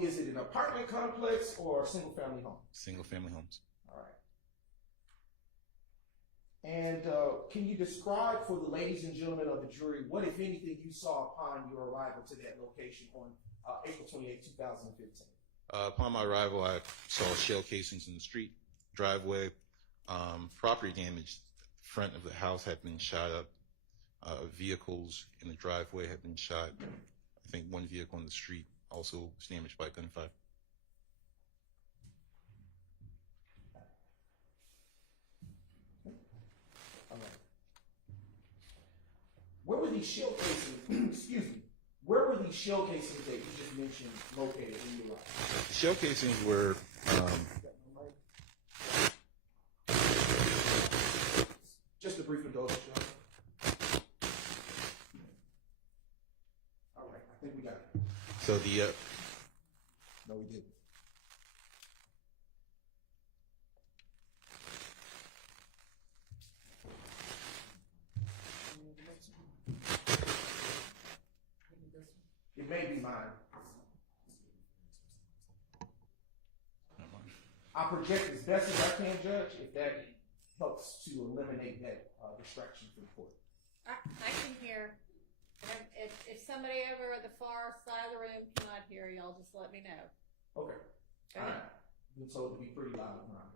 Is it an apartment complex or a single family home? Single family homes. All right. And can you describe for the ladies and gentlemen of the jury what, if anything, you saw upon your arrival to that location on April 28, 2015? Upon my arrival, I saw shell casings in the street, driveway, property damage. Front of the house had been shot up. Vehicles in the driveway had been shot. I think one vehicle on the street also was damaged by gunfire. All right. Where were these shell casings? Excuse me. Where were these shell casings that you just mentioned located when you arrived? The shell casings were. Just a brief indulgence, John. All right, I think we got it. So the. No, we didn't. It may be mine. I project as best as I can, Judge, if that helps to eliminate that distraction from the court. I can hear. If somebody over at the far side of the room cannot hear, y'all just let me know. Okay. All right. I've been told to be pretty loud around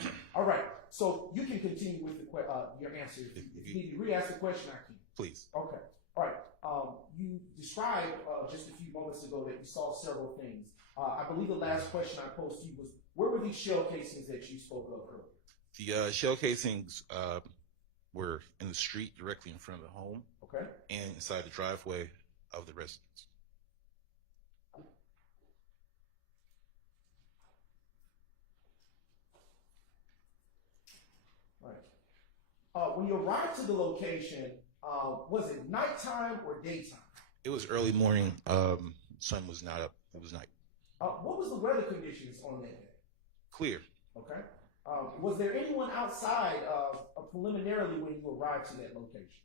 here. All right. So you can continue with your answer. If you need to re-ask the question, I can. Please. Okay. All right. You described just a few moments ago that you saw several things. I believe the last question I posed to you was, where were these shell casings that you spoke of earlier? The shell casings were in the street directly in front of the home. Okay. And inside the driveway of the residence. Right. When you arrived to the location, was it nighttime or daytime? It was early morning. Sun was not up. It was night. What was the weather conditions on that day? Clear. Okay. Was there anyone outside preliminarily when you arrived to that location?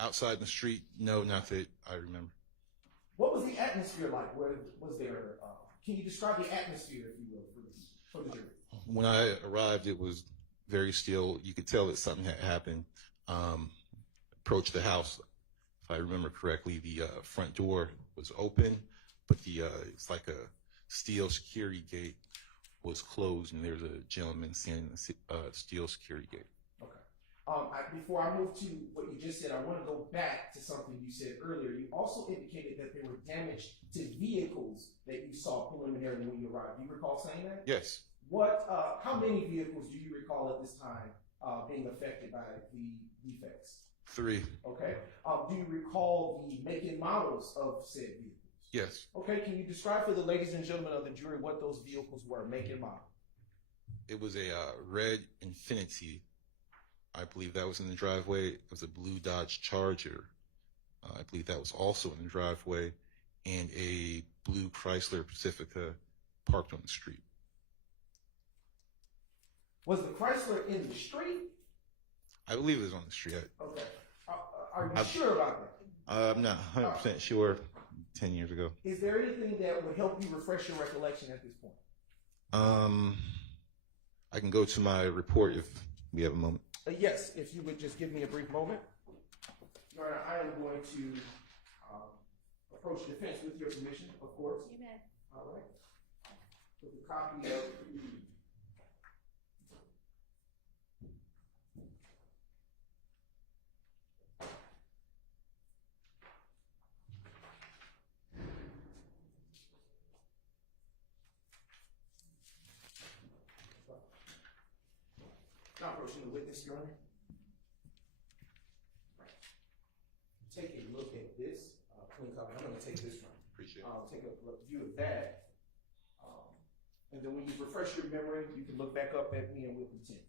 Outside in the street, no, not that I remember. What was the atmosphere like? Was there? Can you describe the atmosphere, if you will, for the jury? When I arrived, it was very still. You could tell that something had happened. Approached the house, if I remember correctly, the front door was open, but it's like a steel security gate was closed, and there's a gentleman standing in the steel security gate. Okay. Before I move to what you just said, I want to go back to something you said earlier. You also indicated that there were damage to vehicles that you saw preliminarily when you arrived. Do you recall saying that? Yes. How many vehicles do you recall at this time being affected by the defects? 3. Okay. Do you recall the make and models of said vehicles? Yes. Okay. Can you describe for the ladies and gentlemen of the jury what those vehicles were, make and model? It was a red Infiniti. I believe that was in the driveway. It was a blue Dodge Charger. I believe that was also in the driveway, and a blue Chrysler Pacifica parked on the street. Was the Chrysler in the street? I believe it was on the street. Okay. Are you sure about that? I'm not 100% sure. 10 years ago. Is there anything that would help you refresh your recollection at this point? I can go to my report if we have a moment. Yes, if you would just give me a brief moment. Your Honor, I am going to approach the defense with your permission, of course. You may. All right. With a copy of Now approaching the witness, Your Honor. Take a look at this clean copy. I'm going to take this one. Appreciate it. Take a view of that. And then when you refresh your memory, you can look back up at me and we'll continue.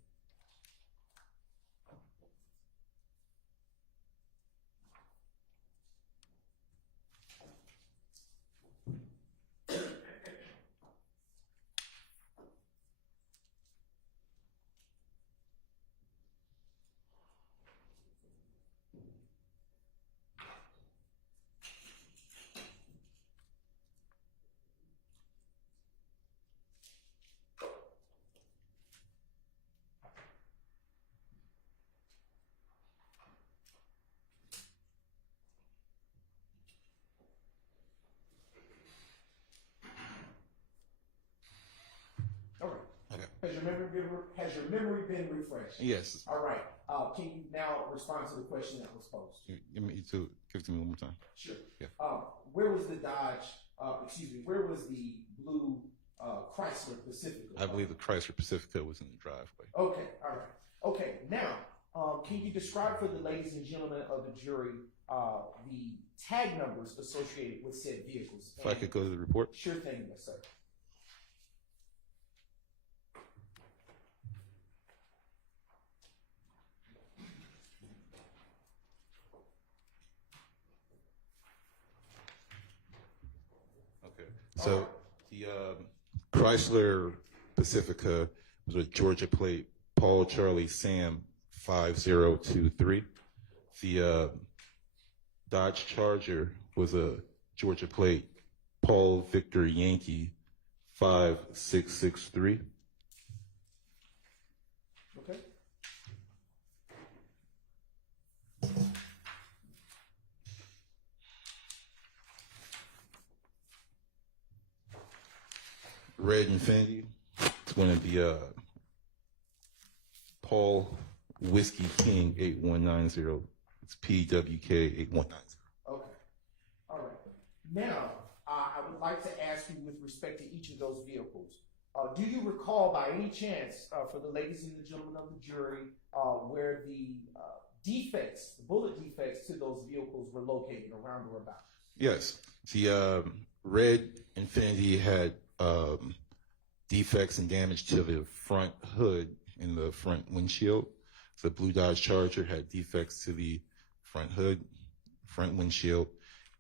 has your memory been refreshed? Yes. All right. Can you now respond to the question that was posed? Give it to me one more time. Sure. Yeah. Where was the Dodge? Where was the blue Chrysler Pacifica? I believe the Chrysler Pacifica was in the driveway. Okay. All right. Okay. Now, can you describe for the ladies and gentlemen of the jury the tag numbers associated with said vehicles? If I could go to the report. Sure thing, yes, sir. Okay. So the Chrysler Pacifica was a Georgia plate, Paul Charlie Sam 5023. The Dodge Charger was a Georgia plate, Paul Victor Yankee 5663. Okay. Red Infinity, it's going to be Paul Whiskey King 8190. It's PWK 8190. Okay. All right. Now, I would like to ask you with respect to each of those vehicles, do you recall by any chance, for the ladies and the gentlemen of the jury, where the defects, the bullet defects to those vehicles were located around or about? Yes. The Red Infinity had defects and damage to the front hood and the front windshield. The Blue Dodge Charger had defects to the front hood, front windshield,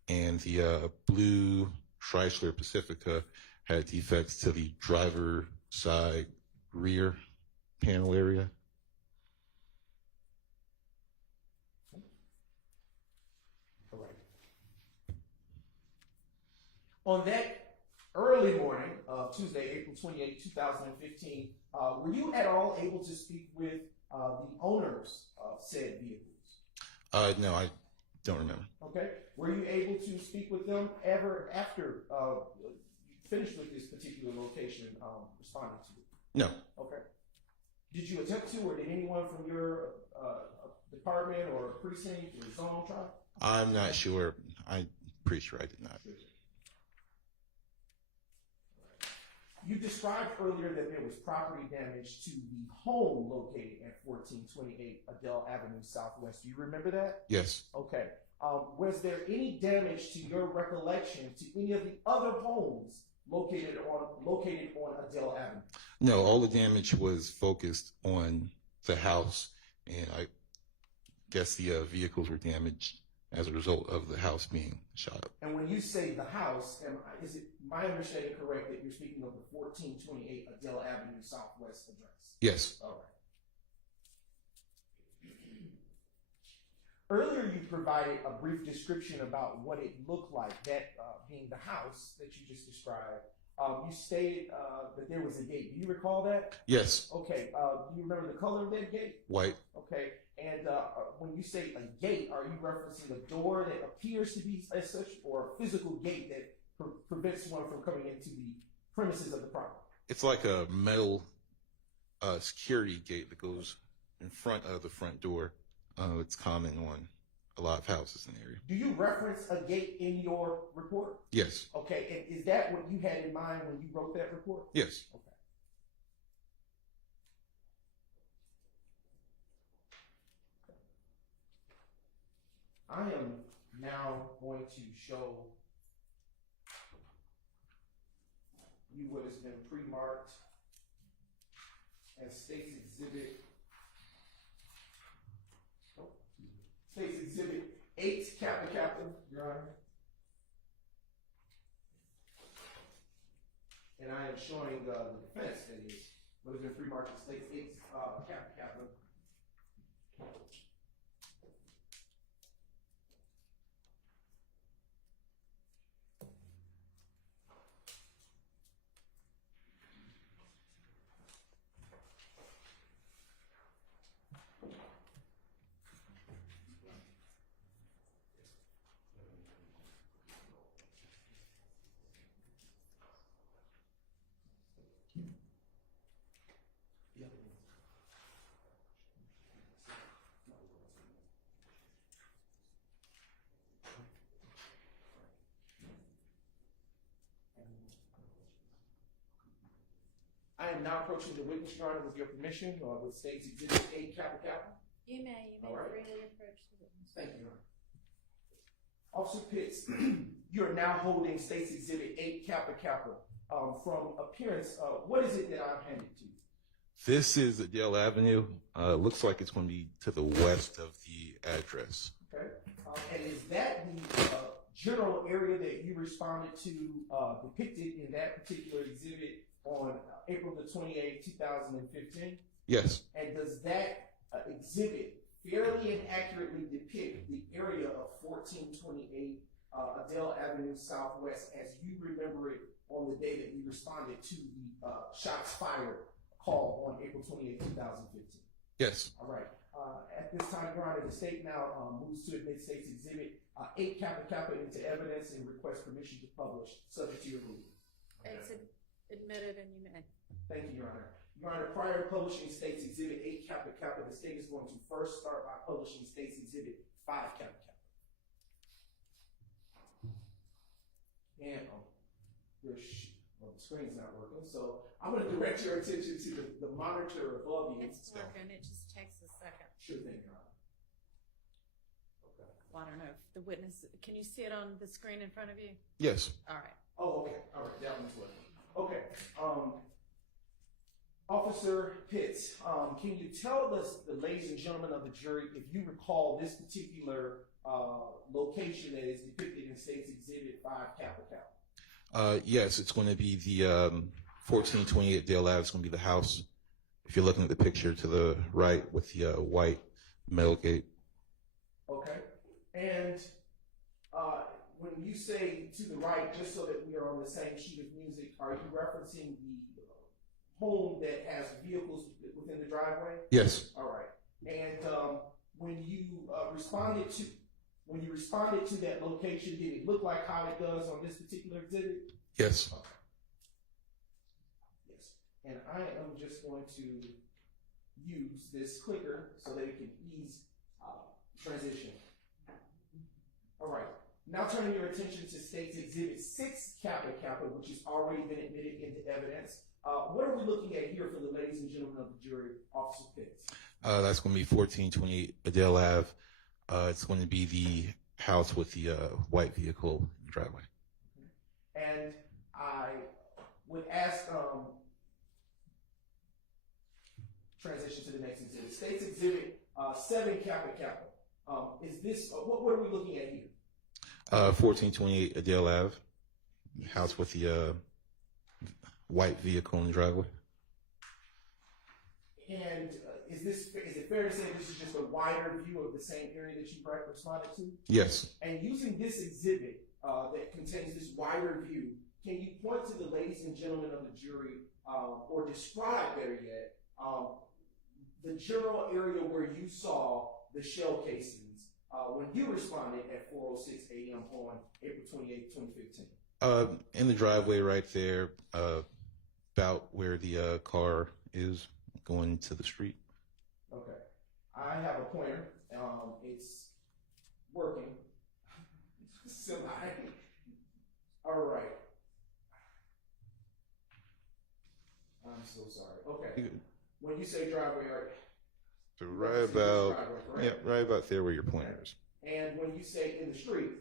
and the blue Chrysler Pacifica had defects to the driver side rear panel area. All right. On that early morning of Tuesday, April 28, 2015, were you at all able to speak with the owners of said vehicles? No, I don't remember. Okay. Were you able to speak with them ever after you finished with this particular location responding to it? No. Okay. Did you attempt to, or did anyone from your department or precinct or zone try? I'm not sure. I'm pretty sure I did not. You described earlier that there was property damage to the home located at 1428 Adele Avenue Southwest. Do you remember that? Yes. Okay. Was there any damage to your recollection to any of the other homes located on Adele Avenue? No, all the damage was focused on the house, and I guess the vehicles were damaged as a result of the house being shot up. And when you say the house, is it my understanding correct that you're speaking of the 1428 Adele Avenue Southwest address? Yes. All right. Earlier, you provided a brief description about what it looked like, that being the house that you just described. You stated that there was a gate. Do you recall that? Yes. Okay. Do you remember the color of that gate? White. Okay. And when you say a gate, are you referencing a door that appears to be as such, or a physical gate that prevents one from coming into the premises of the property? It's like a metal security gate that goes in front of the front door. It's common on a lot of houses in the area. Do you reference a gate in your report? Yes. Okay, and is that what you had in mind when you wrote that report? Yes. Okay. I am now going to show you what has been pre-marked as State's Exhibit 8, Kappa, Your Honor. And I am showing the defense, that is, what has been pre-marked as State's 8, Kappa. I am now approaching the witness, Your Honor, with your permission, with State's Exhibit 8, Kappa Kappa. You may All right. freely approach the witness. Thank you, Your Honor. Officer Pitts, you are now holding State's Exhibit 8, Kappa Kappa. From appearance, what is it that I've handed to you? This is Adele Avenue. Looks like it's going to be to the west of the address. Okay. And is that the general area that you responded to depicted in that particular exhibit on April the 28th, 2015? Yes. And does that exhibit fairly and accurately depict the area of 1428 Adele Avenue Southwest as you remember it on the day that you responded to the shots fired call on April 28th, 2015? Yes. All right. At this time, Your Honor, the state now moves to admit State's Exhibit 8 Kappa Kappa into evidence and request permission to publish, subject to your ruling. It's admitted and you may. Thank you, Your Honor. Your Honor, prior to publishing State's Exhibit 8 Kappa Kappa, the state is going to first start by publishing State's Exhibit 5 Kappa Kappa. And the screen's not working, so I'm going to direct your attention to the monitor above you. It's working, it just takes a second. Sure thing, Your Honor. Okay. Well, I don't know if the witness, can you see it on the screen in front of you? Yes. All right. Oh, okay. All right. That one's working. Okay. Officer Pitts, can you tell us, the ladies and gentlemen of the jury, if you recall this particular location that is depicted in State's Exhibit 5 Kappa Kappa? Yes, it's going to be the 1428 Dale Ave. It's going to be the house. If you're looking at the picture to the right with the white metal gate. Okay. And when you say to the right, just so that we are on the same sheet of music, are you referencing the home that has vehicles within the driveway? Yes. All right. And when you responded to that location, did it look like how it does on this particular exhibit? Yes. Okay. Yes. And I am just going to use this clicker so that it can ease transition. All right. Now turning your attention to State's Exhibit 6 Kappa Kappa, which has already been admitted into evidence. What are we looking at here for the ladies and gentlemen of the jury, Officer Pitts? That's going to be 1428 Adele Ave. It's going to be the house with the white vehicle in the driveway. And I would ask, transition to the next exhibit. State's Exhibit 7 Kappa Kappa. Is this, what are we looking at here? 1428 Adele Ave, house with the white vehicle in the driveway. And is it fair to say this is just a wider view of the same area that you responded to? Yes. And using this exhibit that contains this wider view, can you point to the ladies and gentlemen of the jury, or describe better yet, the general area where you saw the shell casings when you responded at 4:06 a.m. on April 28, 2015? In the driveway right there, about where the car is going to the street. Okay. I have a pointer. It's working. Semi. All right. I'm so sorry. Okay. When you say driveway, So right about, yeah, right about there where your pointer is. And when you say in the street,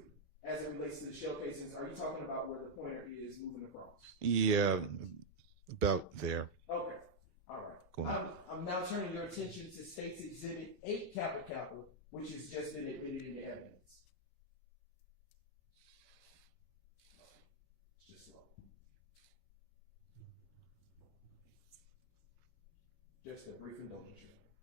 as it relates to the shell casings, are you talking about where the pointer is moving across? Yeah, about there. Okay. All right. I'm now turning your attention to State's Exhibit 8 Kappa Kappa, which has just been admitted into evidence. It's just slow. Just a brief indulgence.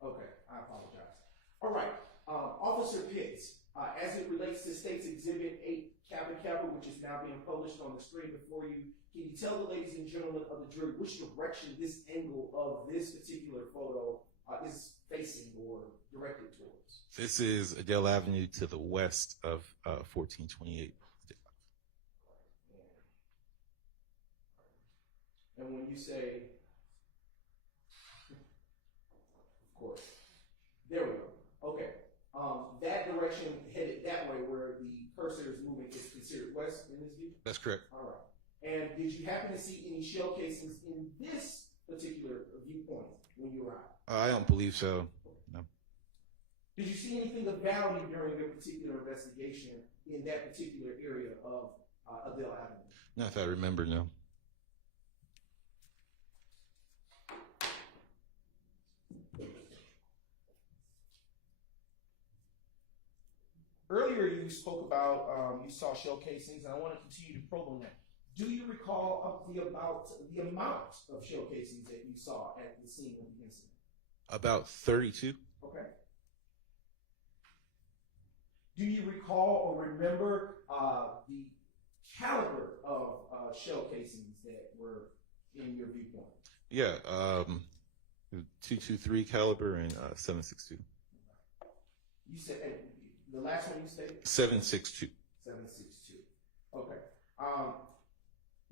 Okay, I apologize. All right, Officer Pitts, as it relates to State's Exhibit 8 Kappa Kappa, which is now being published on the screen before you, can you tell the ladies and gentlemen of the jury which direction this angle of this particular photo is facing or directed towards? This is Adele Avenue to the west of 1428. And when you say, of course, there we go. Okay. That direction headed that way where the cursor is moving is considered west in this view? That's correct. All right. And did you happen to see any shell casings in this particular viewpoint when you arrived? I don't believe so. No. Did you see anything of value during your particular investigation in that particular area of Adele Avenue? Not if I remember, no. Earlier, you spoke about you saw shell casings, and I want to continue to probe on that. Do you recall the amount of shell casings that you saw at the scene of the incident? About 32. Okay. Do you recall or remember the caliber of shell casings that were in your viewpoint? Yeah, 223 caliber and 7.62. You said the last one you stated? 7.62. 7.62. Okay.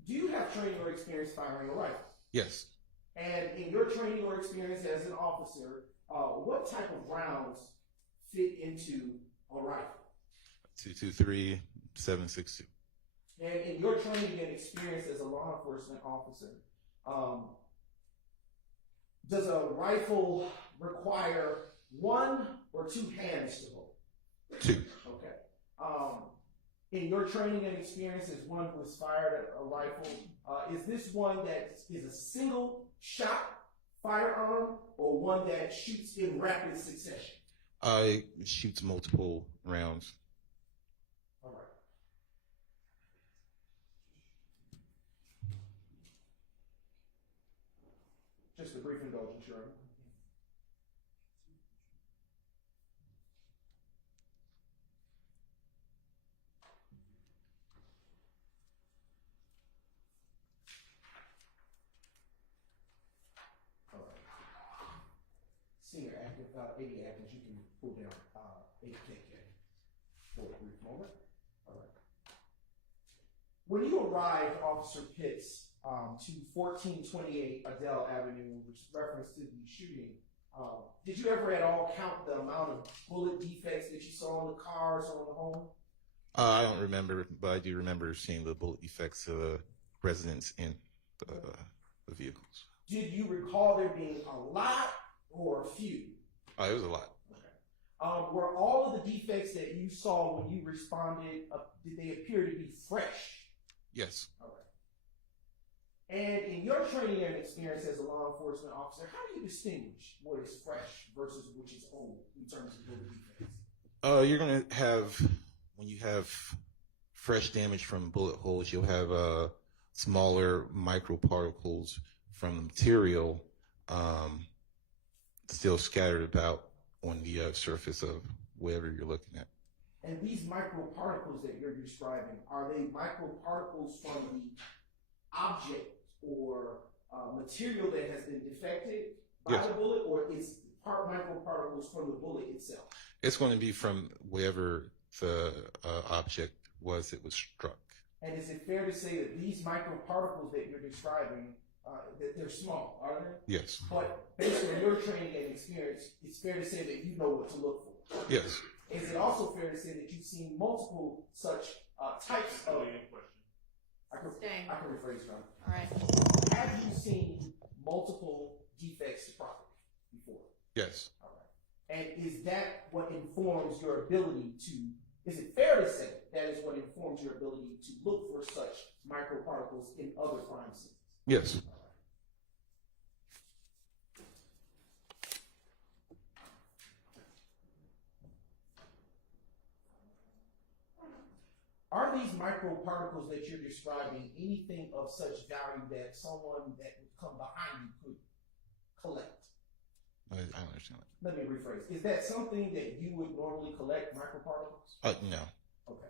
Do you have training or experience firing a rifle? Yes. And in your training or experience as an officer, what type of rounds fit into a rifle? 223, 7.62. And in your training and experience as a law enforcement officer, does a rifle require one or two hands to hold? Two. Okay. In your training and experience as one who has fired a rifle, is this one that is a single shot firearm or one that shoots in rapid succession? It shoots multiple rounds. All right. Just a brief indulgence, Your Honor. All right. Senior active, 80 active, you can pull down 8KK for a brief moment. All right. When you arrived, Officer Pitts, to 1428 Adele Avenue, which is reference to the shooting, did you ever at all count the amount of bullet defects that you saw on the cars or on the home? I don't remember, but I do remember seeing the bullet defects of the residents in the vehicles. Did you recall there being a lot or a few? It was a lot. Okay. Were all of the defects that you saw when you responded, did they appear to be fresh? Yes. All right. And in your training and experience as a law enforcement officer, how do you distinguish what is fresh versus which is old in terms of bullet defects? You're going to have, when you have fresh damage from bullet holes, you'll have smaller microparticles from the material still scattered about on the surface of whatever you're looking at. And these microparticles that you're describing, are they microparticles from the object or material that has been defected by Yes. the bullet, or is part microparticles from the bullet itself? It's going to be from wherever the object was that was struck. And is it fair to say that these microparticles that you're describing, that they're small, are they? Yes. But based on your training and experience, it's fair to say that you know what to look for. Yes. Is it also fair to say that you've seen multiple such types of... I can rephrase that. All right. Have you seen multiple defects to property before? Yes. All right. And is that what informs your ability to, is it fair to say that is what informs your ability to look for such microparticles in other crime scenes? Yes. Are these microparticles that you're describing anything of such value that someone that would come behind you could collect? I don't understand that. Let me rephrase. Is that something that you would normally collect, microparticles? No. Okay.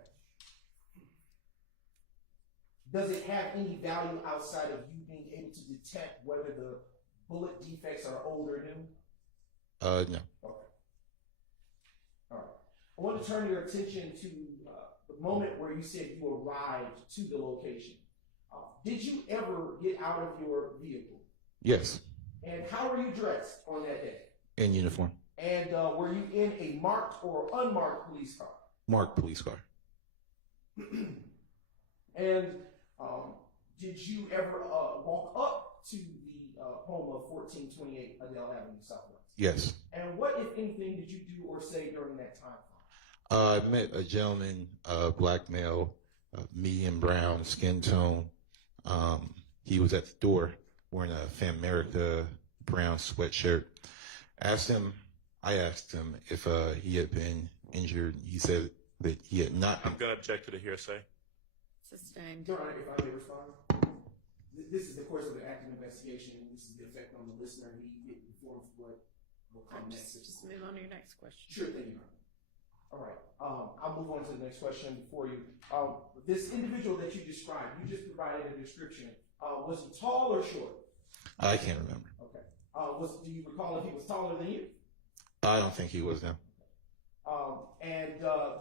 Does it have any value outside of you being able to detect whether the bullet defects are old or new? No. Okay. All right. I want to turn your attention to the moment where you said you arrived to the location. Did you ever get out of your vehicle? Yes. And how were you dressed on that day? In uniform. And were you in a marked or unmarked police car? Marked police car. And did you ever walk up to the home of 1428 Adele Avenue Southwest. Yes. And what, if anything, did you do or say during that time? I met a gentleman, black male, medium brown skin tone. He was at the door wearing a Fan America brown sweatshirt. I asked him if he had been injured. He said that he had not. I'm going to object to the hearsay. Sustained. Your Honor, if I may respond. This is the course of the active investigation, and this is the effect on the listener. He informs what will come next. Just move on to your next question. Sure thing, Your Honor. All right. I'll move on to the next question for you. This individual that you described, you just provided a description. Was he tall or short? I can't remember. Okay. Do you recall if he was taller than you? I don't think he was now. And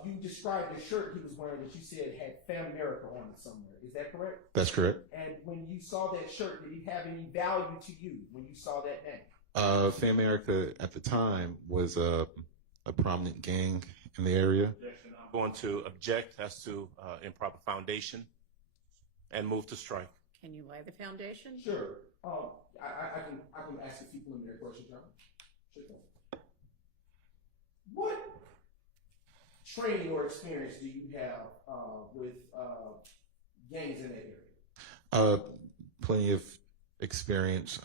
you described the shirt he was wearing that you said had Fan America on it somewhere. Is that correct? That's correct. And when you saw that shirt, did it have any value to you when you saw that name? Fan America at the time was a prominent gang in the area. I'm going to object as to improper foundation and move to strike. Can you lay the foundation? Sure. I can ask a few preliminary questions, John. Sure thing. What training or experience do you have with gangs in that area? Plenty of experience.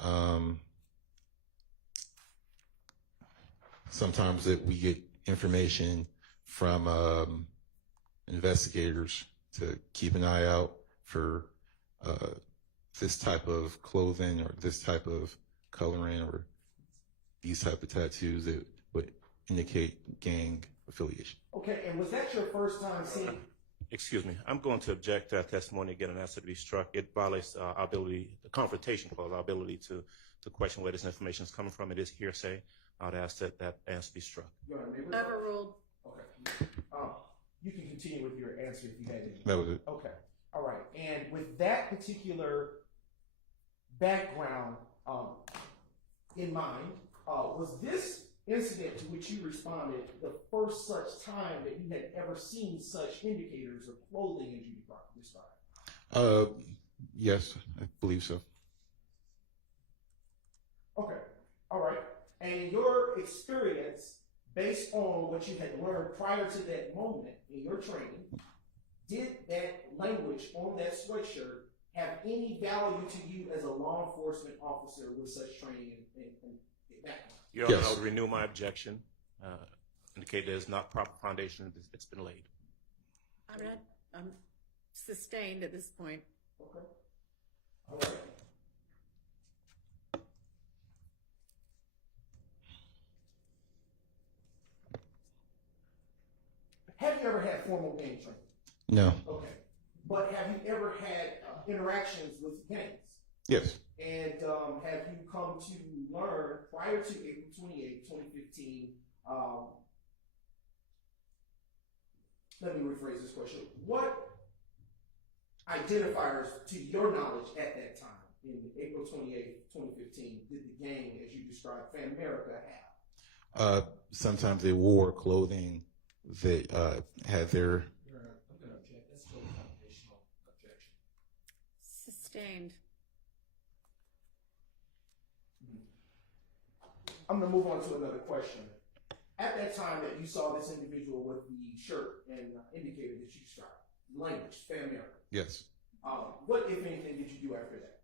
Sometimes that we get information from investigators to keep an eye out for this type of clothing or this type of coloring or these type of tattoos that would indicate gang affiliation. Okay, and was that your first time seeing? Excuse me. I'm going to object to that testimony again and ask it to be struck. It violates our ability, the confrontation clause, our ability to question where this information is coming from. It is hearsay. I would ask that answer be struck. Overruled. Okay. You can continue with your answer if you had any. That was it. Okay. All right. And with that particular background in mind, was this incident to which you responded the first such time that you had ever seen such indicators of clothing as you described? Yes, I believe so. Okay. All right. And your experience, based on what you had learned prior to that moment in your training, did that language on that sweatshirt have any value to you as a law enforcement officer with such training and background? Your Honor, Yes. I would renew my objection. Indicate there is not proper foundation. It's been laid. I'm sustained at this point. Okay. All right. Have you ever had formal gang training? No. Okay. But have you ever had interactions with gangs? Yes. And have you come to learn prior to April 28, 2015, let me rephrase this question. What identifiers, to your knowledge at that time, in April 28, 2015, did the gang, as you described, Fan America have? Sometimes they wore clothing that had their. I'm going to object. That's still a foundational objection. Sustained. I'm going to move on to another question. At that time that you saw this individual with the shirt and indicator that you described, language, Fan America, Yes. what, if anything, did you do after that?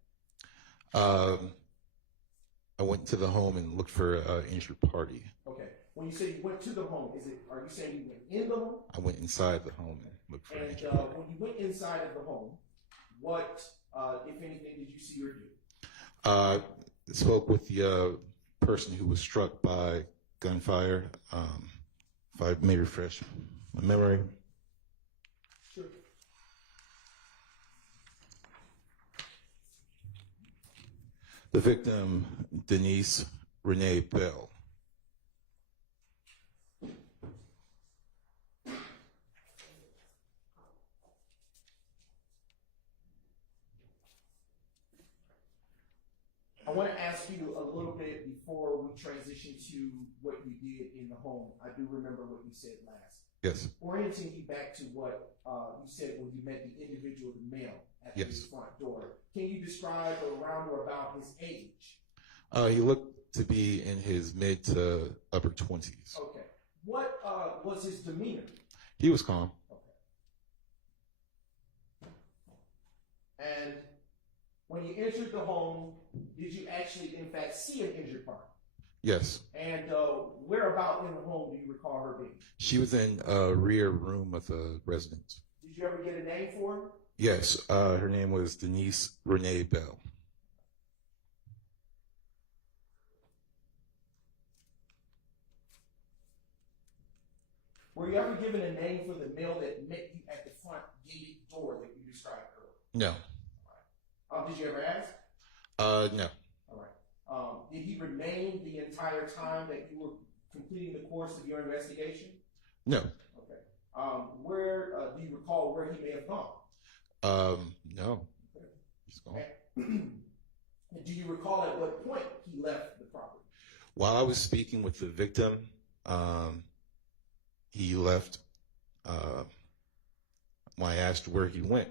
I went to the home and looked for an injured party. Okay. When you say you went to the home, are you saying you went in the home? I went inside the home and looked for an And injured party. when you went inside of the home, what, if anything, did you see or do? I spoke with the person who was struck by gunfire. If I may refresh my memory. Sure. The victim, Denise Renee Bell. I want to ask you a little bit before we transition to what you did in the home. I do remember what you said last. Yes. Orienting you back to what you said when you met the individual, the male, at Yes. his front door. Can you describe around or about his age He looked to be in his mid to upper 20s. Okay. What was his demeanor? He was calm. And when you entered the home, did you actually, in fact, see an injured party? Yes. And whereabout in the home do you recall her being? She was in a rear room of the residence. Did you ever get a name for her? Yes. Her name was Denise Renee Bell. Were you ever given a name for the male that met you at the front gated door that you described earlier? No. Did you ever ask? No. All right. Did he remain the entire time that you were completing the course of your investigation? No. Okay. Where do you recall where he may have gone? No. He's gone. Do you recall at what point he left the property? While I was speaking with the victim, he left. When I asked where he went,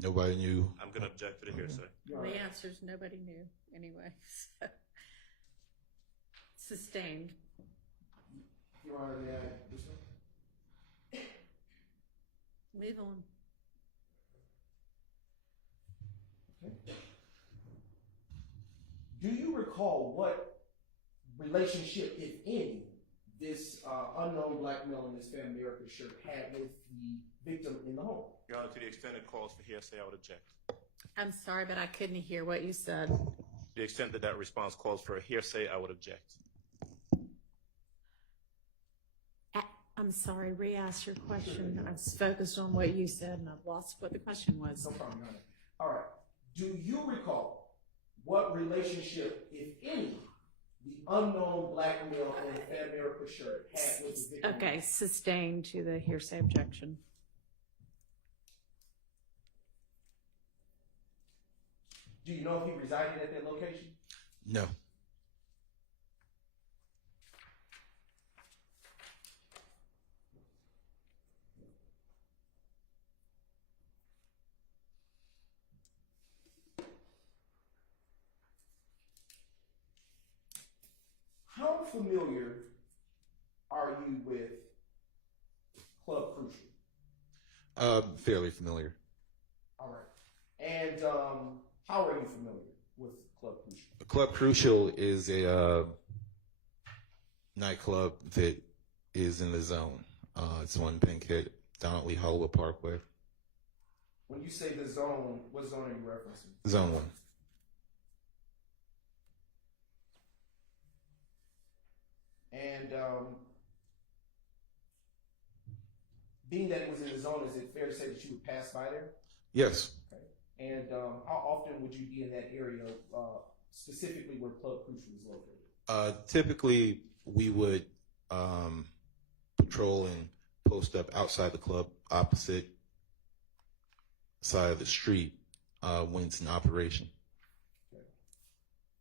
nobody knew. I'm going to object to the hearsay. The answer is nobody knew anyway. So. Sustained. Your Honor, may I this one? Move on. Okay. Do you recall what relationship, if any, this unknown black male in this Family America shirt had with the victim in the home? Your Honor, to the extent it calls for hearsay, I would object. I'm sorry, but I couldn't hear what you said. To the extent that that response calls for a hearsay, I would object. I'm sorry, re-ask your question. I was focused on what you said and I've lost what the question was. No problem, Your Honor. All right. Do you recall what relationship, if any, the unknown black male in the Family America shirt had with the victim? Okay, sustained to the hearsay objection. Do you know if he resided at that location? No. How familiar are you with Club Crucial? Fairly familiar. All right. And how are you familiar with Club Crucial? Club Crucial is a nightclub that is in the zone. It's on Bankhead, down at Hollywood Parkway. When you say the zone, what zone are you referencing? Zone 1. And being that it was in the zone, is it fair to say that you would pass by there? Yes. Okay. And how often would you be in that area, specifically where Club Crucial is located? Typically, we would patrol and post up outside the club, opposite side of the street, when it's in operation. Okay.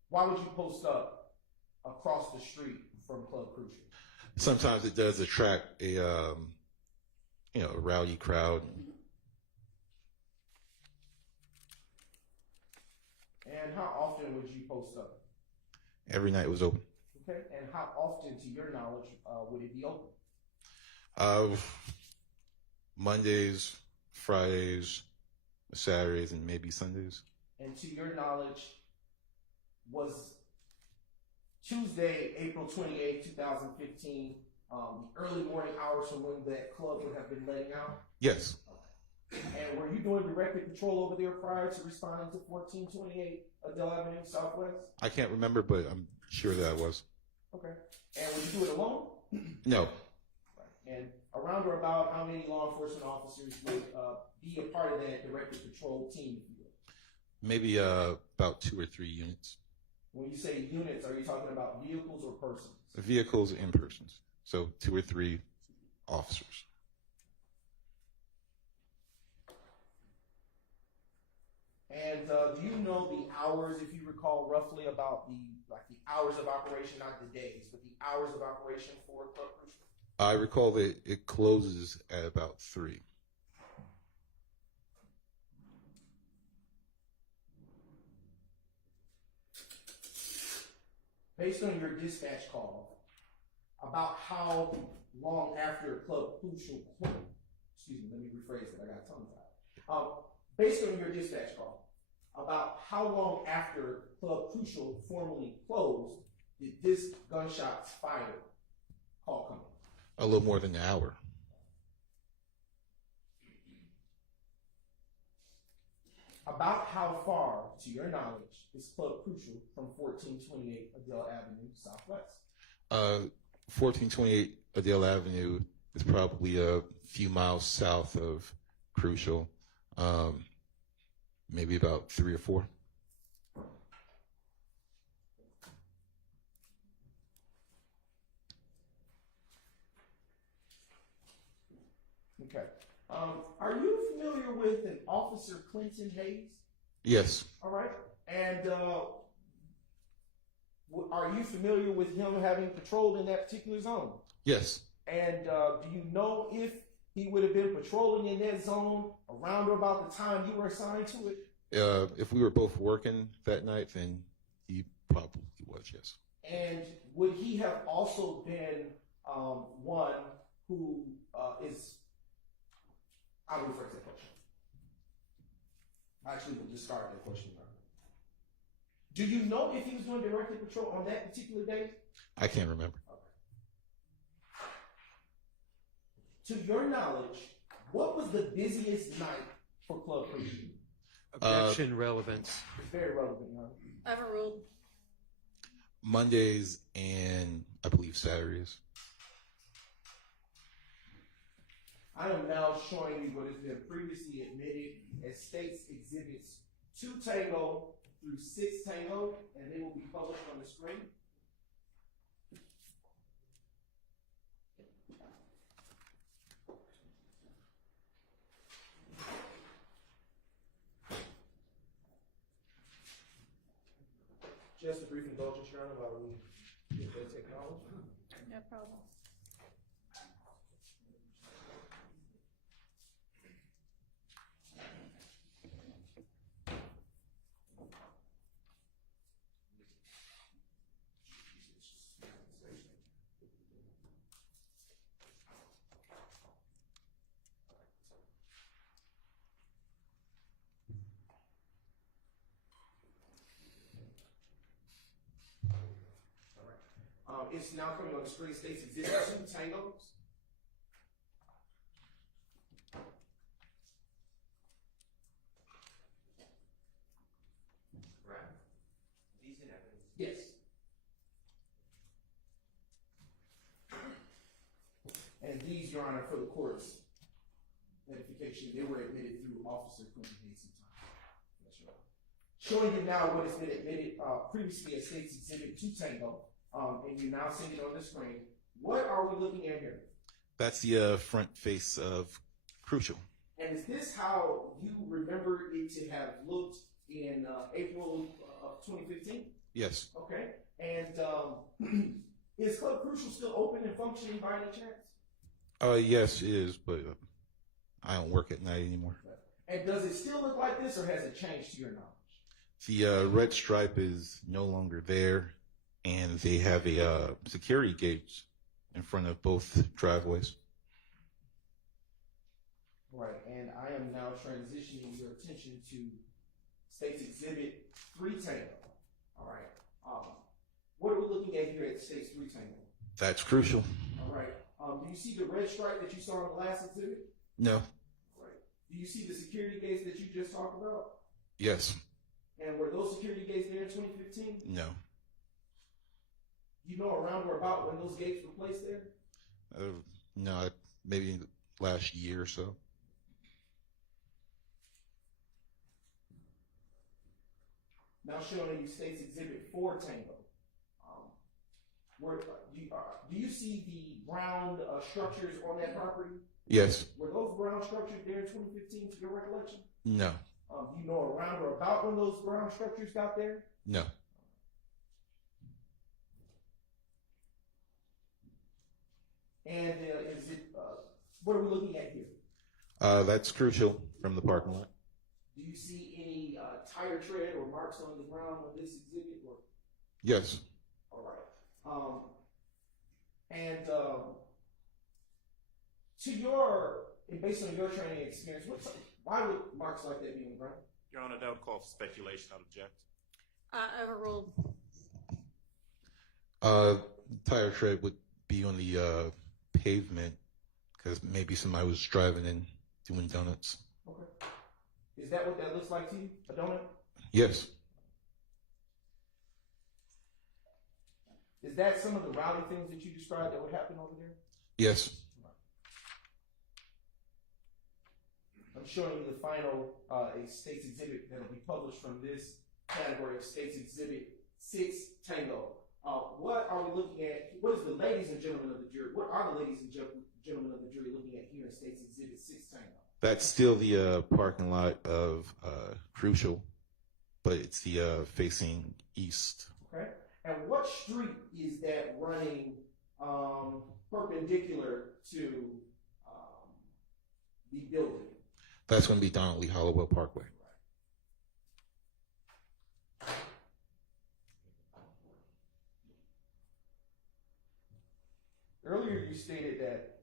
Why would you post up across the street from Club Crucial? Sometimes it does attract a rowdy crowd. And how often would you post up? Every night it was open. Okay. And how often, to your knowledge, would it be open? Mondays, Fridays, Saturdays, and maybe Sundays. And to your knowledge, was Tuesday, April 28, 2015, the early morning hours from when that club would have been letting out? Yes. And were you doing directed patrol over there prior to responding to 1428 Adele Avenue Southwest? I can't remember, but I'm sure that I was. Okay. And would you do it alone? No. And around or about how many law enforcement officers would be a part of that directed patrol team, if you will? Maybe about 2 or 3 units. When you say units, are you talking about vehicles or persons? Vehicles and persons. So 2 or 3 officers. And do you know the hours, if you recall, roughly about the hours of operation, not the days, but the hours of operation for Club Crucial? I recall that it closes at about 3. based on your dispatch call, about how long after Club Crucial, excuse me, let me rephrase that, I got tongue tied. Based on your dispatch call, about how long after Club Crucial formally closed did this gunshots fired call come in? A little more than an hour. About how far, to your knowledge, is Club Crucial from 1428 Adele Avenue Southwest? 1428 Adele Avenue is probably a few miles south of Crucial, maybe about 3 or 4. Okay. Are you familiar with an Officer Clinton Hayes? Yes. All right. And are you familiar with him having patrolled in that particular zone? Yes. And do you know if he would have been patrolling in that zone around or about the time you were assigned to it? If we were both working that night, then he probably was, yes. And would he have also been one who is, I will rephrase that question. Actually, we'll just start that question. Do you know if he was doing directed patrol on that particular day? I can't remember. Okay. To your knowledge, what was the busiest night for Club Crucial? Objection, relevance. Very relevant, Your Honor. Overruled. Mondays and I believe Saturdays. I am now showing you what has been previously admitted as States Exhibits 2 Tango through 6 Tango, and they will be published on the screen. Just a brief indulgence, Your Honor, while we get that technology. No problem. It's now coming on the screen. States Exhibit 2 Tangos. Right. These in evidence. Yes. And these, Your Honor, for the court's edification, they were admitted through Officer Clinton Hayes' time. Yes, Your Honor. Showing you now what has been admitted previously as States Exhibit 2 Tango. And you now see it on the screen. What are we looking at here? That's the front face of Crucial. And is this how you remember it to have looked in April of 2015? Yes. Okay. And is Club Crucial still open and functioning by any chance? Yes, it is, but I don't work at night anymore. And does it still look like this, or has it changed to your knowledge? The red stripe is no longer there. And they have a security gate in front of both driveways. Right, and I am now transitioning your attention to States Exhibit 3 Tango. All right. What are we looking at here at States 3 Tango? That's Crucial. All right. Do you see the red stripe that you saw in the last exhibit? No. All right. Do you see the security gates that you just talked about? Yes. And were those security gates there in 2015? No. You know around or about when those gates were placed there? No, maybe last year or so. Now showing you States Exhibit 4 Tango. Do you see the brown structures on that property? Yes. Were those brown structures there in 2015 to your recollection? No. Do you know around or about when those brown structures got there? No. And is it, what are we looking at here? That's Crucial from the parking lot. Do you see any tire tread or marks on the ground on this exhibit? Or? Yes. All right. And based on your training experience, why would marks like that be on the ground? Your Honor, that would call for speculation. I object. Overruled. Tire tread would be on the pavement because maybe somebody was driving and doing donuts. Okay. Is that what that looks like to you? A donut? Yes. Is that some of the rowdy things that you described that would happen over there? Yes. I'm showing you the final a state's exhibit that will be published from this category of state's exhibit 6 Tango. What are we looking at? What is the ladies and gentlemen of the jury? What are the ladies and gentlemen of the jury looking at here in state's exhibit 6 Tango? That's still the parking lot of Crucial, but it's the facing east. Okay. And what street is that running perpendicular to the building? That's going to be Donald Lee Hollowell Parkway. Earlier you stated that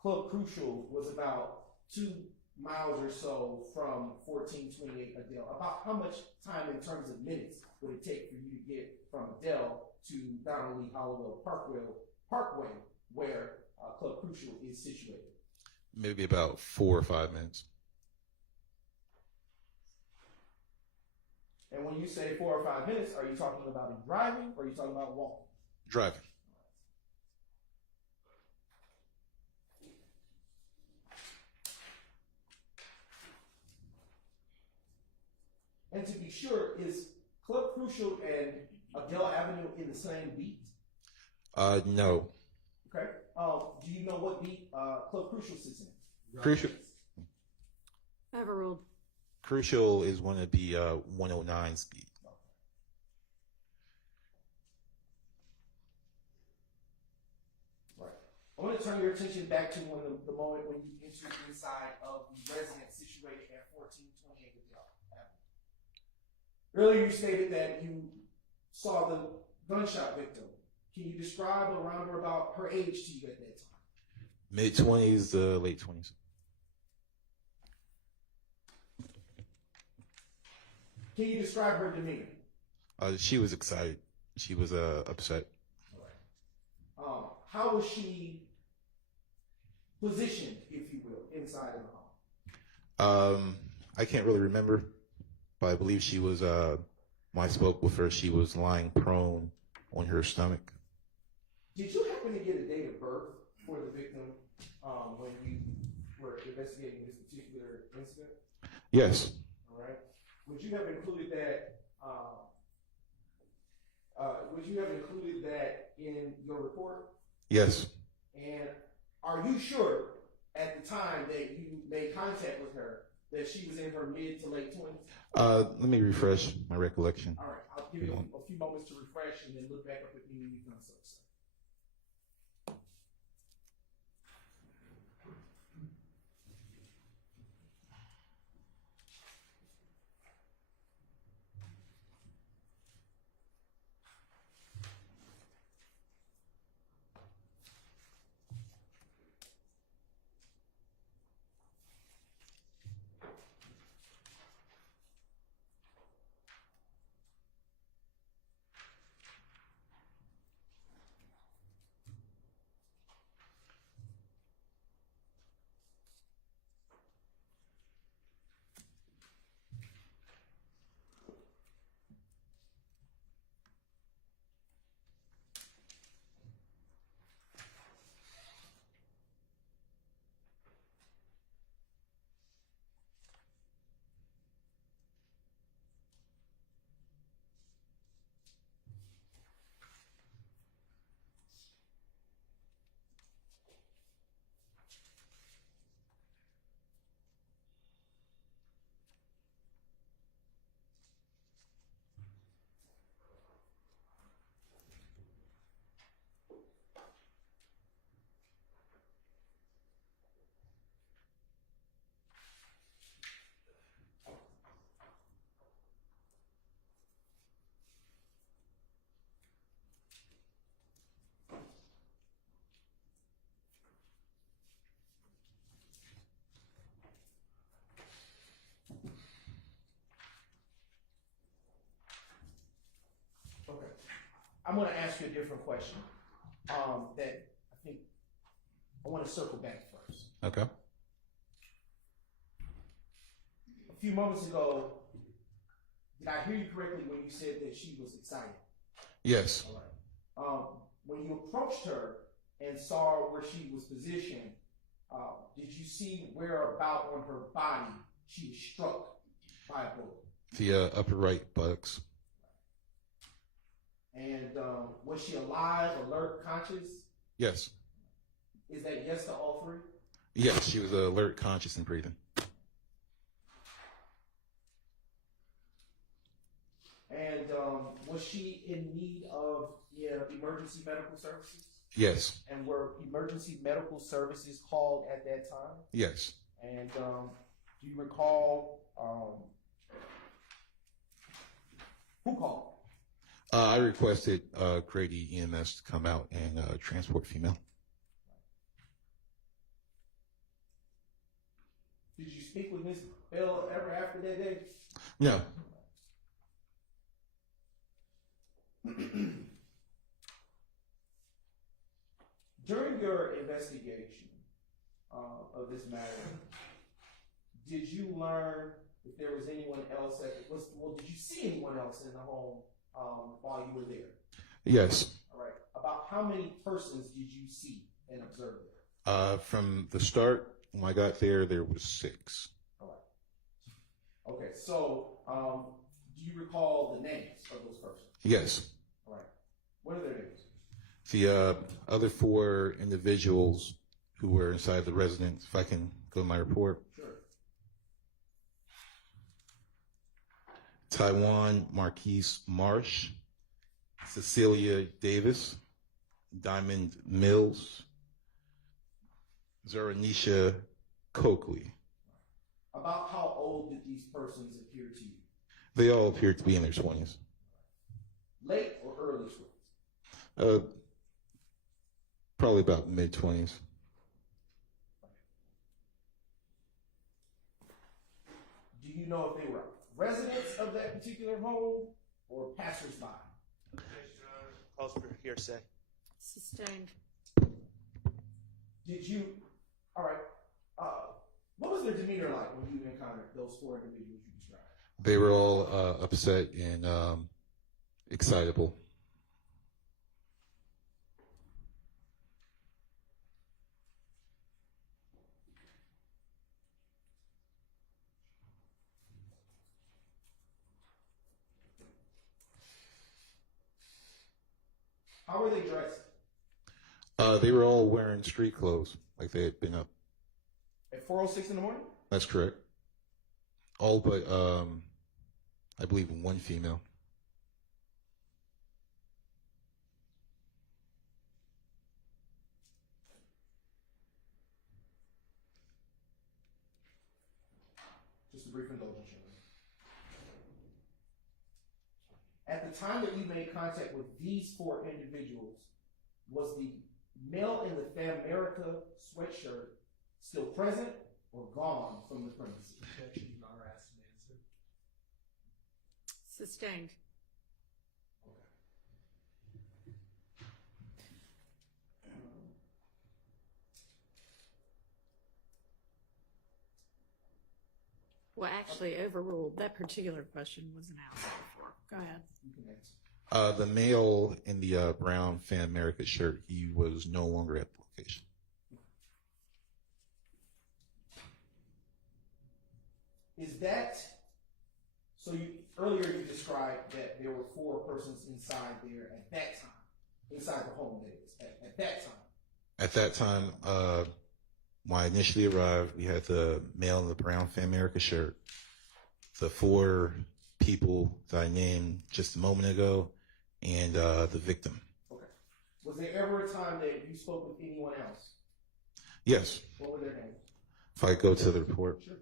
Club Crucial was about 2 miles or so from 1428 Adele. About how much time in terms of minutes would it take for you to get from Adele to Donald Lee Hollowell Parkway, where Club Crucial is situated? Maybe about 4 or 5 minutes. And when you say 4 or 5 minutes, are you talking about in driving or are you talking about walking? Driving. And to be sure, is Club Crucial and Adele Avenue in the same beat? No. Okay. Do you know what beat Club Crucial sits in? Crucial. Overruled. Crucial is one of the 109 speed. Right. I want to turn your attention back to the moment when you entered inside of the residence situated at 1428 Adele Avenue. Earlier you stated that you saw the gunshot victim. Can you describe around or about her age to you at that time? Mid-20s, late 20s. Can you describe her demeanor? She was excited. She was upset. All right. How was she positioned, if you will, inside of the home? I can't really remember, but I believe she was, when I spoke with her, she was lying prone on her stomach. Did you happen to get a date of birth for the victim when you were investigating this particular incident? Yes. All right. Would you have included that? Would you have included that in your report? Yes. And are you sure at the time that you made contact with her that she was in her mid to late 20s? Let me refresh my recollection. All right. I'll give you a few moments to refresh and then look back up at me when you've done so, sir. I'm going to ask you a different question. That I think I want to circle back first. Okay. A few moments ago, did I hear you correctly when you said that she was excited? Yes. All right. When you approached her and saw where she was positioned, did you see where about on her body she was struck by a bullet? The upper right buttocks. And was she alive, alert, conscious? Yes. Is that yes to all three? Yes, she was alert, conscious, and breathing. And was she in need of emergency medical services? Yes. And were emergency medical services called at that time? Yes. And do you recall who called? I requested Grady EMS to come out and transport female. Did you speak with Ms. Bell ever after that day? No. During your investigation of this matter, did you learn if there was anyone else did you see anyone else in the home while you were there? Yes. All right. About how many persons did you see and observe there? From the start, when I got there was 6. All right. Okay. So, do you recall the names of those persons? Yes. All right. What are their names? The other 4 individuals who were inside the residence, if I can go to my report. Sure. Taiwan Marquise Marsh, Cecilia Davis, Diamond Mills, Zeranisha Coakley. About how old did these persons appear to you? They all appeared to be in their 20s. Late or early 20s? Probably about mid-20s. Do you know if they were residents of that particular home or passersby? Calls for hearsay. Sustained. Did you, all right, what was their demeanor like when you encountered those 4 individuals you described? They were all upset and excitable. How were they dressed? They were all wearing street clothes, like they had been up. At 4:06 in the morning? That's correct. All but, I believe, 1 female. Just a brief indulgence. At the time that you made contact with these 4 individuals, was the male in the Famerica sweatshirt still present or gone from the premises? Objection, Your Honor, asked and answered. Sustained. Well, actually overruled. That particular question wasn't asked before. Go ahead. You can answer. The male in the brown Fan America shirt, he was no longer at the location. Is that, so you, earlier you described that there were 4 persons inside there at that time, inside the home that is, at that time. At that time, when I initially arrived, we had the male in the brown Fan America shirt, the 4 people that I named just a moment ago, and the victim. Okay. Was there ever a time that you spoke with anyone else? Yes. What were their names? If I go to the report. Sure.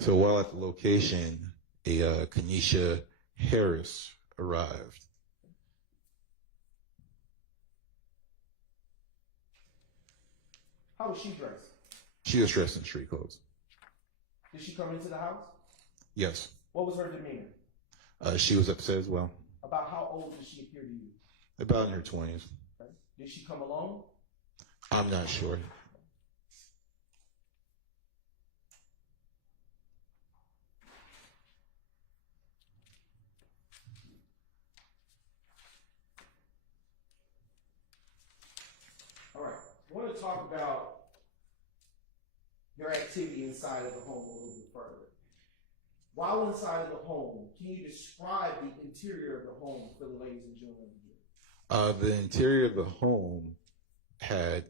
So while at the location, a Kanisha Harris arrived. How was she dressed? She was dressed in street clothes. Did she come into the house? Yes. What was her demeanor? She was upset as well. About how old did she appear to you? About in her 20s. Okay. Did she come alone? I'm not sure. All right. I want to talk about your activity inside of the home a little bit further. While inside of the home, can you describe the interior of the home for the ladies and gentlemen here? The interior of the home had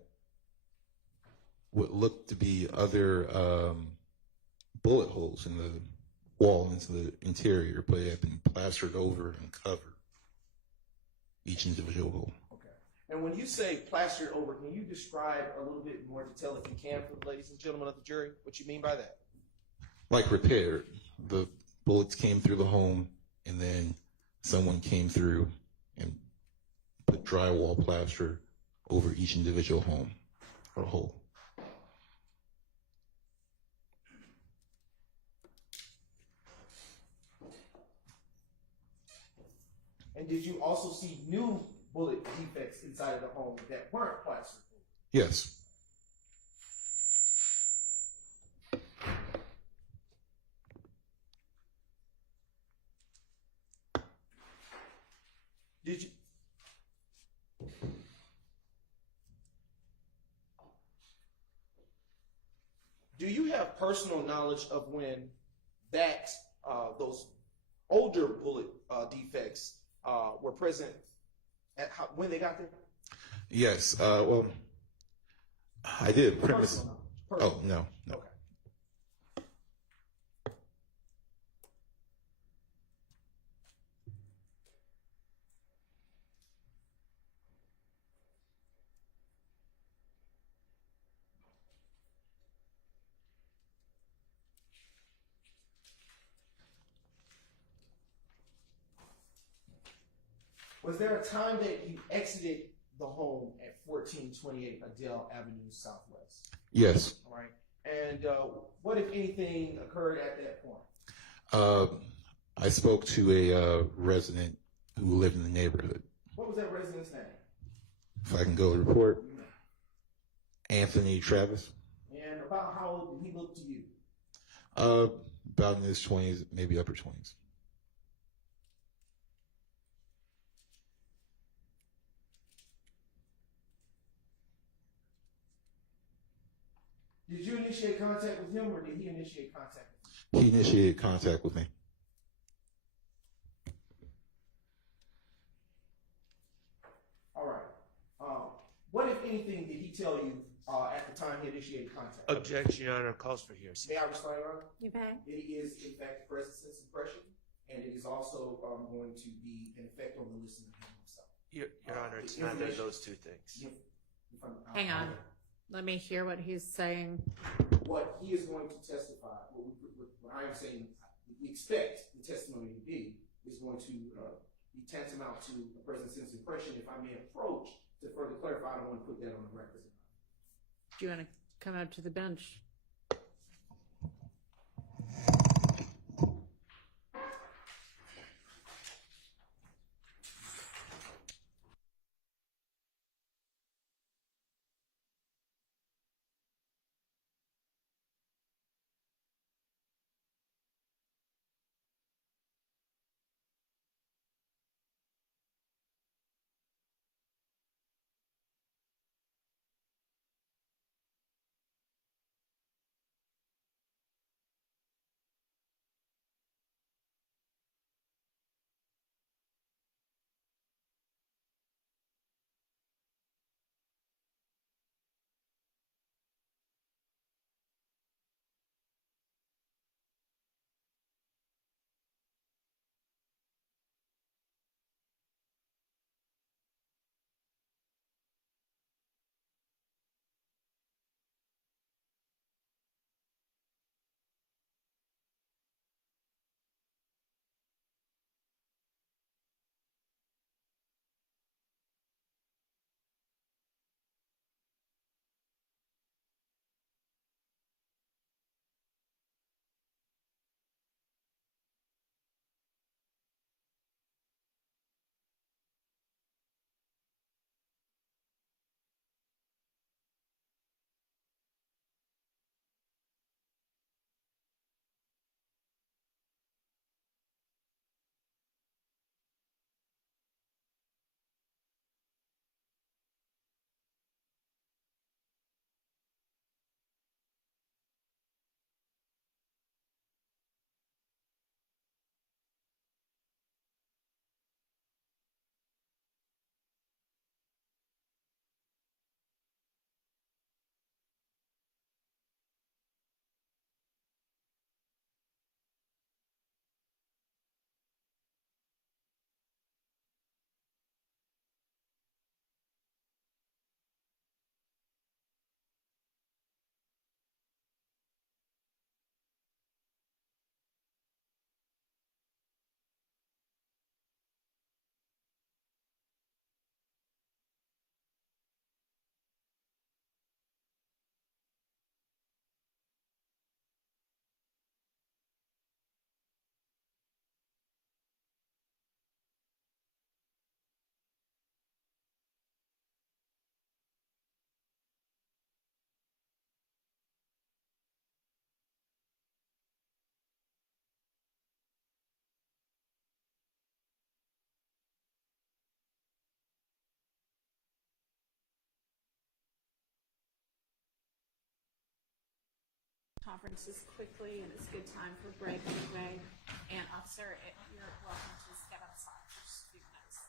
what looked to be other bullet holes in the wall into the interior, but it had been plastered over and covered each individual hole. Okay. And when you say plastered over, can you describe a little bit more detail, if you can, for the ladies and gentlemen of the jury, what you mean by that? Like repaired. The bullets came through the home, and then someone came through and put drywall plaster over each individual home or hole. And did you also see new bullet defects inside of the home that weren't plastered? Yes. Did you? Do you have personal knowledge of when that those older bullet defects were present at when they got there? Yes. Well, I did premise. Personal knowledge. Oh, no. Okay. Was there a time that you exited the home at 1428 Adele Avenue Southwest? Yes. All right. And what, if anything, occurred at that point? I spoke to a resident who lived in the neighborhood. What was that resident's name? If I can go to report. Anthony Travis. And about how old did he look to you? About in his 20s, maybe upper 20s. Did you initiate contact with him, or did he initiate contact with you? He initiated contact with me. All right. What, if anything, did he tell you at the time he initiated contact? Objection, Your Honor, calls for hearsay. May I respond, Your Honor? You may. It is, in fact, the present sense impression, and it is also going to be an effect on the listener himself. Your Honor, it's neither of those two things. Hang on. Let me hear what he's saying. What he is going to testify, what I am saying, we expect the testimony to be, is going to be tantamount to a present sense impression. If I may approach to further clarify, I don't want to put that on the record. Do you want to come up to the bench? conferences quickly, and it's a good time for a break anyway. And officer, you're welcome to step outside for just a few minutes.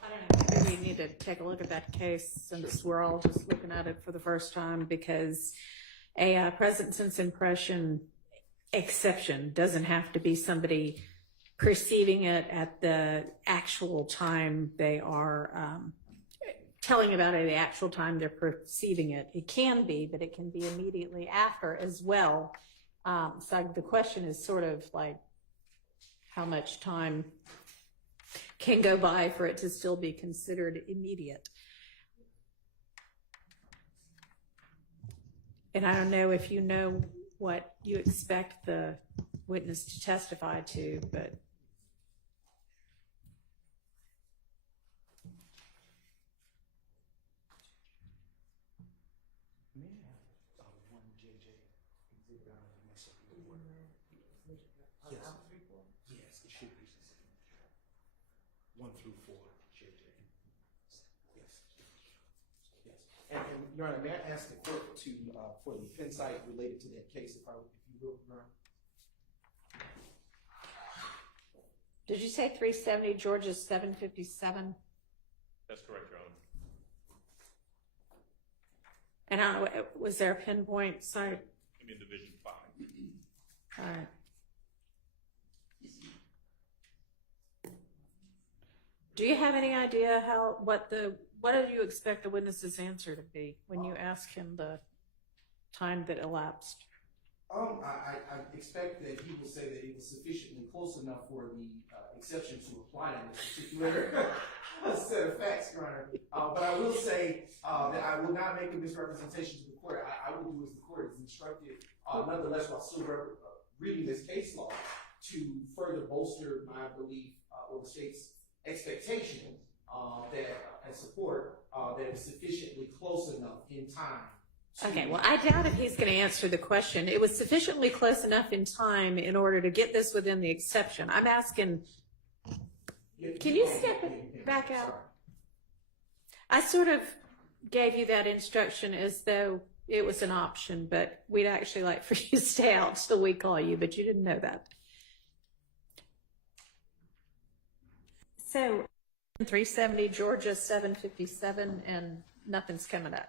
I don't know, maybe we need to take a look at that case since we're all just looking at it for the first time, because a present sense impression exception doesn't have to be somebody perceiving it at the actual time they are telling about it at the actual time they're perceiving it. It can be, but it can be immediately after as well. So the question is sort of like how much time can go by for it to still be considered immediate. And I don't know if you know what you expect the witness to testify to, but Yes, it should be. 1 through 4, JJ. Yes. Yes. And Your Honor, may I ask the clerk to for the pen site related to that case, if you will, Your Honor? did you say 370 Georgia 757? That's correct, Your Honor. And I don't know, was there a pinpoint site? I'm in Division 5. All right. Do you have any idea what do you expect the witness's answer to be when you ask him the time that elapsed? I expect that he will say that it was sufficiently close enough for the exception to apply in this particular set of facts, Your Honor. But I will say that I will not make a misrepresentation to the court. I will do as the court is instructed, nonetheless, while still reading this case law, to further bolster my belief or the state's expectation and support that it's sufficiently close enough in time. Okay, well, I doubt if he's going to answer the question. It was sufficiently close enough in time in order to get this within the exception. I'm asking, can you step back out? Sorry. I sort of gave you that instruction as though it was an option, but we'd actually like for you to stay out till we call you, but you didn't know that. So, 370 Georgia 757, and nothing's coming up.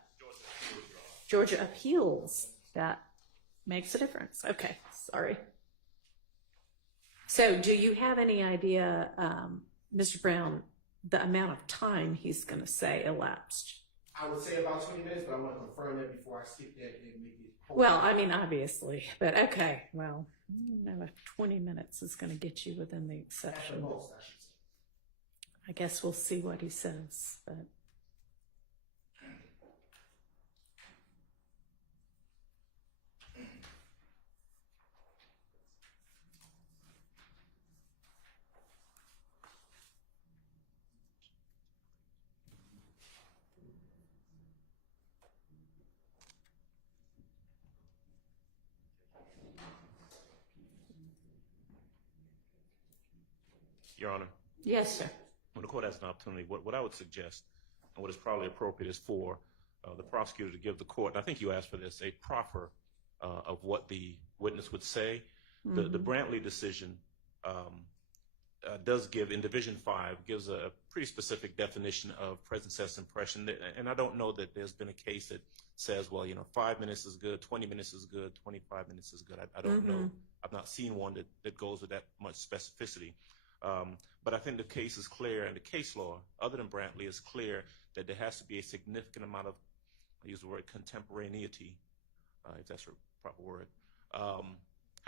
Georgia appeals. That makes a difference. Okay, sorry. So, do you have any idea, Mr. Brown, the amount of time he's going to say elapsed? I would say about 20 minutes, but I want to confirm that before I skip that and make it. Well, I mean, obviously, but okay. Well, I don't know if 20 minutes is going to get you within the At the exception. most, I should say. I guess we'll see what he says, but. Your Honor, Yes, sir. when the court has an opportunity, what I would suggest, and what is probably appropriate, is for the prosecutor to give the court, and I think you asked for this, a proffer of what the witness would say. Mm-hmm. The Brantley decision does give, in Division 5, gives a pretty specific definition of present sense impression, and I don't know that there's been a case that says, well, 5 minutes is good, 20 minutes is good, 25 minutes is good. I don't know. I've not seen one that goes with that much specificity. But I think the case is clear, and the case law, other than Brantley, is clear that there has to be a significant amount of, I use the word contemporaneity, if that's a proper word,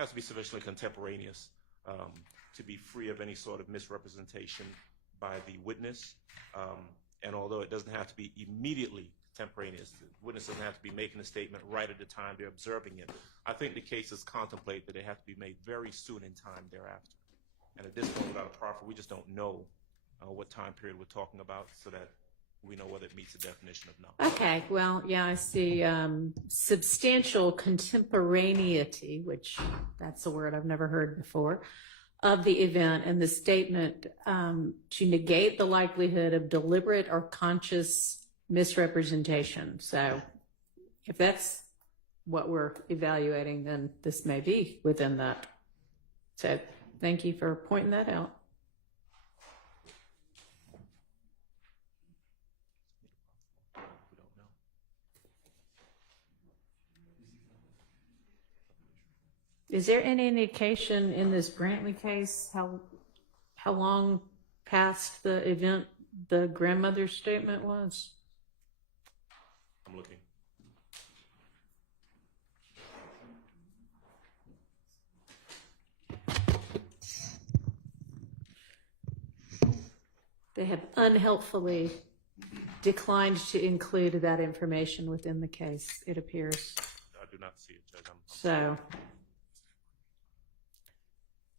has to be sufficiently contemporaneous to be free of any sort of misrepresentation by the witness. And although it doesn't have to be immediately contemporaneous, the witness doesn't have to be making a statement right at the time they're observing it. I think the cases contemplate that they have to be made very soon in time thereafter. And at this point, without a proffer, we just don't know what time period we're talking about, so that we know whether it meets the definition of no. Okay, well, yeah, I see substantial contemporaneity, which that's a word I've never heard before, of the event, and the statement to negate the likelihood of deliberate or conscious misrepresentation. So if that's what we're evaluating, then this may be within that. So thank you for pointing that out. We don't know. Is there any indication in this Brantley case how long past the event the grandmother's statement was? I'm looking. They have unhelpfully declined to include that information within the case, it appears. I do not see it, Judge. So,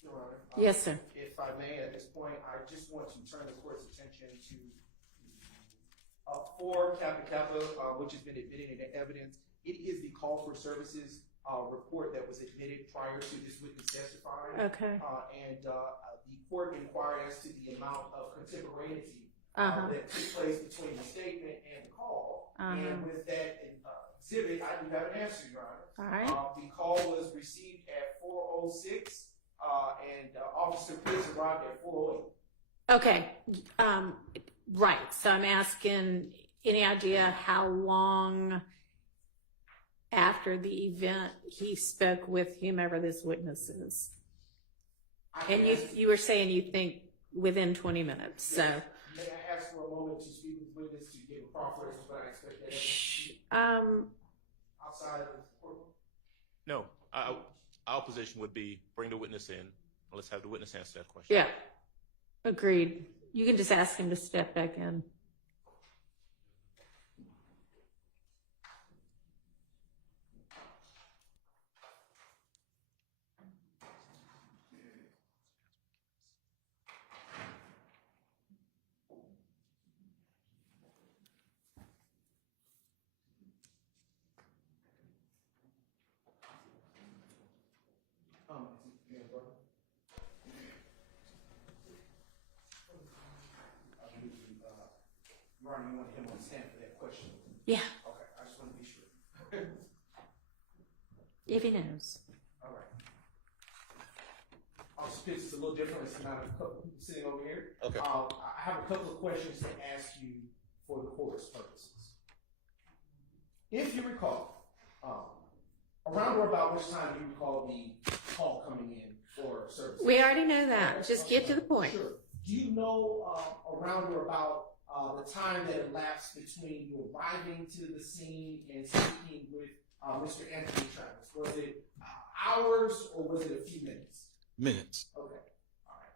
Your Honor, yes, sir. if I may, at this point, I just want to turn the court's attention to 4 Kappa Kappa, which has been admitted into evidence. It is the call for services report that was admitted prior to this witness testifying. Okay. And the court inquired as to the amount of contemporaneity Uh-huh. that took place between the statement and the call. Uh-huh. And with that exhibit, I do have an answer, Your Honor. All right. The call was received at 4:06, and Officer Pitts arrived at 4:08. Okay. Right. So I'm asking, any idea how long after the event he spoke with whomever this witness is? And you were saying you think within 20 minutes. So May I ask for a moment to speak with the witness to give a proffer as to what I expect that outside of the courtroom? No. Our position would be bring the witness in. Let's have the witness answer that question. yeah, agreed. You can just ask him to step back in. Your Honor, you want him on stand for that question? Yeah, Okay, I just want to be sure. if he knows. All right. Officer Pitts is a little different. It's not a couple sitting over here. Okay. I have a couple of questions to ask you for the court's purposes. If you recall, around or about which time do you recall the call coming in for service? We already know that. Just get to the point. Sure. Do you know around or about the time that elapsed between you arriving to the scene and speaking with Mr. Anthony Travis? Was it hours or was it a few minutes? Minutes. Okay. All right.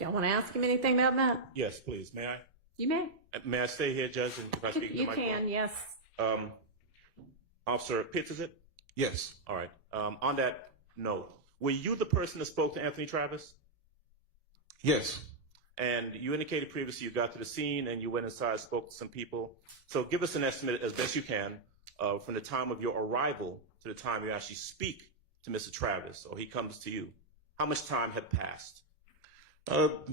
Y'all want to ask him anything about that? Yes, please. May I? You may. May I stay here, Judge, and if I speak to the You microphone? can, yes. Officer Pitts, is it? Yes. All right. On that note, were you the person that spoke to Anthony Travis? Yes. And you indicated previously you got to the scene and you went inside, spoke to some people. So give us an estimate as best you can from the time of your arrival to the time you actually speak to Mr. Travis or he comes to you. How much time had passed?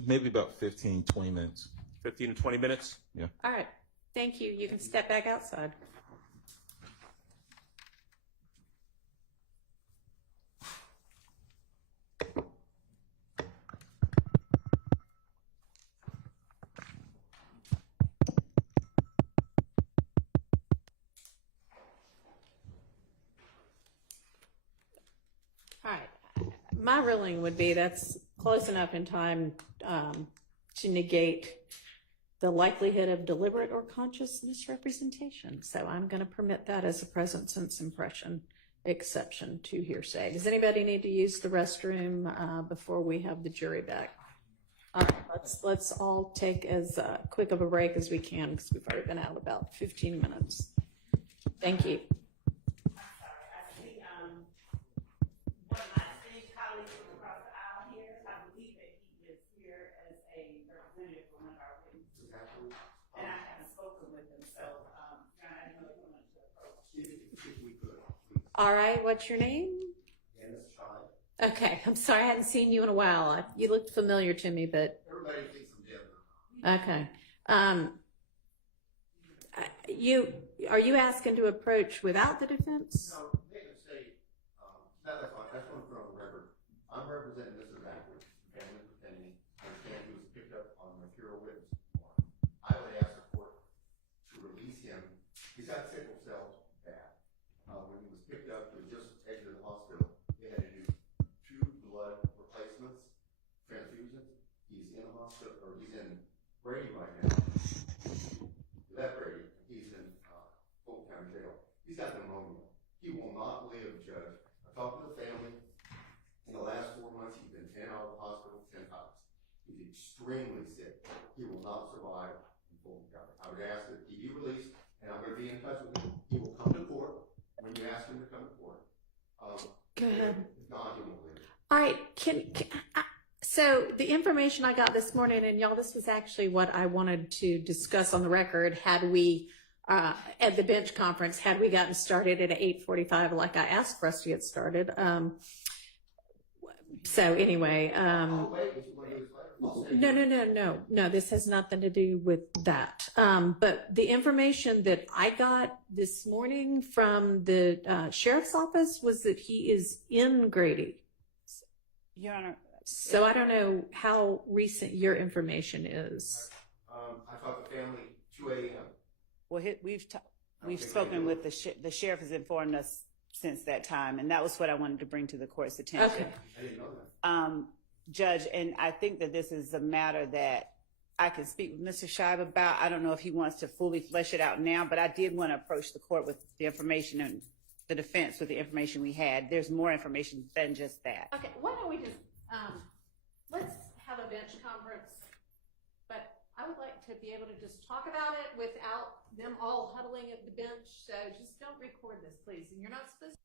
Maybe about 15, 20 minutes. 15 to 20 minutes? Yeah. All right. Thank you. You can step back outside. All right. My ruling would be that's close enough in time to negate the likelihood of deliberate or conscious misrepresentation. So I'm going to permit that as a present sense impression. exception to hearsay. Does anybody need to use the restroom before we have the jury back? All right, let's all take as quick of a break as we can because we've already been out about 15 minutes. Thank you. I'm sorry. I see one of my esteemed colleagues from across the aisle here. I believe that he is here as a representative for one of our witnesses. And I haven't spoken with him, so John, I didn't know if you wanted to approach. If we could, All right, what's your name? Dennis Child. Okay, I'm sorry, I hadn't seen you in a while. You looked familiar to me, but Everybody thinks I'm dead. okay. Are you asking to approach without the defense? No, make a mistake. That's fine. That's going to put on the record. I'm representing Mrs. Atwood, family defendant. I understand he was picked up on material witness warrant. I would ask the court to release him. He's got sickle cell bad. When he was picked up, he was just exited the hospital. They had to do 2 blood replacements, transfusions. He's in the hospital, or he's in Brady right now. He left Brady. He's in Fulton County Jail. He's got pneumonia. He will not live, Judge. I talked to the family. In the last 4 months, he's been 10 out of the hospital 10 times. He's extremely sick. He will not survive in Fulton County. I would ask that he be released, and I'm going to be in touch with him. He will come to court when you ask him to come to court. Go ahead. If not, he won't live. All right, so the information I got this morning, and y'all, this was actually what I wanted to discuss on the record had we, at the bench conference, had we gotten started at 8:45 like I asked for us to get started. So anyway, I'll wait if you want to use later. no, this has nothing to do with that. But the information that I got this morning from the sheriff's office was that he is in Grady. Your Honor, So I don't know how recent your information is. I talked to family 2 a.m. well, we've spoken with the sheriff has informed us since that time, and that was what I wanted to bring to the court's attention. Okay. I didn't know that. Judge, and I think that this is a matter that I can speak with Mr. Shive about. I don't know if he wants to fully flesh it out now, but I did want to approach the court with the information and the defense with the information we had. There's more information than just that. Okay, why don't we just, let's have a bench conference, but I would like to be able to just talk about it without them all huddling at the bench, so just don't record this, please, and you're not supposed to.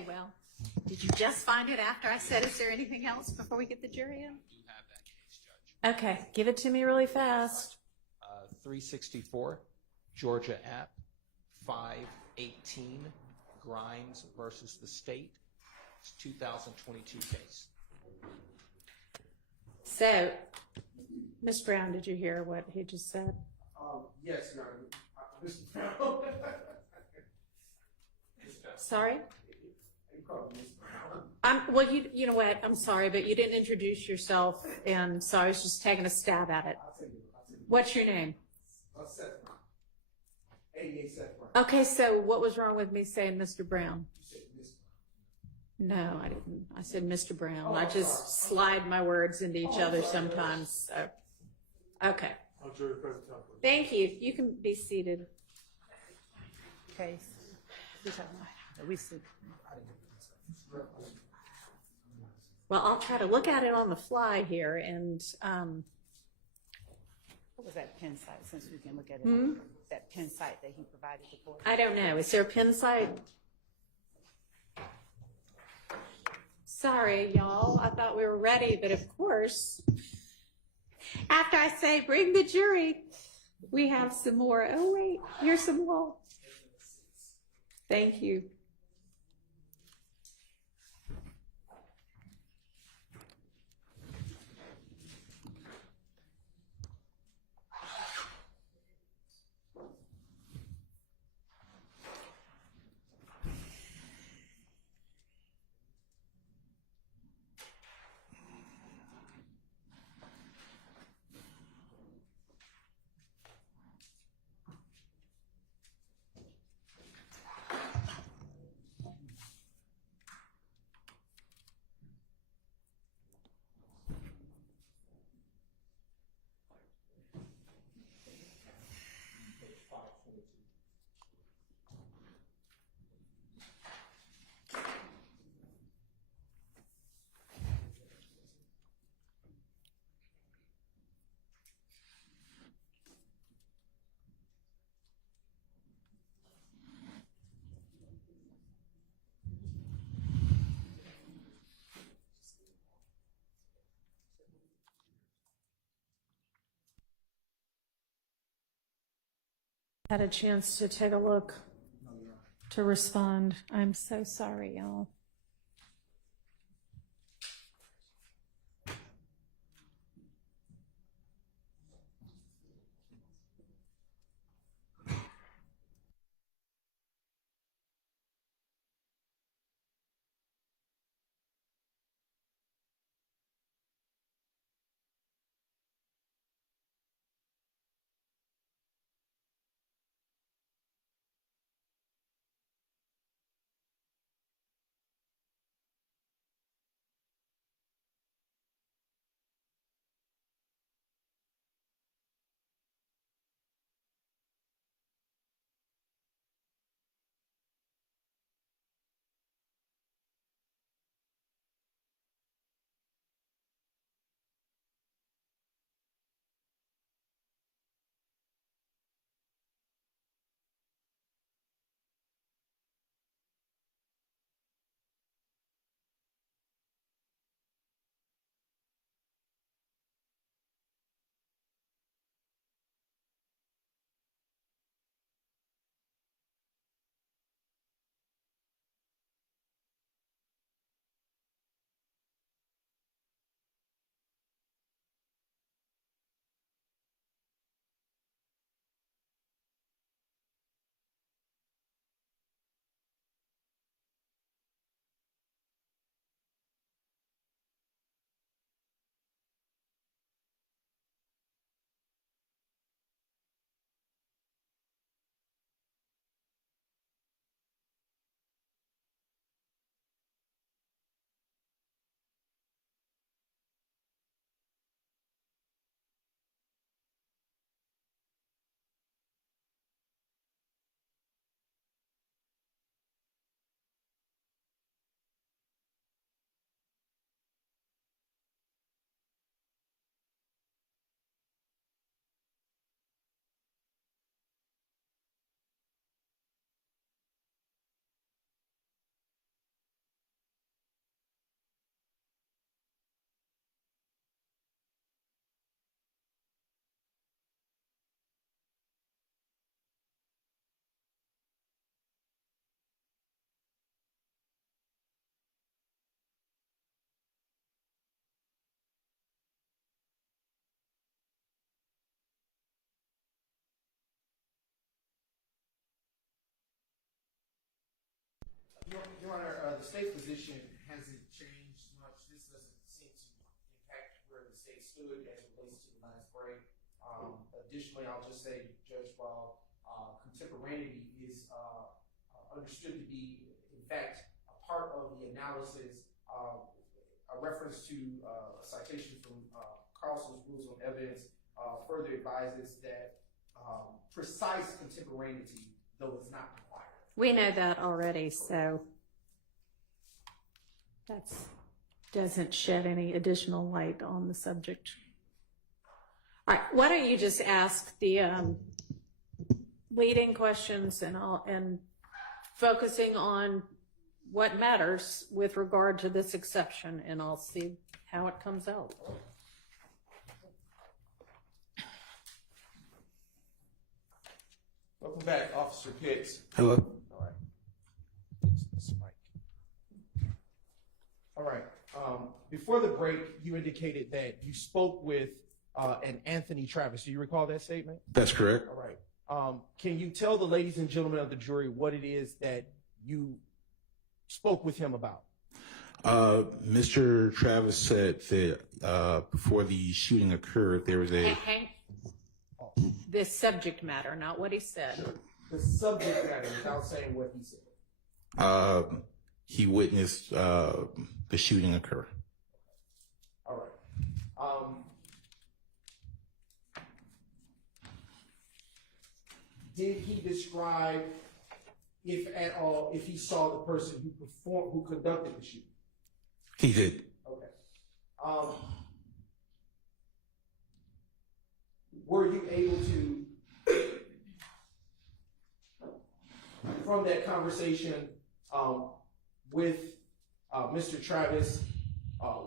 Okay, well, did you just find it after I said, is there anything else before we get the jury in? Do have that case, Judge. Okay, give it to me really fast. 364, Georgia App, 518, Grimes versus the state. It's 2022 case. So, Ms. Brown, did you hear what he just said? Yes, Your Honor. Mr. Brown. Sorry? You called me Ms. Brown. Well, you know what? I'm sorry, but you didn't introduce yourself, and so I was just taking a stab at it. I'll tell you. What's your name? Seth Brown. 88 Seth Brown. Okay, so what was wrong with me saying Mr. Brown? You said Ms. Brown. No, I didn't. I said Mr. Brown. Oh, I I'm just sorry. slide my words into each other sometimes. So. Okay. Thank you. You can be seated. Case. We see. Well, I'll try to look at it on the fly here, and What was that pen site, since we can look at it? Hmm? That pen site that he provided the court? I don't know. Is there a pin site? Sorry, y'all. I thought we were ready, but of course, after I say bring the jury, we have some more. Oh, wait, here's some more. Thank you. Had a chance to take a look, to respond. I'm so sorry, y'all. Your Honor, the state's position hasn't changed much. This doesn't seem to impact where the state stood as it relates to the last break. Additionally, I'll just say, Judge, while contemporaneity is understood to be, in fact, a part of the analysis, a reference to a citation from Carlson's Rules on Evidence further advises that precise contemporaneity, though it's not required. We know that already, so that doesn't shed any additional light on the subject. All right, why don't you just ask the leading questions and focusing on what matters with regard to this exception, and I'll see how it comes out. Welcome back, Officer Pitts. Hello. All right. All right. Before the break, you indicated that you spoke with an Anthony Travis. Do you recall that statement? That's correct. All right. Can you tell the ladies and gentlemen of the jury what it is that you spoke with him about? Mr. Travis said that before the shooting occurred, there was a This subject matter, not what he said. The subject matter, without saying what he said. he witnessed the shooting occur. All right. Did he describe, if at all, if he saw the person who conducted the shooting? He did. Okay. Were you able to, from that conversation with Mr. Travis,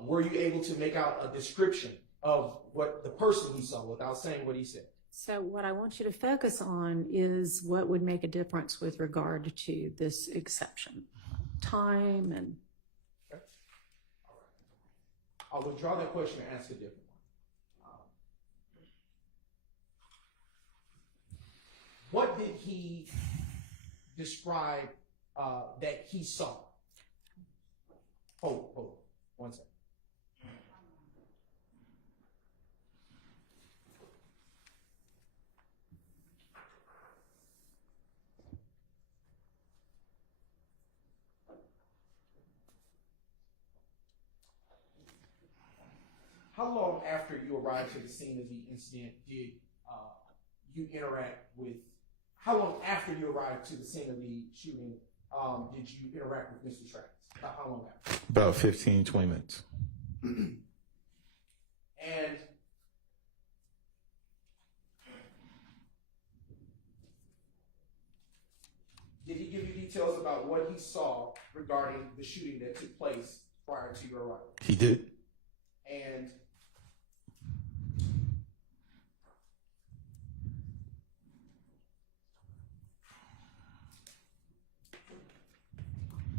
were you able to make out a description of what the person he saw without saying what he said? So what I want you to focus on is what would make a difference with regard to this exception. Time and... Okay. All right. I'll withdraw that question and ask a different one. What did he describe that he saw? Hold on. One second. How long after you arrived to the scene of the incident did you interact with, how long after you arrived to the scene of the shooting did you interact with Mr. Travis? About how long after? About 15, 20 minutes. And did he give you details about what he saw regarding the shooting that took place prior to your arrival? He did. And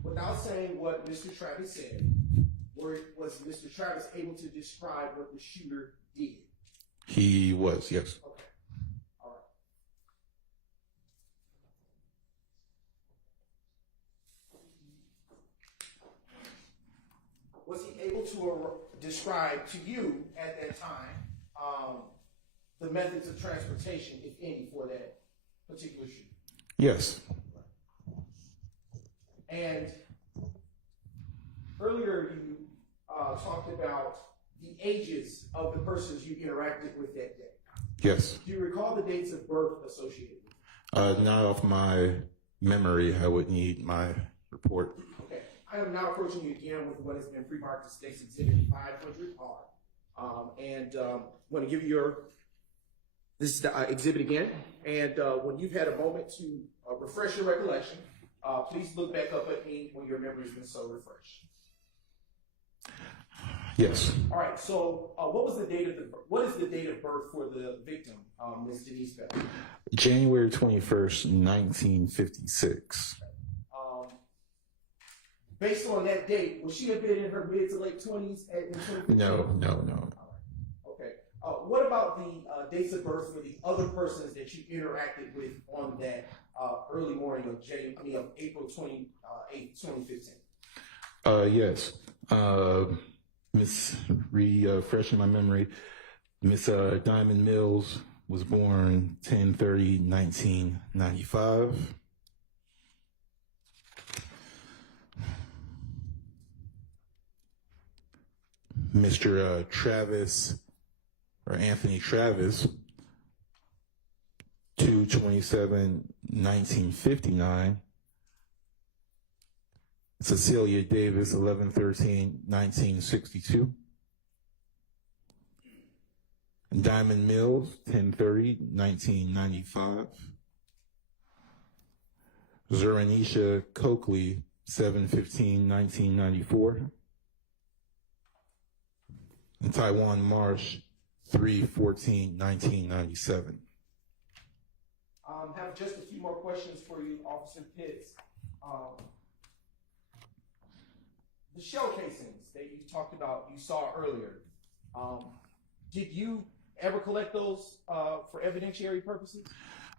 without saying what Mr. Travis said, was Mr. Travis able to describe what the shooter did? He was, yes. Okay. All right. Was he able to describe to you at that time the methods of transportation, if any, for that particular shooting? Yes. And earlier you talked about the ages of the persons you interacted with that day. Yes. Do you recall the dates of birth associated with it? Not off my memory. I would need my report. Okay. I am now approaching you again with what has been pre-marked as State's Exhibit 500R. And I'm going to give you this is the exhibit again. And when you've had a moment to refresh your recollection, please look back up at me when your memory has been so refreshed. Yes. All right. So, what is the date of birth for the victim, Ms. Denise Bell? January 21st, 1956. Based on that date, would she have been in her mid to late 20s? No. All right. Okay. What about the dates of birth for the other persons that you interacted with on that early morning of April 28th, 2015? Yes. Miss refreshing my memory. Miss Diamond Mills was born 10/30/1995. Mr. Travis or Anthony Travis, 2/27/1959. Cecilia Davis, 11/13/1962. Diamond Mills, 10/30/1995. Zuranisha Coakley, 7/15/1994. And Taiwan Marsh, 3/14/1997. Have just a few more questions for you, Officer Pitts. The shell casings that you talked about, you saw earlier, did you ever collect those for evidentiary purposes?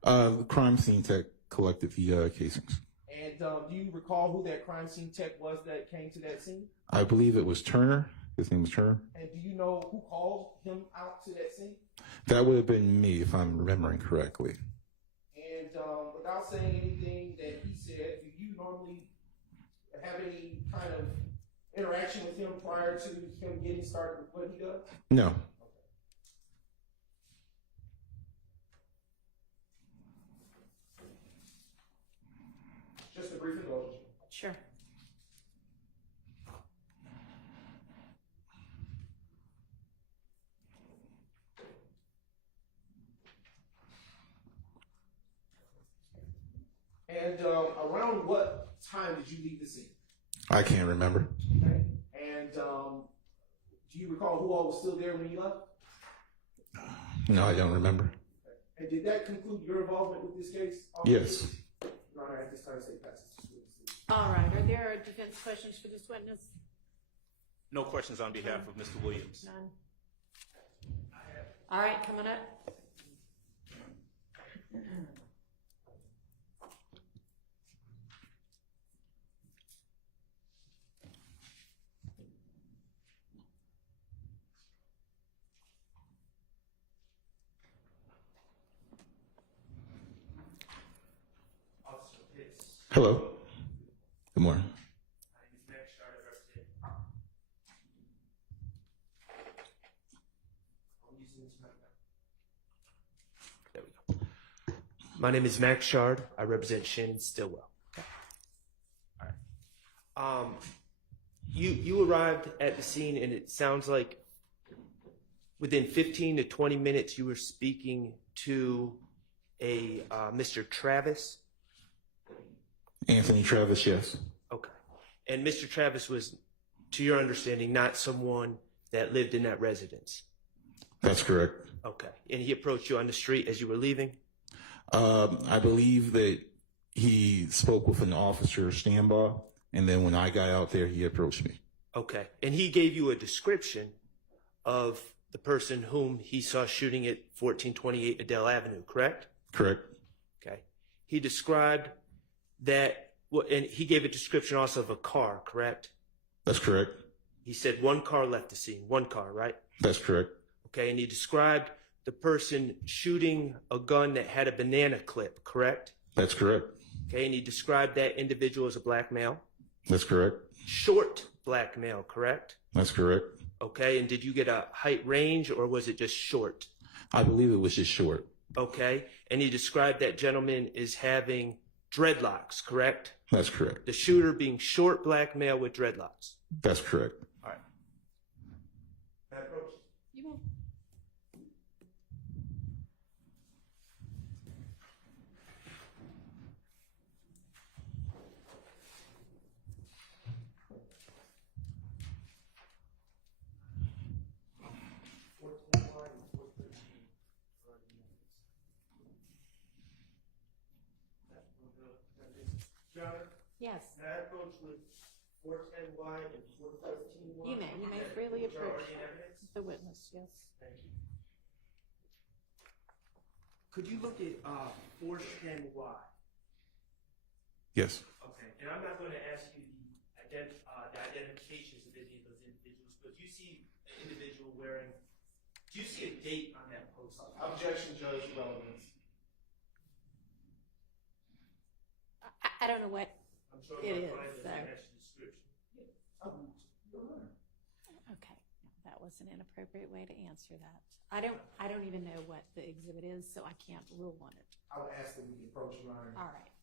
The crime scene tech collected the casings. And do you recall who that crime scene tech was that came to that scene? I believe it was Turner. His name was Turner. And do you know who called him out to that scene? That would have been me, if I'm remembering correctly. And without saying anything that he said, do you normally have any kind of interaction with him prior to him getting started with what he does? No. Just a brief indulgence. Sure. And around what time did you leave the scene? I can't remember. Okay. And do you recall who all was still there when you left? No, I don't remember. And did that conclude your involvement with this case? Yes. Your Honor, at this time, say passes to witness. All right, are there defense questions for this witness? No questions on behalf of Mr. Williams. None. All right, coming up. Hello. Good morning. There we go. My name is Max Shard. I represent Shannon Stillwell. Okay. All right. You arrived at the scene, and it sounds like within 15 to 20 minutes you were speaking to a Mr. Travis. Anthony Travis, yes. Okay. And Mr. Travis was, to your understanding, not someone that lived in that residence. That's correct. Okay. And he approached you on the street as you were leaving? I believe that he spoke with an officer standby, and then when I got out there, he approached me. Okay. And he gave you a description of the person whom he saw shooting at 1428 Adele Avenue, correct? Correct. Okay. He described that, and he gave a description also of a car, correct? That's correct. He said one car left the scene, one car, right? That's correct. Okay, and he described the person shooting a gun that had a banana clip, correct? That's correct. Okay, and he described that individual as a black male? That's correct. Short black male, correct? That's correct. Okay, and did you get a height range or was it just short? I believe it was just short. Okay, and he described that gentleman as having dreadlocks, correct? That's correct. The shooter being short black male with dreadlocks. That's correct. All right. Can I approach? You may. Yes. Can I approach with 410Y and 413Y? You may freely approach the witness, yes. Thank you. Could you look at 410Y? Yes. Okay, and I'm not going to ask you the identifications of any of those individuals, but do you see an individual wearing, do you see a date on that post? Objection, Judge, relevance. I don't know what I'm sure it my is, client doesn't so. match the description. Okay, that was an inappropriate way to answer that. I don't even know what the exhibit is, so I can't rule on it. I would ask that we approach Your Honor. All right.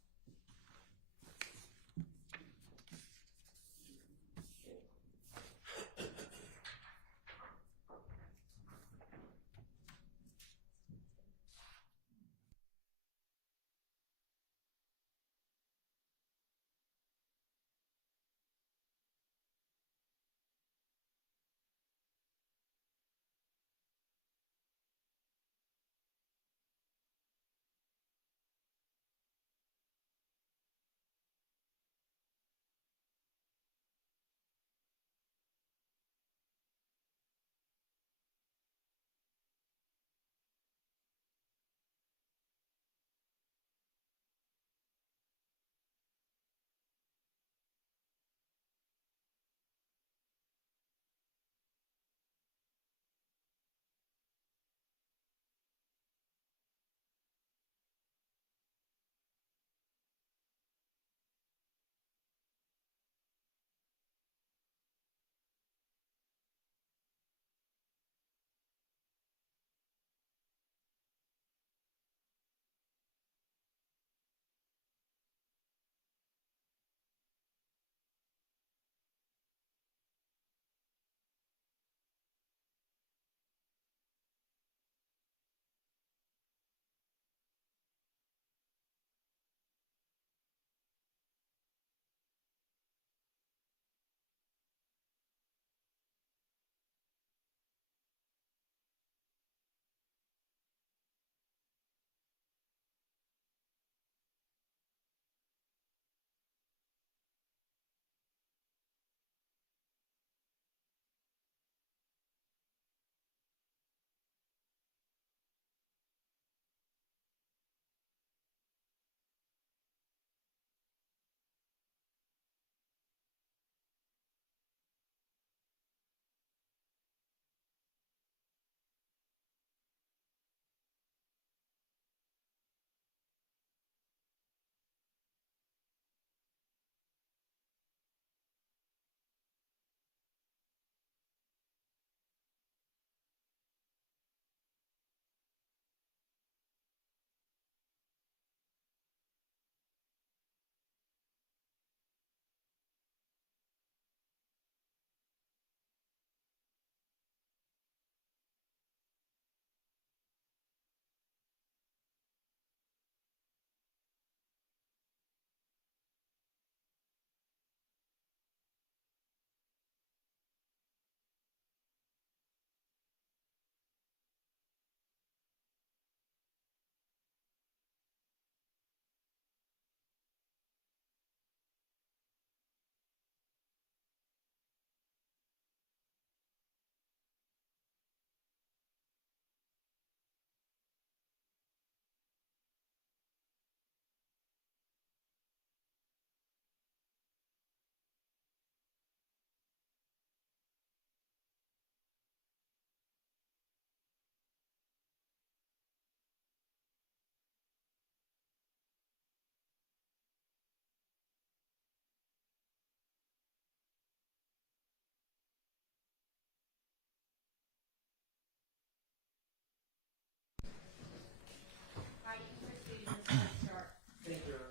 Thank you, Your Honor.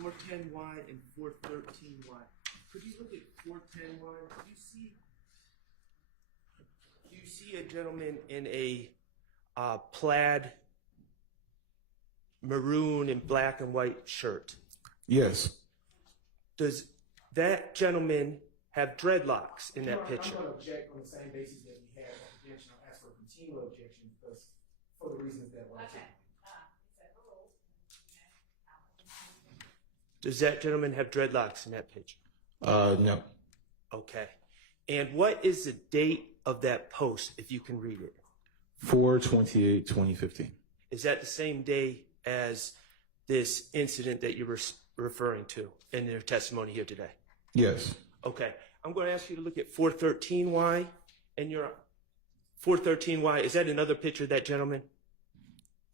410Y and 413Y. Could you look at 410Y? Do you see a gentleman in a plaid maroon and black and white shirt? Yes. Does that gentleman have dreadlocks in Your that Honor, picture? I'm going to object on the same basis that we had an objection. I'll ask for a continual objection because for the reasons that were articulated. Does that gentleman have dreadlocks in that picture? No. Okay. And what is the date of that post, if you can read it? 4/28/2015. Is that the same day as this incident that you were referring to in your testimony here today? Yes. Okay. I'm going to ask you to look at 413Y and your 413Y. Is that another picture of that gentleman?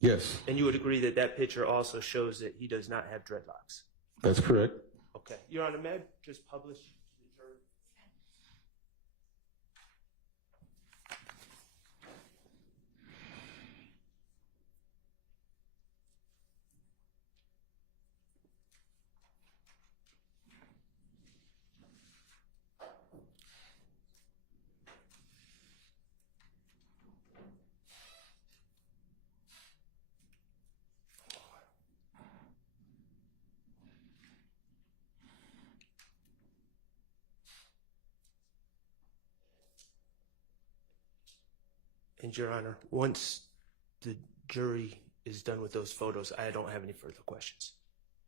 Yes, And you would agree that that picture also shows that he does not have dreadlocks? that's correct. Okay. Your Honor, may I just publish the jury? And Your Honor, once the jury is done with those photos, I don't have any further questions.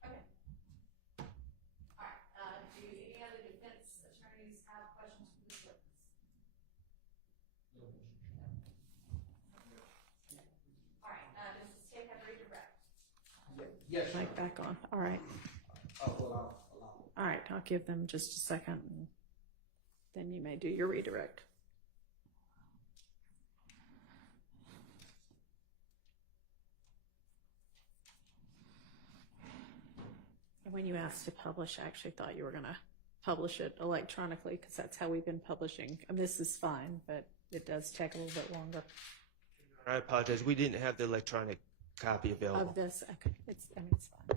Okay. All right, do any other defense attorneys have questions for this witness? All right, does the state have redirect? Yes, Your Mic Honor. back on, all right. Oh, well, All right, I'll give them just a second, and then you may do your redirect. And when you asked to publish, I actually thought you were going to publish it electronically because that's how we've been publishing. And this is fine, but it does take a little bit longer. I apologize. We didn't have the electronic copy available. Of this, okay, it's fine.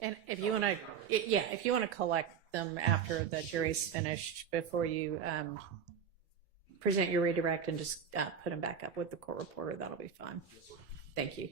And if you want to, yeah, if you want to collect them after the jury's finished, before you present your redirect and just put them back up with the court reporter, that'll be fine. Thank you.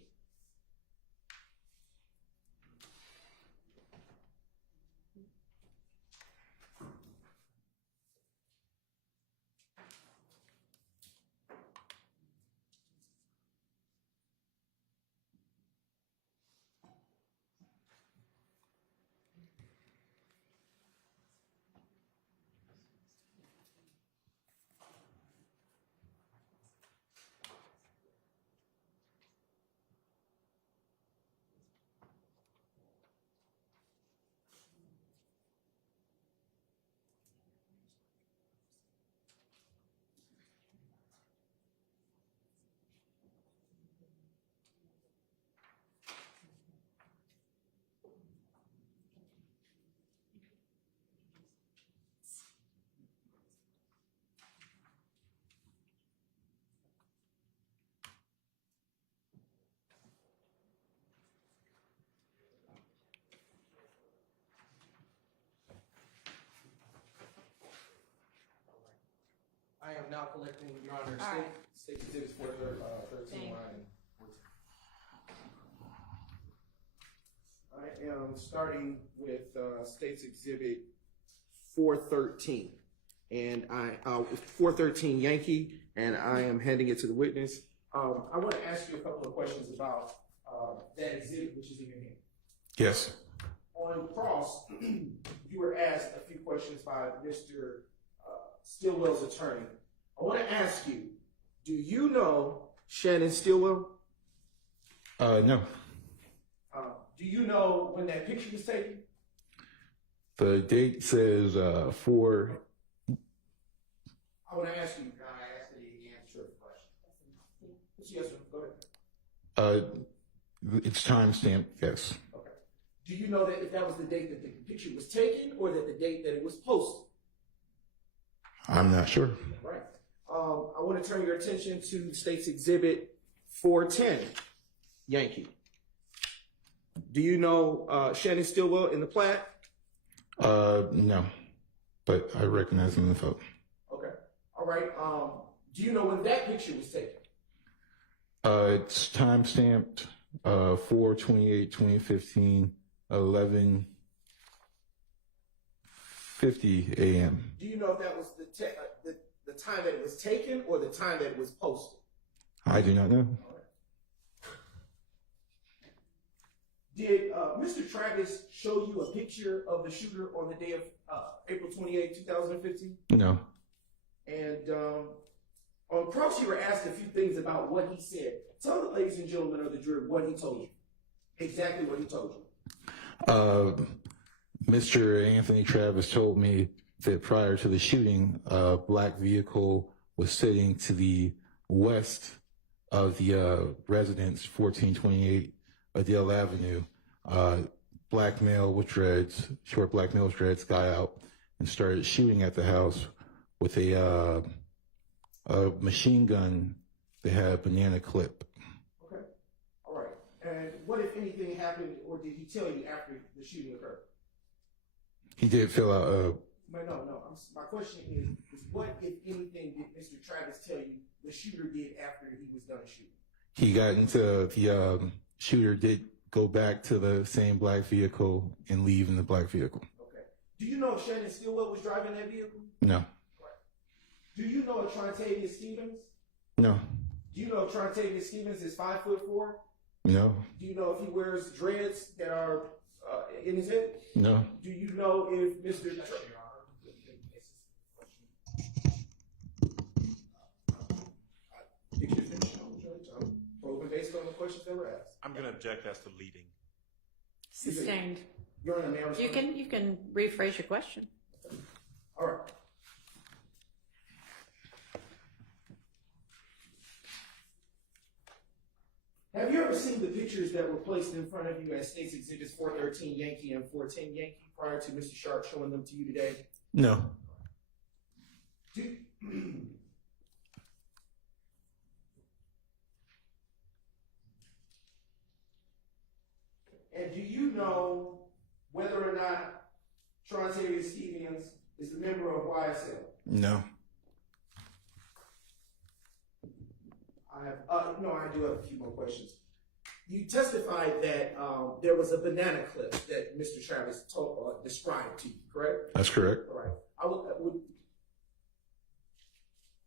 I am now collecting, Your Honor, All right. state exhibits for 13 line. I am starting with State's Exhibit 413, and 413 Yankee, and I am handing it to the witness. I want to ask you a couple of questions about that exhibit, which is in your hand. Yes. On cross, you were asked a few questions by Mr. Stillwell's attorney. I want to ask you, do you know Shannon Stillwell? No. Do you know when that picture was taken? The date says 4. I want to ask you. Can I ask the answer to the question? Yes, sir. Go ahead. It's timestamped, yes. Okay. Do you know that if that was the date that the picture was taken or that the date that it was posted? I'm not sure. Right. I want to turn your attention to the state's exhibit 410, Yankee. Do you know Shannon Stillwell in the plat? No, but I recognize him in the photo. Okay. All right. Do you know when that picture was taken? It's time stamped 4/28/2015, 11:50 a.m. Do you know if that was the time that it was taken or the time that it was posted? I do not know. Did Mr. Travis show you a picture of the shooter on the day of April 28, 2015? No. And on cross, you were asked a few things about what he said. Tell the ladies and gentlemen of the jury what he told you. Exactly what he told you. Mr. Anthony Travis told me that prior to the shooting, a black vehicle was sitting to the west of the residence, 1428 Adele Avenue. Black male with dreads, short black male with dreads, got out and started shooting at the house with a machine gun that had a banana clip. Okay. All right. And what, if anything, happened, or did he tell you after the shooting occurred? He did fill out No. My question is what, if anything, did Mr. Travis tell you the shooter did after he was done shooting? he got into the shooter did go back to the same black vehicle and leave in the black vehicle. Okay. Do you know if Shannon Stillwell was driving that vehicle? No. Do you know if Trontavious Stevens? No. Do you know if Trontavious Stevens is 5'4"? No. Do you know if he wears dreads that are in his head? No. Do you know if Mr. Probing based on the questions that were asked. I'm going to object as to leading. Sustained. Your Honor, may I respond? You can rephrase your question. All right. Have you ever seen the pictures that were placed in front of you as State's Exhibits 413 Yankee and 410 Yankee prior to Mr. Sharp showing them to you today? No. And do you know whether or not Trontavious Stevens is a member of YSL? No. I do have a few more questions. You testified that there was a banana clip that Mr. Travis described to you, correct? That's correct. All right.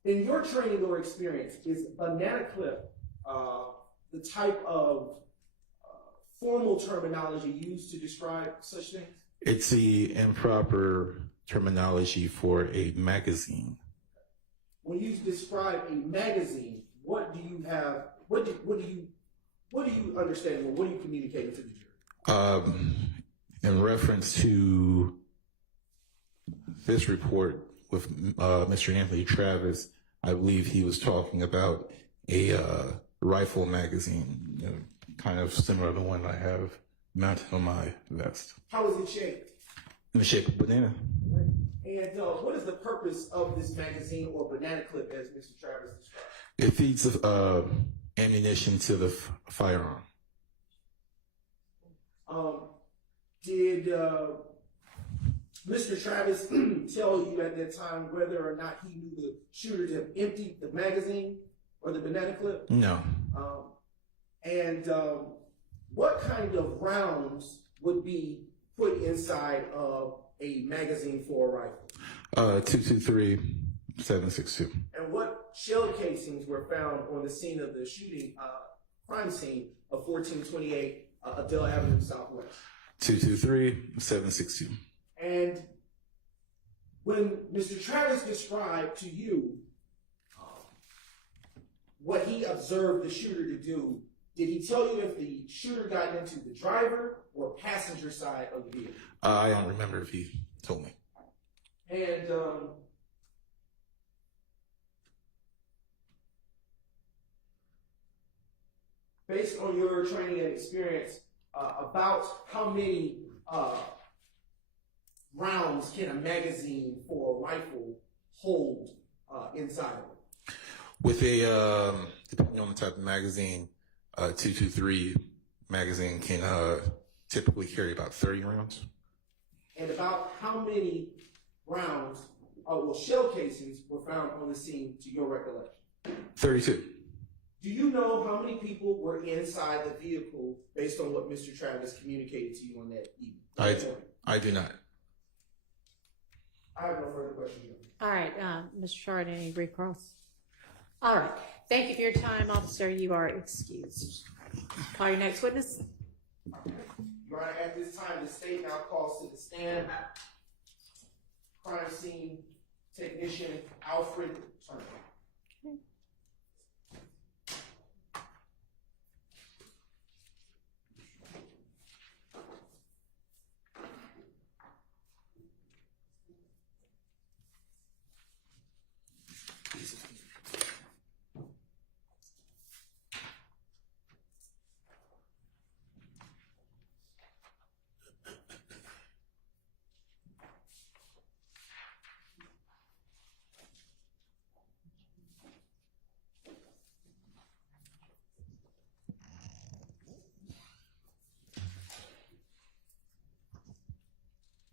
In your training or experience, is banana clip the type of formal terminology used to describe such things? It's the improper terminology for a magazine. When you describe a magazine, what do you have? What do you understand? Or what are you communicating to the jury? In reference to this report with Mr. Anthony Travis, I believe he was talking about a rifle magazine, kind of similar to the one I have mounted on my vest. How is it shaped? In the shape of a banana. And what is the purpose of this magazine or banana clip, as Mr. Travis described? It feeds ammunition to the firearm. Did Mr. Travis tell you at that time whether or not he knew the shooter to have emptied the magazine or the banana clip? No. And what kind of rounds would be put inside of a magazine for a rifle? 223 762. And what shell casings were found on the scene of the shooting, crime scene of 1428 Adele Avenue Southwest? 223 762. And when Mr. Travis described to you what he observed the shooter to do, did he tell you if the shooter got into the driver or passenger side of the vehicle? I don't remember if he told me. And based on your training and experience, about how many rounds can a magazine for a rifle hold inside of it? With a, depending on the type of magazine, 223 magazine can typically carry about 30 rounds. And about how many rounds, shell casings were found on the scene to your recollection? 32. Do you know how many people were inside the vehicle based on what Mr. Travis communicated to you on that evening? I do not. I have no further questions. All right, Mr. Shard, any recross? All right, thank you for your time, officer. You are excused. Call your next witness. Your Honor, at this time, the state now calls to the stand crime scene technician Alfred Turner.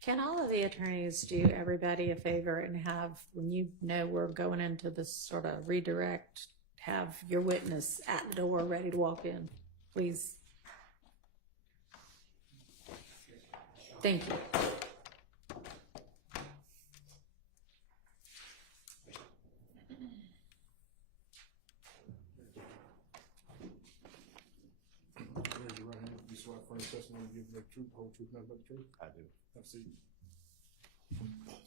Can all of the attorneys do everybody a favor and have, when you know we're going into this sort of redirect, have your witness at the door ready to walk in, please? Thank you. Raise your right hand. You swear affirm the testimony you give the truth, the whole truth, nothing but the truth? I do. Have a seat.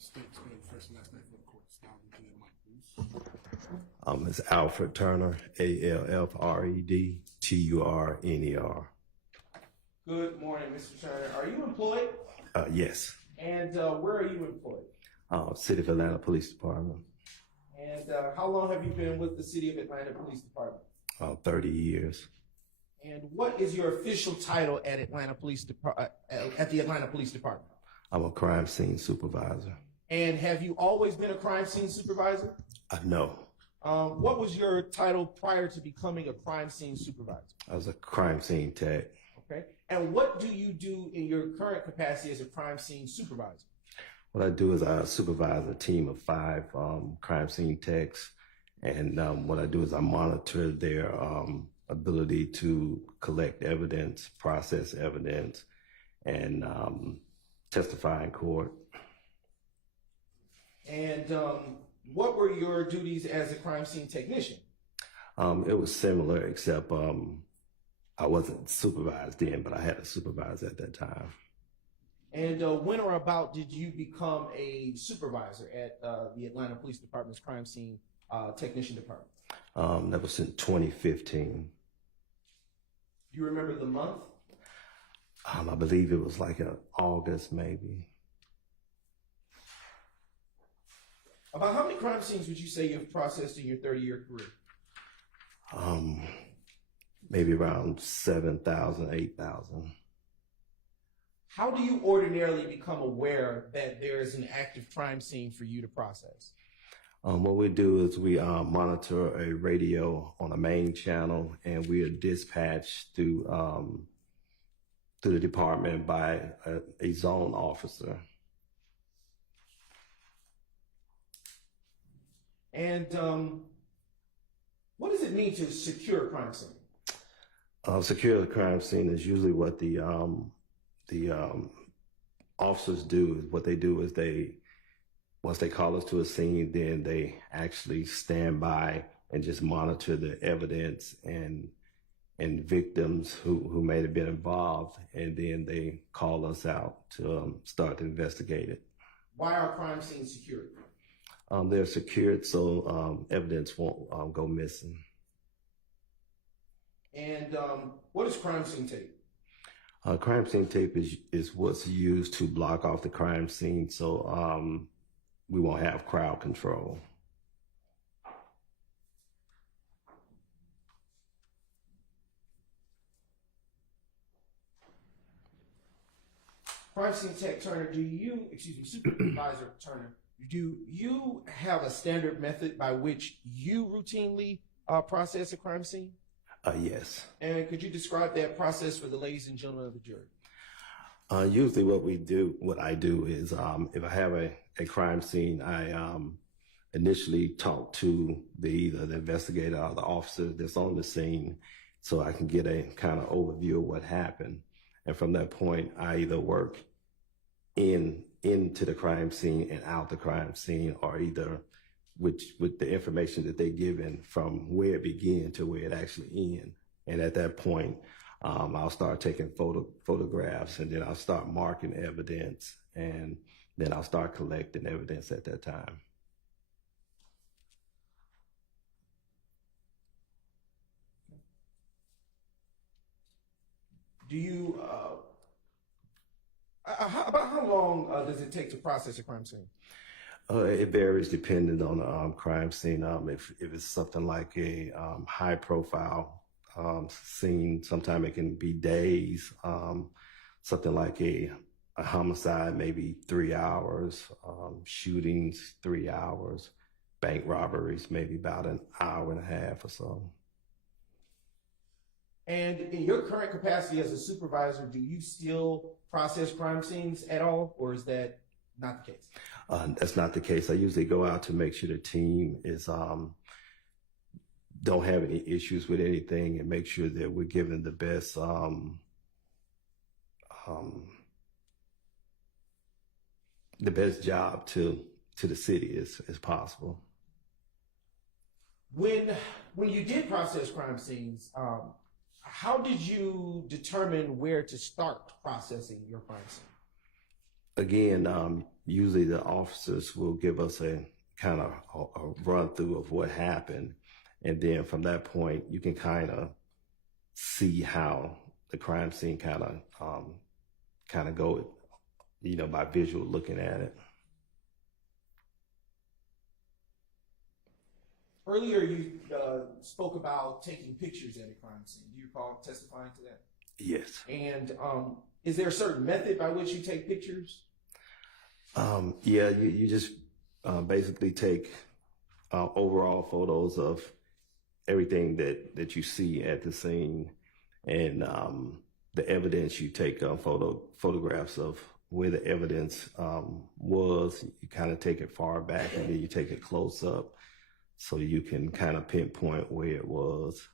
State your first and last name for the court. Style into the mic, please. It's Alfred Turner, Alfred Turner. Good morning, Mr. Turner. Are you employed? Yes. And where are you employed? City of Atlanta Police Department. And how long have you been with the City of Atlanta Police Department? 30 years. And what is your official title at Atlanta Police at the Atlanta Police Department? I'm a crime scene supervisor. And have you always been a crime scene supervisor? No. What was your title prior to becoming a crime scene supervisor? I was a crime scene tech. Okay. And what do you do in your current capacity as a crime scene supervisor? What I do is I supervise a team of 5 crime scene techs. And what I do is I monitor their ability to collect evidence, process evidence, and testify in court. And what were your duties as a crime scene technician? It was similar, except I wasn't supervised then, but I had a supervisor at that time. And when or about did you become a supervisor at the Atlanta Police Department's crime scene technician department? That was in 2015. Do you remember the month? I believe it was like August, maybe. About how many crime scenes would you say you've processed in your 30-year career? Maybe around 7,000, 8,000. How do you ordinarily become aware that there is an active crime scene for you to process? What we do is we monitor a radio on a main channel, and we are dispatched through the department by a zone officer. And what does it mean to secure a crime scene? Secure the crime scene is usually what the officers do. What they do is once they call us to a scene, then they actually stand by and just monitor the evidence and victims who may have been involved, and then they call us out to start to investigate it. Why are crime scenes secured? They're secured so evidence won't go missing. And what is crime scene tape? Crime scene tape is what's used to block off the crime scene, so we won't have crowd control. Crime scene tech Turner, Supervisor Turner, do you have a standard method by which you routinely process a crime scene? Yes. And could you describe that process for the ladies and gentlemen of the jury? Usually what I do is, if I have a crime scene, I initially talk to either the investigator or the officer that's on the scene so I can get a kind of overview of what happened. And from that point, I either work into the crime scene and out the crime scene, or either with the information that they given from where it began to where it actually ends. And at that point, I'll start taking photographs, and then I'll start marking evidence, and then I'll start collecting evidence at that time. Do you, about how long does it take to process a crime scene? It varies depending on the crime scene. If it's something like a high profile scene, sometimes it can be days. Something like a homicide, maybe 3 hours. Shootings, 3 hours. Bank robberies, maybe about an hour and a half or so. And in your current capacity as a supervisor, do you still process crime scenes at all, or is that not the case? That's not the case. I usually go out to make sure the team is don't have any issues with anything, and make sure that we're giving the best job to the city as possible. When you did process crime scenes, how did you determine where to start processing your crime scene? Again, usually the officers will give us a kind of a run through of what happened. And then from that point, you can kind of see how the crime scene kind of go, by visual looking at it. Earlier, you spoke about taking pictures at a crime scene. Do you recall testifying to that? Yes. And is there a certain method by which you take pictures? Yeah, you just basically take overall photos of everything that you see at the scene, and the evidence. You take photographs of where the evidence was. You kind of take it far back, and then you take it close up, so you can kind of pinpoint where it was.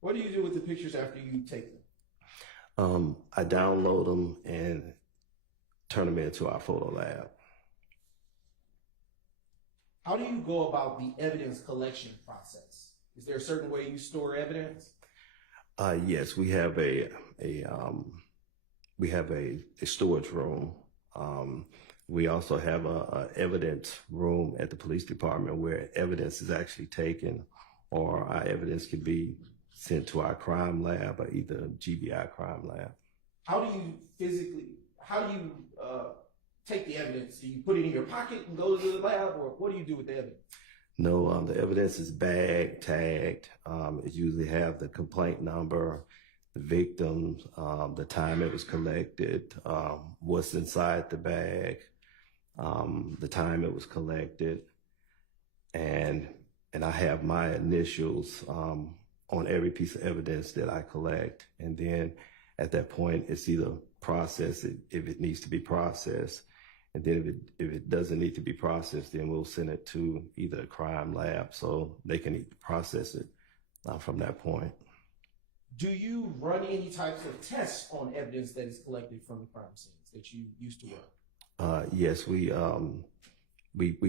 What do you do with the pictures after you take them? I download them and turn them into our photo lab. How do you go about the evidence collection process? Is there a certain way you store evidence? Yes, we have a storage room. We also have a evidence room at the police department where evidence is actually taken, or our evidence can be sent to our crime lab, or either GBI crime lab. How do you take the evidence? Do you put it in your pocket and go to the lab, or what do you do with the evidence? No, the evidence is bagged, tagged. It usually have the complaint number, the victim, the time it was collected, what's inside the bag, the time it was collected, and I have my initials on every piece of evidence that I collect. And then at that point, it's either process it if it needs to be processed. And then if it doesn't need to be processed, then we'll send it to either a crime lab so they can process it from that point. Do you run any types of tests on evidence that is collected from the crime scenes that you used to run? Yes, we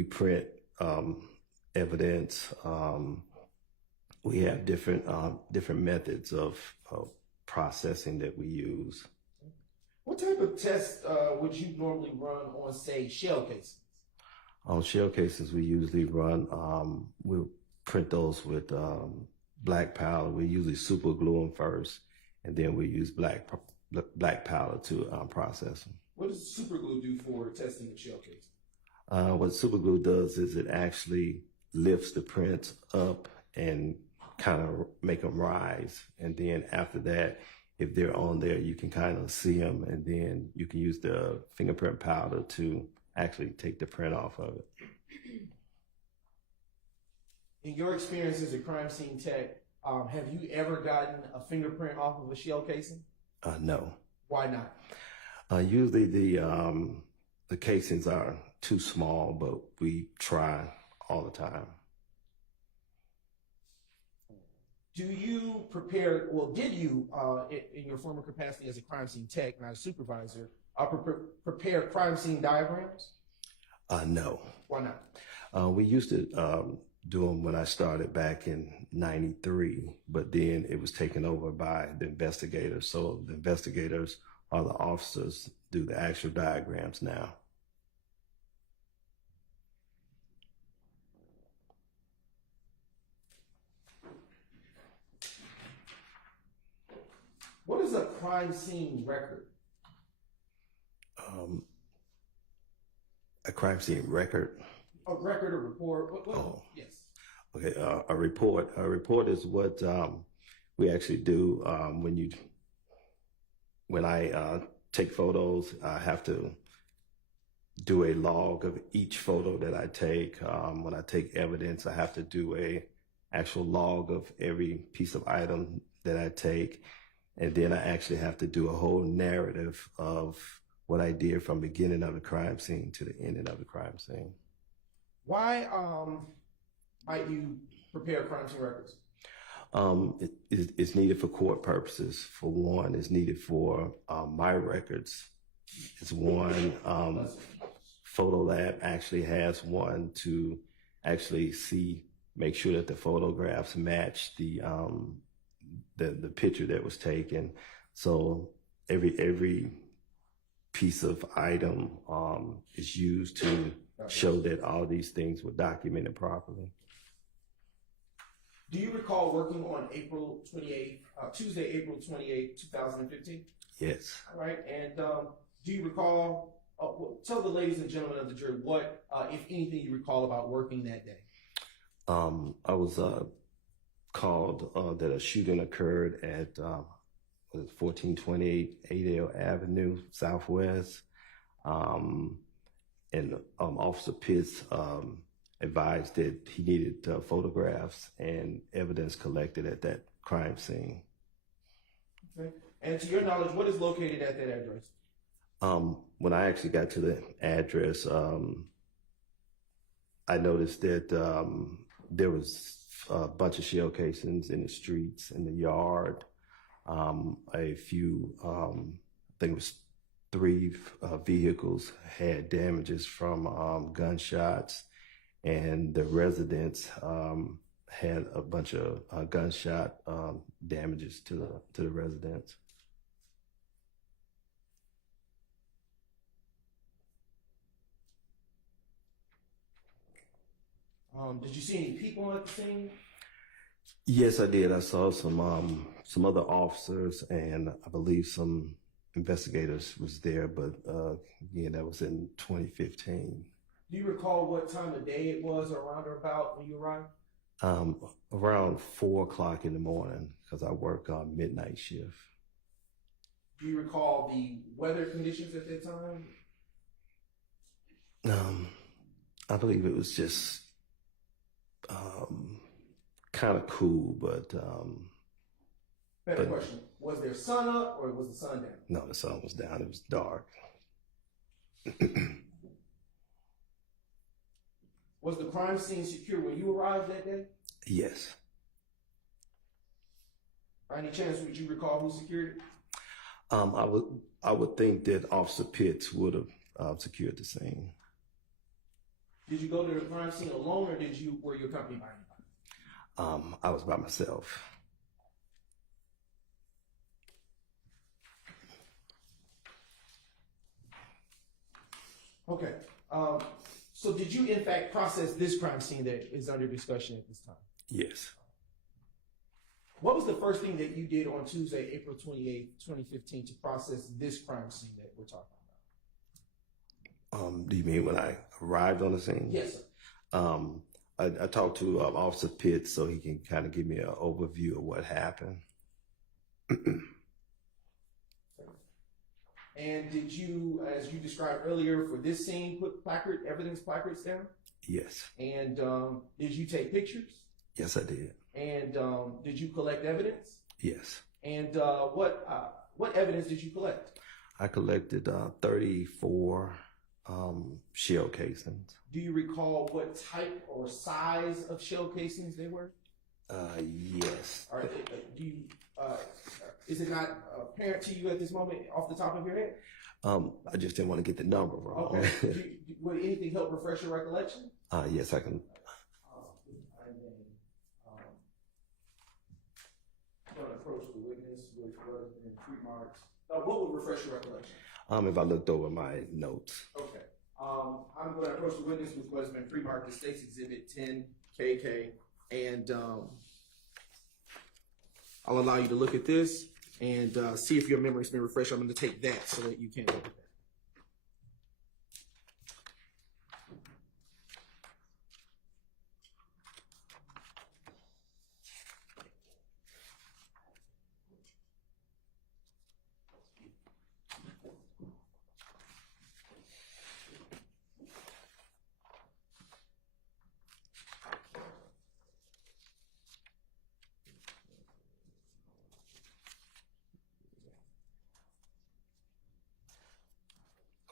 print evidence. We have different methods of processing that we use. What type of tests would you normally run on, say, shell cases? On shell cases, we usually run, we'll print those with black powder. We usually super glue them first, and then we use black powder to process them. What does super glue do for testing the shell cases? What super glue does is it actually lifts the prints up and kind of make them rise. And then after that, if they're on there, you can kind of see them, and then you can use the fingerprint powder to actually take the print off of it. In your experience as a crime scene tech, have you ever gotten a fingerprint off of a shell casing? No. Why not? Usually the casings are too small, but we try all the time. Do you prepare, well, did you, in your former capacity as a crime scene tech, not a supervisor, prepare crime scene diagrams? No. Why not? We used to do them when I started back in '93, but then it was taken over by the investigators. So the investigators or the officers do the actual diagrams now. What is a crime scene record? A crime scene record? A record or report? Oh. Yes. Okay, a report. A report is what we actually do when I take photos. I have to do a log of each photo that I take. When I take evidence, I have to do a actual log of every piece of item that I take. And then I actually have to do a whole narrative of what I did from beginning of the crime scene to the ending of the crime scene. Why might you prepare crime scene records? It's needed for court purposes. For one, it's needed for my records. It's one. Photo Lab actually has one to actually make sure that the photographs match the picture that was taken. So every piece of item is used to show that all these things were documented properly. Do you recall working on Tuesday, April 28th, 2015? Yes. All right. And do you recall, tell the ladies and gentlemen of the jury what, if anything, you recall about working that day? I was called that a shooting occurred at 1428 8L Avenue Southwest, and Officer Pitts advised that he needed photographs and evidence collected at that crime scene. Okay. And to your knowledge, what is located at that address? When I actually got to the address, I noticed that there was a bunch of shell casings in the streets, in the yard. A few, I think it was 3 vehicles had damages from gunshots, and the residents had a bunch of gunshot damages to the residents. Did you see any people at the scene? Yes, I did. I saw some other officers, and I believe some investigators was there, but again, that was in 2015. Do you recall what time of day it was, or around or about when you arrived? Around 4 o'clock in the morning, because I work on midnight shift. Do you recall the weather conditions at that time? I believe it was just kind of cool, but Better question. Was there sun up or was the sun down? no, the sun was down. It was dark. Was the crime scene secure when you arrived that day? Yes. By any chance, would you recall who secured it? I would think that Officer Pitts would have secured the scene. Did you go to the crime scene alone, or were you accompanied by anybody? I was by myself. Okay. So did you in fact process this crime scene that is under discussion at this time? Yes. What was the first thing that you did on Tuesday, April 28th, 2015 to process this crime scene that we're talking about? Do you mean when I arrived on the scene? Yes, sir. I talked to Officer Pitts so he can kind of give me an overview of what happened. And did you, as you described earlier, for this scene, put evidence placards down? Yes. And did you take pictures? Yes, I did. And did you collect evidence? Yes. And what evidence did you collect? I collected 34 shell casings. Do you recall what type or size of shell casings they were? Yes. Or do you? Is it not apparent to you at this moment, off the top of your head? I just didn't want to get the number wrong. Okay. Would anything help refresh your recollection? Yes, I can. I'm going to approach the witness with was in three marks. What would refresh your recollection? If I looked over my notes. Okay. I'm going to approach the witness with what's been pre-marked as State's Exhibit 10 KK, and I'll allow you to look at this and see if your memory's been refreshed. I'm going to take that so that you can look at that.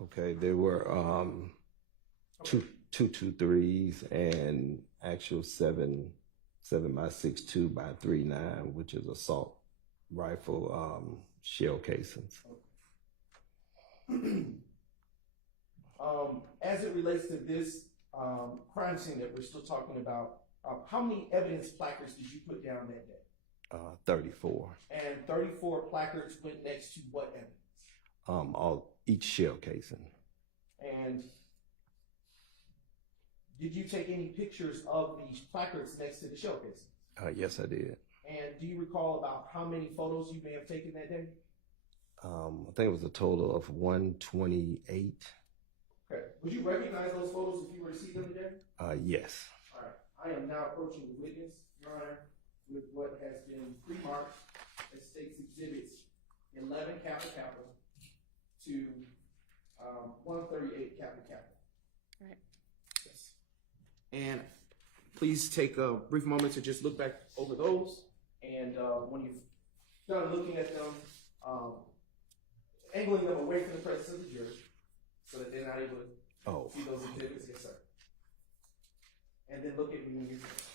Okay, there were 223s and actual 7.62 by 3.9, which is assault rifle shell casings. As it relates to this crime scene that we're still talking about, how many evidence placards did you put down that day? 34. And 34 placards went next to what evidence? Each shell casing. And did you take any pictures of these placards next to the shell casing? Yes, I did. And do you recall about how many photos you may have taken that day? I think it was a total of 128. Okay. Would you recognize those photos if you were to see them today? Yes. All right. I am now approaching the witness, Your Honor, with what has been pre-marked as State's Exhibits 11 capital to 138 capital. Right. Yes. And please take a brief moment to just look back over those. And when you've done looking at them, angling them away from the presence of the jury so that they're not able to see those exhibits. Yes, sir. And then look at me when you're finished.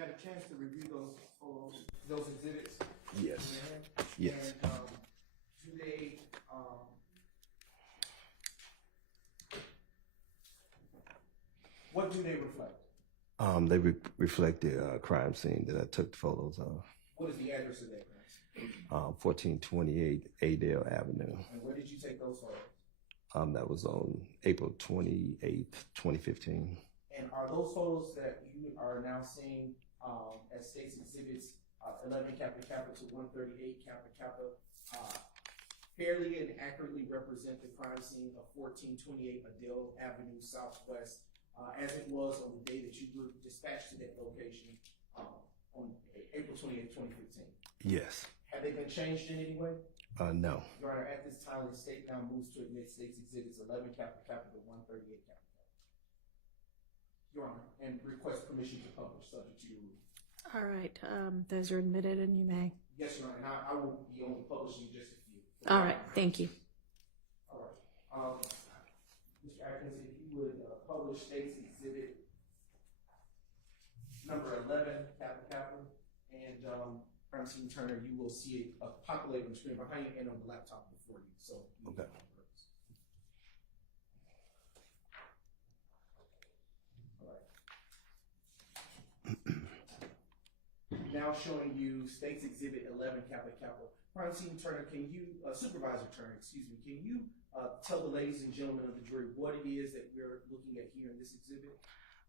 had a chance to review those photos, those exhibits? Yes. Yeah. Yes. And, do they, what do they reflect? They reflect the crime scene that I took the photos of. What is the address of that crime? 1428 Adale Avenue. And where did you take those photos? That was on April 28th, 2015. And are those photos that you are now seeing as state's exhibits 11 Kappa Kappa to 138 Kappa Kappa fairly and accurately represent the crime scene of 1428 Adele Avenue Southwest as it was on the day that you were dispatched to that location on April 28th, 2015? Yes. Have they been changed in any way? No. Your Honor, at this time, the state now moves to admit state's exhibits 11 Kappa Kappa to 138 Kappa Kappa. Your Honor, and request permission to publish subject to your ruling. All right, those are admitted and you may. Yes, Your Honor, and I will be only publishing just a few. All right, thank you. All right. Mr. Atkins, if you would publish state's exhibit number 11 Kappa Kappa, and Francine Turner, you will see it populate on the screen behind you and on the laptop before you. So, okay. Now showing you state's exhibit 11 Kappa Kappa. Francine Turner, can you, Supervisor Turner, excuse me, can you tell the ladies and gentlemen of the jury what it is that we're looking at here in this exhibit?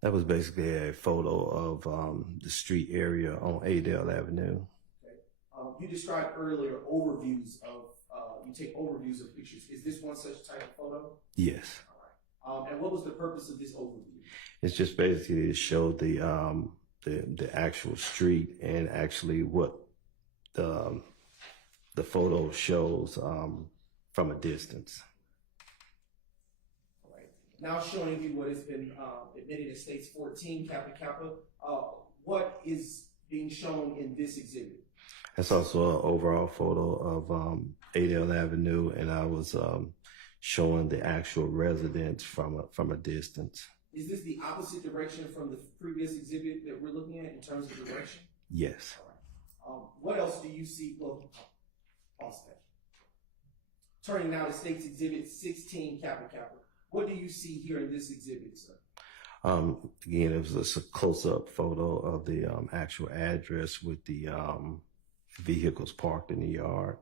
That was basically a photo of the street area on Adale Avenue. Okay. You described earlier overviews of, you take overviews of pictures. Is this one such type of photo? Yes. All right. And what was the purpose of this overview? It's just basically to show the actual street and actually what the photo shows from a distance. All right. Now showing you what has been admitted as state's 14 Kappa Kappa. What is being shown in this exhibit? That's also an overall photo of Adale Avenue, and I was showing the actual residence from a distance. Is this the opposite direction from the previous exhibit that we're looking at in terms of direction? Yes. All right. What else do you see? Well, pause that. Turning now to state's exhibit 16 Kappa Kappa. What do you see here in this exhibit, sir? Again, it was just a close-up photo of the actual address with the vehicles parked in the yard.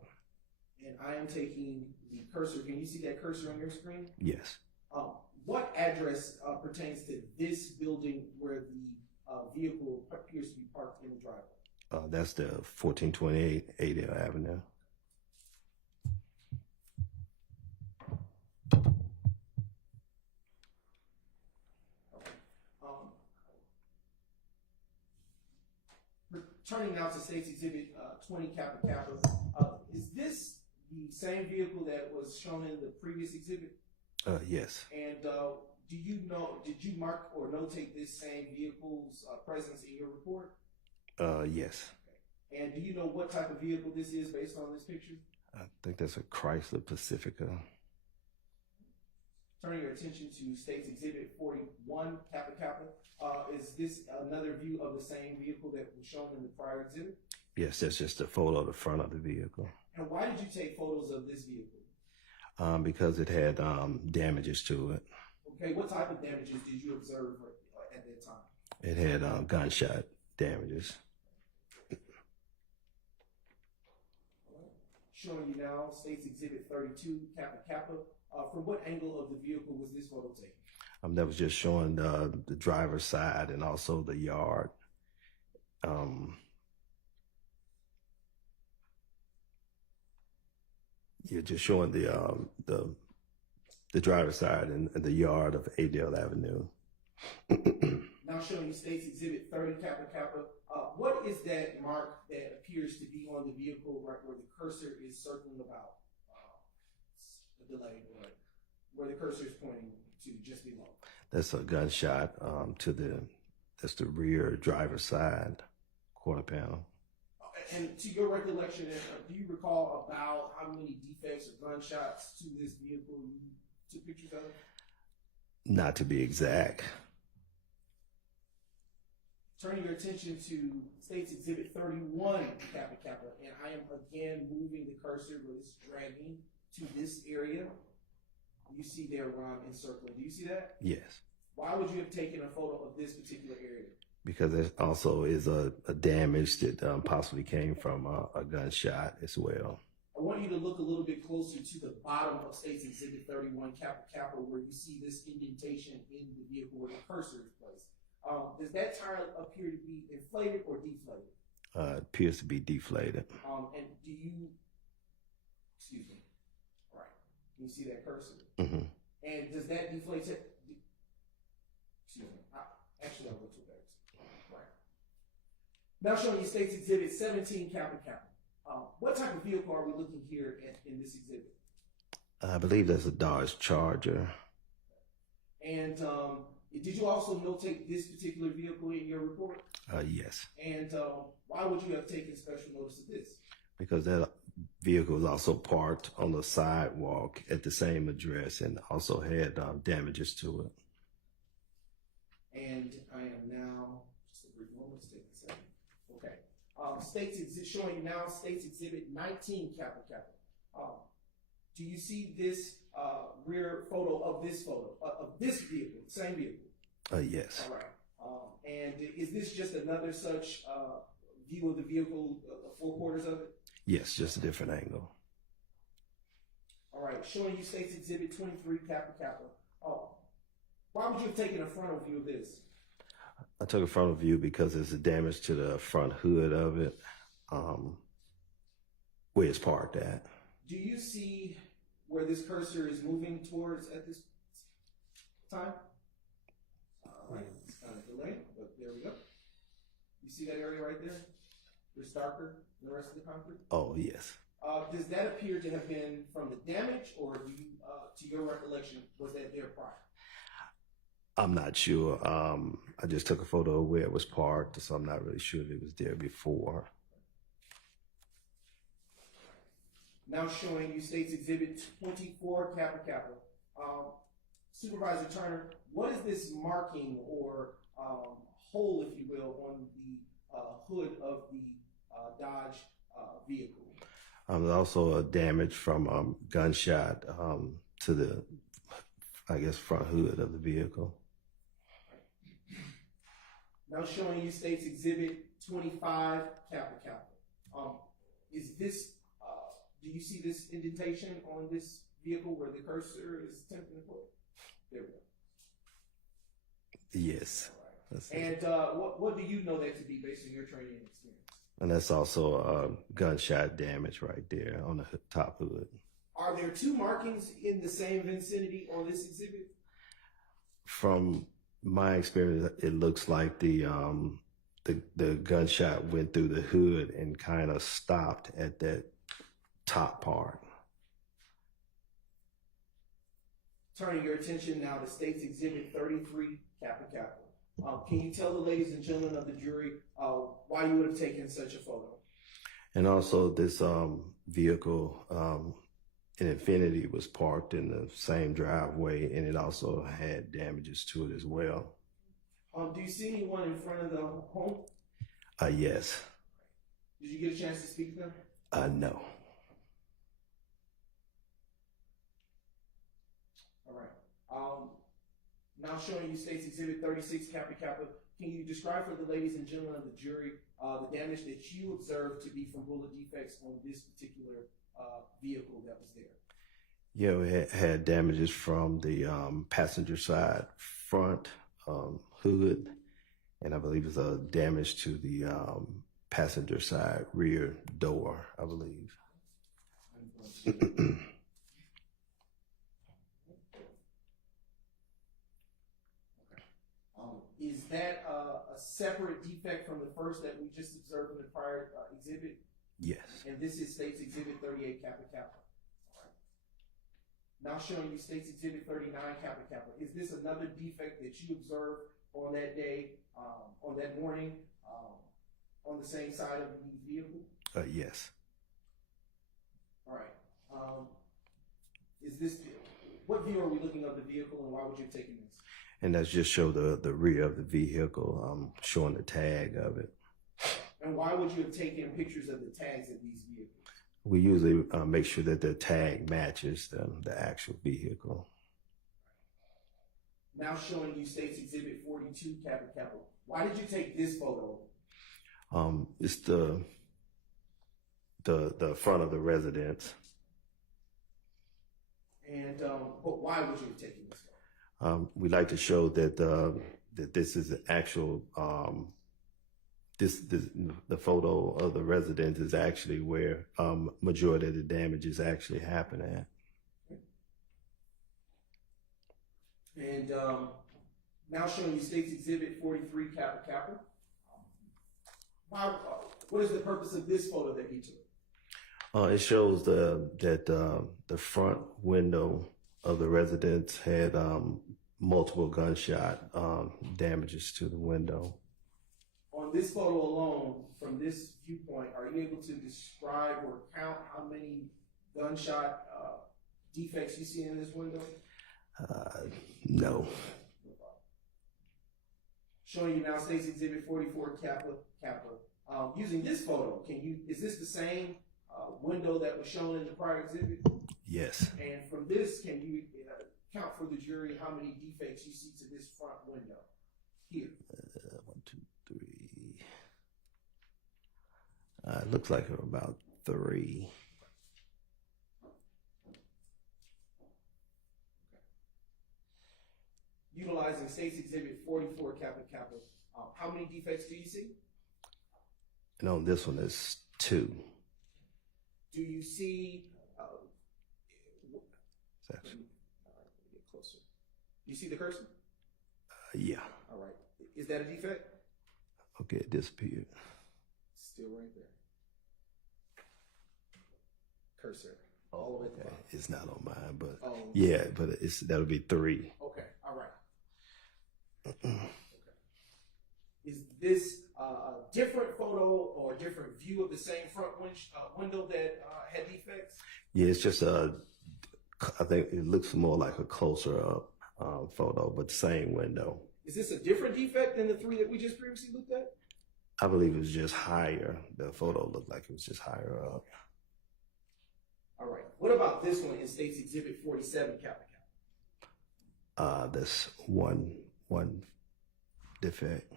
And I am taking the cursor. Can you see that cursor on your screen? Yes. What address pertains to this building where the vehicle appears to be parked in the driveway? That's the 1428 Adale Avenue. Turning now to state's exhibit 20 Kappa Kappa. Is this the same vehicle that was shown in the previous exhibit? Yes. And do you know, did you mark or notate this same vehicle's presence in your report? Yes. Okay. And do you know what type of vehicle this is based on this picture? I think that's a Chrysler Pacifica. Turning your attention to state's exhibit 41 Kappa Kappa. Is this another view of the same vehicle that was shown in the prior exhibit? Yes, that's just a photo of the front of the vehicle. And why did you take photos of this vehicle? Because it had damages to it. Okay, what type of damages did you observe at that time? It had gunshot damages. Showing you now state's exhibit 32 Kappa Kappa. From what angle of the vehicle was this photo taken? That was just showing the driver's side and also the yard. You're just showing the driver's side and the yard of Adale Avenue. Now showing you state's exhibit 30 Kappa Kappa. What is that mark that appears to be on the vehicle right where the cursor is circling about? The delay, where the cursor is pointing to just below. That's a gunshot that's the rear driver's side quarter panel. And to your recollection, do you recall about how many defects or gunshots to this vehicle you took pictures of? Not to be exact. turning your attention to State's Exhibit 31, Kappa Kappa, and I am again moving the cursor where it's dragging to this area. You see there where I'm encircling. Do you see that? Yes, Why would you have taken a photo of this particular area? because there also is a damage that possibly came from a gunshot as well. I want you to look a little bit closer to the bottom of State's Exhibit 31, Kappa Kappa, where you see this indentation in the vehicle where the cursor is placed. Does that tire appear to be inflated or deflated? Appears to be deflated. And do you, excuse me, right, you see that cursor? Mm-hmm. And does that deflate it? Excuse me, actually I'll go to that. Right. Now showing you State's Exhibit 17, Kappa Kappa. What type of vehicle are we looking here at in this exhibit? I believe that's a Dodge Charger. And did you also notate this particular vehicle in your report? Yes. And why would you have taken special notice of this? Because that vehicle was also parked on the sidewalk at the same address and also had damages to it. And I am now, just a brief moment, take a second. Okay. Showing now State's Exhibit 19, Kappa Kappa. Do you see this rear photo of this vehicle, the same vehicle? Yes. All right. And is this just another such view of the vehicle, four quarters of it? Yes, just a different angle. All right. Showing you State's Exhibit 23, Kappa Kappa. Why would you have taken a frontal view of this? I took a frontal view because there's a damage to the front hood of it, where it's parked at. Do you see where this cursor is moving towards at this time? All right, it's kind of delayed, but there we go. You see that area right there? It's darker than the rest of the concrete? Oh, yes. Does that appear to have been from the damage, or do you, to your recollection, was that there prior? I'm not sure. I just took a photo of where it was parked, so I'm not really sure if it was there before. Now showing you State's Exhibit 24, Kappa Kappa. Supervisor Turner, what is this marking or hole, if you will, on the hood of the Dodge vehicle? There's also a damage from gunshot to the, I guess, front hood of the vehicle. Now showing you State's Exhibit 25, Kappa Kappa. Is this, do you see this indentation on this vehicle where the cursor is attempting to put? There we go. Yes. Right. And what do you know that to be based on your training and experience? And that's also gunshot damage right there on the top hood. Are there two markings in the same vicinity on this exhibit? From my experience, it looks like the gunshot went through the hood and kind of stopped at that top part. Turning your attention now to State's Exhibit 33, Kappa Kappa. Can you tell the ladies and gentlemen of the jury why you would have taken such a photo? And also this vehicle in Infiniti was parked in the same driveway, and it also had damages to it as well. Do you see anyone in front of the home? Yes. Did you get a chance to speak to them? No. All right. Now showing you State's Exhibit 36, Kappa Kappa. Can you describe for the ladies and gentlemen of the jury the damage that you observed to be from bullet defects on this particular vehicle that was there? Yeah, we had damages from the passenger side front hood, and I believe it's a damage to the passenger side rear door, I believe. Is that a separate defect from the first that we just observed in the prior exhibit? Yes. And this is State's Exhibit 38, Kappa Kappa. All right. Now showing you State's Exhibit 39, Kappa Kappa. Is this another defect that you observed on that day, on that morning, on the same side of the vehicle? Yes. All right. Is this, what view are we looking of the vehicle, and why would you have taken this? And that's just show the rear of the vehicle, showing the tag of it. And why would you have taken pictures of the tags of these vehicles? We usually make sure that the tag matches the actual vehicle. Now showing you State's Exhibit 42, Kappa Kappa. Why did you take this photo? It's the front of the residence. And but why would you have taken this photo? We like to show that that this is an actual the photo of the residence is actually where majority of the damage is actually happening at. And now showing you State's Exhibit 43, Kappa Kappa. What is the purpose of this photo that he took? It shows that the front window of the residence had multiple gunshot damages to the window. On this photo alone, from this viewpoint, are you able to describe or count how many gunshot defects you see in this window? No. Showing you now State's Exhibit 44, Kappa Kappa. Using this photo, is this the same window that was shown in the prior exhibit? Yes. And from this, can you count for the jury how many defects you see to this front window here? 1, 2, 3. It looks like about 3. Utilizing State's Exhibit 44, Kappa Kappa, how many defects do you see? And on this one is 2. Do you see? Section. All right, let me get closer. Do you see the cursor? Yeah. All right. Is that a defect? Okay, it disappeared. Still right there. Cursor. All the way at the Okay. bottom. It's not on mine, but Oh. yeah, but that'll be 3. Okay. All right. Okay. Is this a different photo or a different view of the same front window that had defects? Yeah, it's just I think it looks more like a closer up photo, but same window. Is this a different defect than the 3 that we just previously looked at? I believe it was just higher. The photo looked like it was just higher up. All right. What about this one in State's Exhibit 47, Kappa Kappa? That's one defect.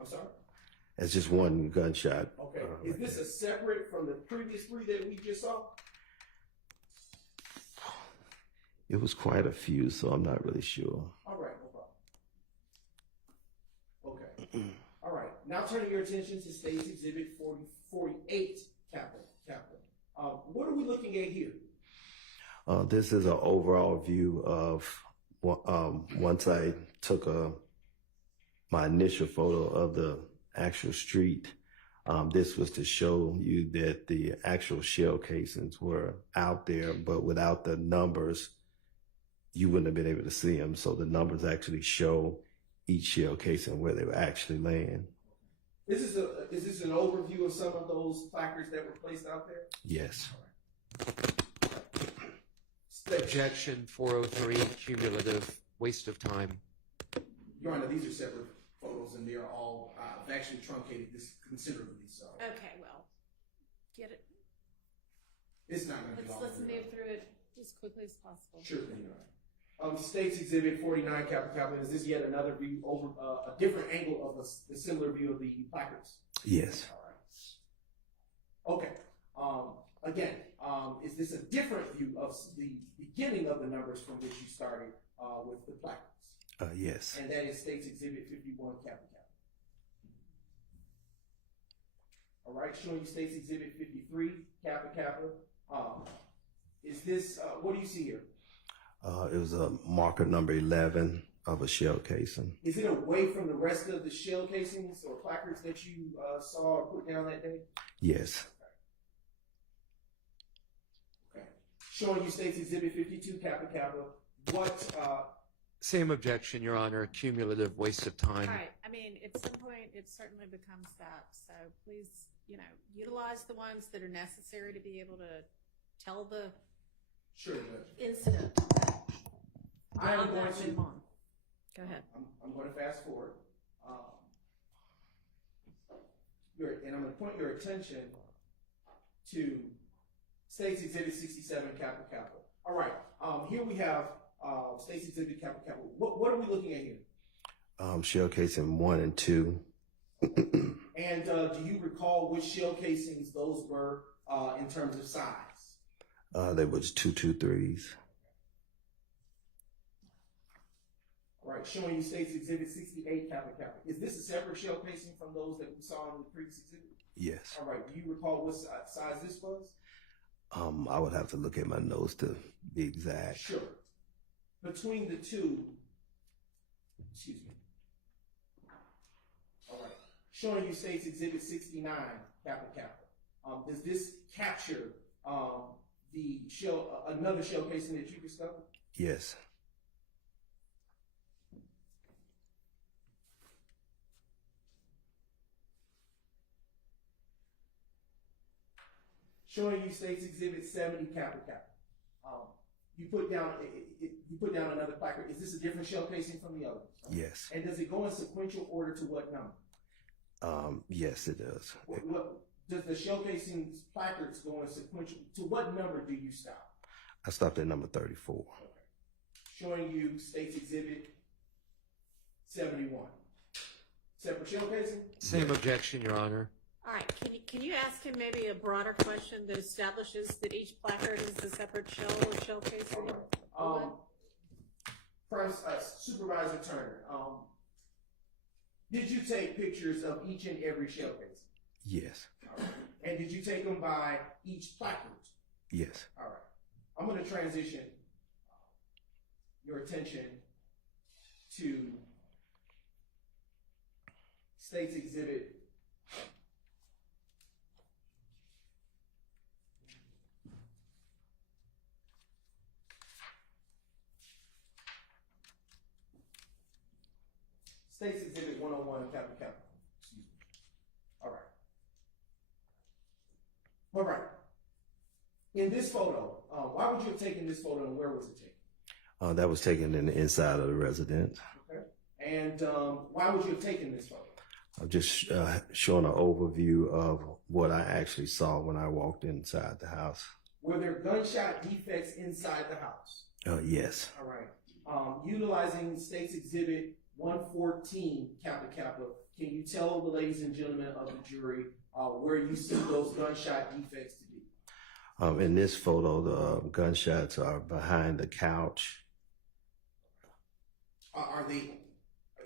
I'm sorry? It's just one gunshot. Okay. Is this a separate from the previous 3 that we just saw? It was quite a few, so I'm not really sure. All right, no problem. Okay. All right. Now turning your attention to State's Exhibit 48, Kappa Kappa. What are we looking at here? This is an overall view of once I took my initial photo of the actual street. This was to show you that the actual shell casings were out there, but without the numbers, you wouldn't have been able to see them. So the numbers actually show each shell casing where they were actually laying. Is this an overview of some of those placards that were placed out there? Yes. Objection 403, cumulative, waste of time. Your Honor, these are separate photos and they're all, I've actually truncated this considerably, so. Okay, well, get it. It's not going to be long. Let's move through it as quickly as possible. Sure thing, Your Honor. State's Exhibit 49, Kappa Kappa, is this yet another view over, a different angle of the similar view of the placards? Yes. All right. Okay. Again, is this a different view of the beginning of the numbers from which you started with the placards? Yes. And that is State's Exhibit 51, Kappa Kappa. All right, showing you State's Exhibit 53, Kappa Kappa. Is this, what do you see here? It was a marker number 11 of a shell casing. Is it away from the rest of the shell casings or placards that you saw or put down that day? Yes. Okay. Showing you State's Exhibit 52, Kappa Kappa. What, Same objection, Your Honor, cumulative, waste of time. All right, I mean, at some point, it certainly becomes that, so please, utilize the ones that are necessary to be able to tell the sure, Judge. incident. I am going to move on. Go ahead. I'm going to fast forward. And I'm going to point your attention to State's Exhibit 67, capital, capital. All right. Here we have State's Exhibit, capital, capital. What are we looking at here? Shell casing 1 and 2. And do you recall which shell casings those were in terms of size? They was 223s. All right, showing you State's Exhibit 68, capital, capital. Is this a separate shell casing from those that we saw in the previous exhibit? Yes. All right, do you recall what size this was? I would have to look at my notes to be exact. Sure. Between the two, excuse me. All right, showing you State's Exhibit 69, capital, capital. Does this capture the shell, another shell casing that you discovered? Yes. Showing you State's Exhibit 70, capital, capital. You put down another placard. Is this a different shell casing from the others? Yes. And does it go in sequential order to what number? Yes, it does. What does the shell casing's placards go in sequential? To what number do you stop? I stopped at number 34. Okay. Showing you State's Exhibit 71. Separate shell casing? Same objection, Your Honor. All right, can you ask him maybe a broader question that establishes that each placard is a separate shell or shell casing? Supervisor Turner, did you take pictures of each and every shell casing? Yes. All right. And did you take them by each placard? Yes. All right. I'm going to transition your attention to State's Exhibit 101, capital, capital. Excuse me. All right. All right. In this photo, why would you have taken this photo and where was it taken? That was taken in the inside of the residence. Okay. And why would you have taken this photo? I'm just showing an overview of what I actually saw when I walked inside the house. Were there gunshot defects inside the house? Yes. All right. Utilizing State's Exhibit 114, capital, capital, can you tell the ladies and gentlemen of the jury where you see those gunshot defects to be? In this photo, the gunshots are behind the couch. Are they?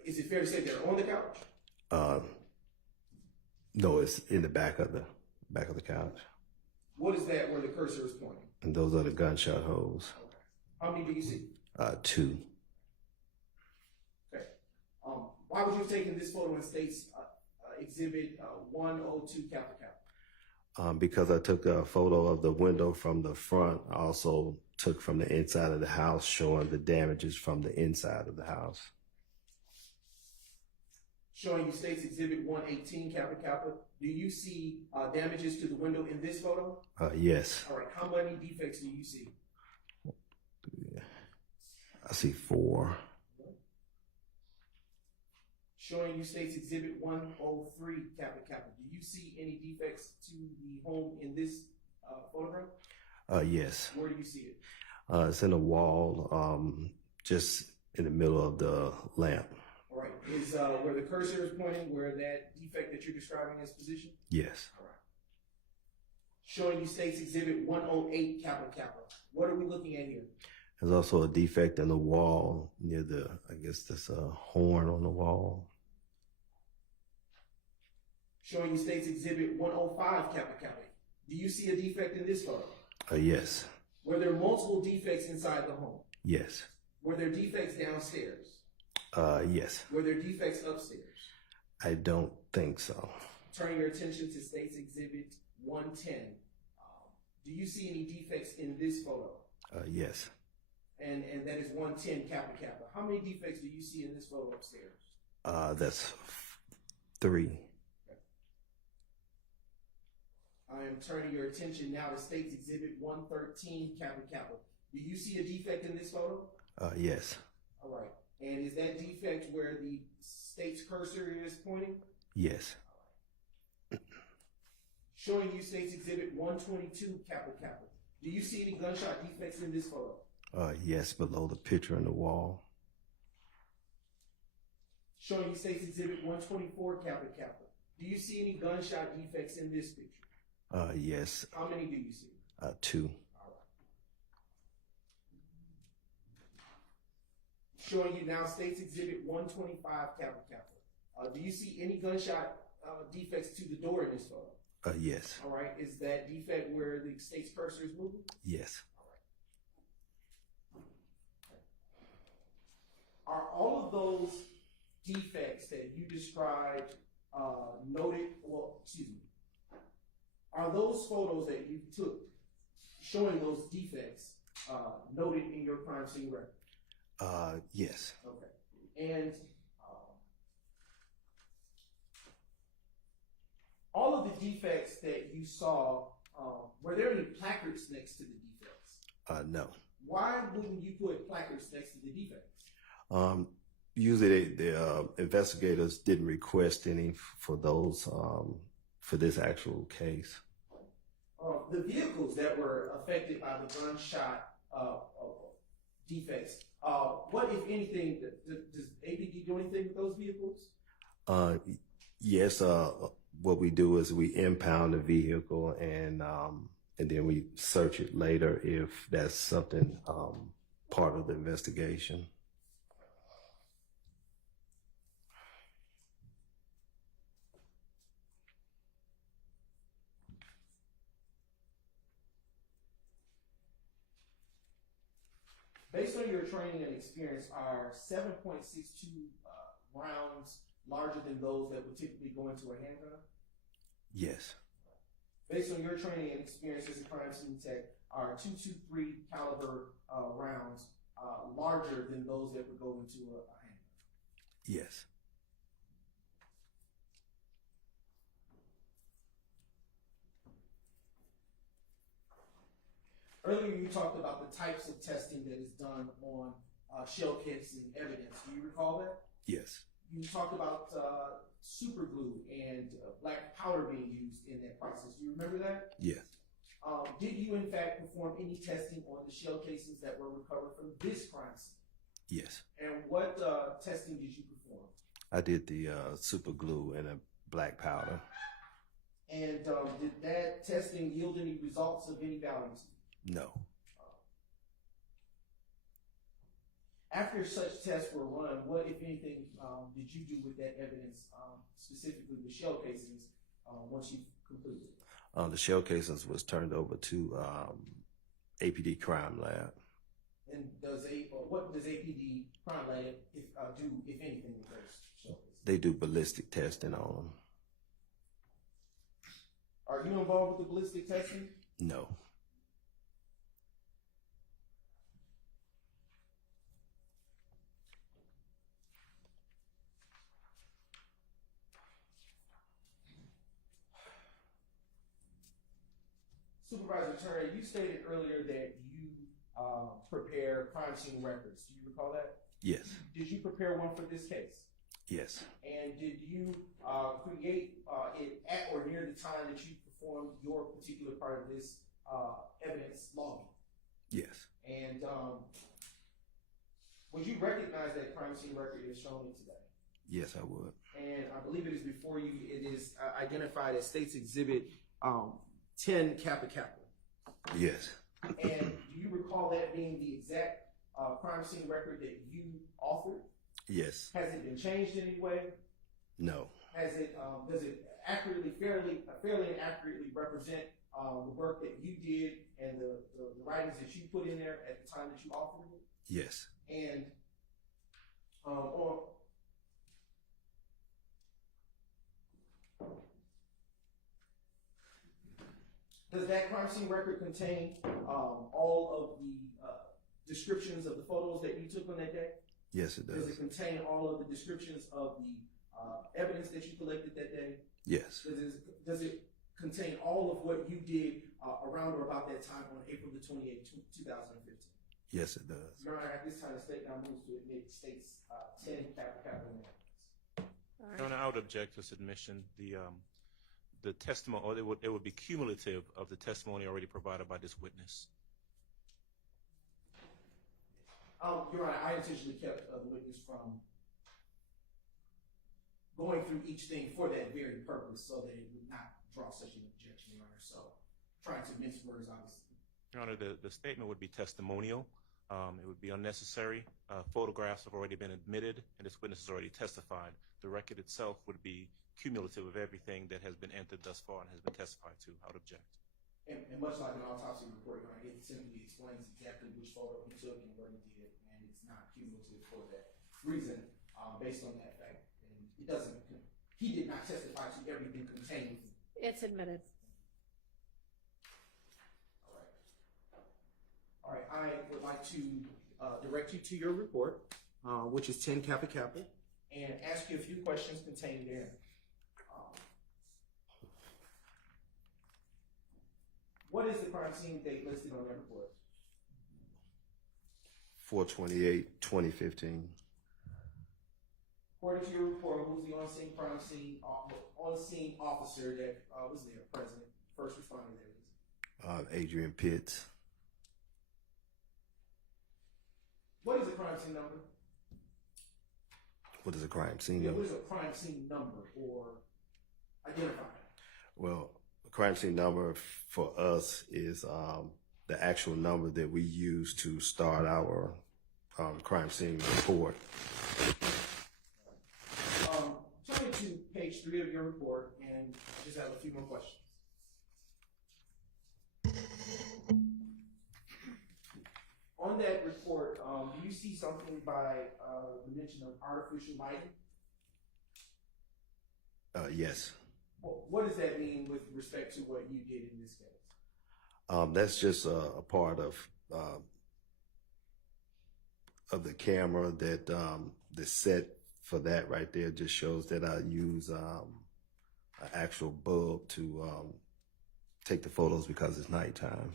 Is it fair to say they're on the couch? No, it's in the back of the couch. What is that where the cursor is pointing? And those are the gunshot holes. Okay. How many do you see? 2. Okay. Why would you have taken this photo in State's Exhibit 102, capital, capital? Because I took a photo of the window from the front. I also took from the inside of the house, showing the damages from the inside of the house. Showing you State's Exhibit 118, capital, capital. Do you see damages to the window in this photo? Yes. All right. How many defects do you see? I see 4. Showing you State's Exhibit 103, capital, capital. Do you see any defects to the home in this photograph? Yes. Where do you see it? It's in the wall, just in the middle of the lamp. All right. Is where the cursor is pointing, where that defect that you're describing is positioned? Yes. All right. Showing you State's Exhibit 108, capital, capital. What are we looking at here? There's also a defect in the wall near the, I guess that's a horn on the wall. Showing you State's Exhibit 105, capital, capital. Do you see a defect in this photo? Yes. Were there multiple defects inside the home? Yes. Were there defects downstairs? Yes. Were there defects upstairs? I don't think so. Turning your attention to State's Exhibit 110. Do you see any defects in this photo? Yes. And that is 110, capital, capital. How many defects do you see in this photo upstairs? That's 3. I am turning your attention now to State's Exhibit 113, capital, capital. Do you see a defect in this photo? Yes. All right. And is that defect where the state's cursor is pointing? Yes. Showing you State's Exhibit 122, Kappa Kappa. Do you see any gunshot defects in this photo? Yes, below the picture on the wall. Showing you State's Exhibit 124, Kappa Kappa. Do you see any gunshot defects in this picture? Yes. How many do you see? 2. Showing you now State's Exhibit 125, Kappa Kappa. Do you see any gunshot defects to the door in this photo? Yes. All right. Is that defect where the state's cursor is moving? Yes. Are all of those defects that you described noted? Well, excuse me. Are those photos that you took showing those defects noted in your crime scene record? Yes. Okay. And all of the defects that you saw, were there any placards next to the defects? No. Why wouldn't you put placards next to the defects? Usually the investigators didn't request any for those, for this actual case. The vehicles that were affected by the gunshot defects, what, if anything, does APD do anything with those vehicles? Yes. What we do is we impound the vehicle and then we search it later if that's something part of the investigation. Based on your training and experience, are 7.62 rounds larger than those that would typically go into a handgun? Yes. Based on your training and experience as a crime scene tech, are .223 caliber rounds larger than those that would go into a handgun? Yes. Earlier, you talked about the types of testing that is done on shell kits and evidence. Do you recall that? Yes. You talked about super glue and black powder being used in that process. Do you remember that? Yes. Did you, in fact, perform any testing on the shell casings that were recovered from this crime scene? Yes. And what testing did you perform? I did the super glue and a black powder. And did that testing yield any results of any value? No. After such tests were run, what, if anything, did you do with that evidence, specifically the shell casings, once you completed it? The shell casings was turned over to APD Crime Lab. And what does APD Crime Lab do, if anything, with those shell casings? They do ballistic testing on them. Are you involved with the ballistic testing? No. Supervisor Turner, you stated earlier that you prepare crime scene records. Do you recall that? Yes. Did you prepare one for this case? Yes. And did you create it at or near the time that you performed your particular part of this evidence logging? Yes. And would you recognize that crime scene record is shown in today? Yes, I would. And I believe it is before you. It is identified as State's Exhibit 10 Kappa Kappa. Yes. And do you recall that being the exact crime scene record that you authored? Yes. Has it been changed in any way? No. Has it? Does it fairly and accurately represent the work that you did and the writings that you put in there at the time that you authored it? Yes. And does that crime scene record contain all of the descriptions of the photos that you took on that day? Yes, it does. Does it contain all of the descriptions of the evidence that you collected that day? Yes. Does it contain all of what you did around or about that time on April the 28th, 2015? Yes, it does. Your Honor, at this time, the state now moves to admit states 10 capital evidence. Your Honor, I would object to submission. The testimony, or it would be cumulative of the testimony already provided by this witness. Your Honor, I intentionally kept the witness from going through each thing for that very purpose, so that it would not draw such an objection, Your Honor. So, trying to mince words, obviously. Your Honor, the statement would be testimonial. It would be unnecessary. Photographs have already been admitted, and this witness has already testified. The record itself would be cumulative of everything that has been entered thus far and has been testified to. I would object. And much like an autopsy report, Your Honor, it simply explains exactly which photo he took and what he did, and it's not cumulative for that reason, based on that fact. And it doesn't, he did not testify to everything contained. It's admitted. All right, I would like to direct you to your report, which is 10 Kappa Kappa, and ask you a few questions contained there. What is the crime scene date listed on that report? 4/28/2015. According to your report, who's the on-scene crime scene on-scene officer that was there, present, first responder there? Adrian Pitts. What is a crime scene number? What is a crime scene Yeah, number? what is a crime scene number or identifier? Well, the crime scene number for us is the actual number that we use to start our crime scene report. Turn to page 3 of your report, and I just have a few more questions. On that report, do you see something by the mention of artificial lighting? Yes. What does that mean with respect to what you did in this case? That's just a part of the camera that the set for that right there just shows that I use an actual bulb to take the photos because it's nighttime.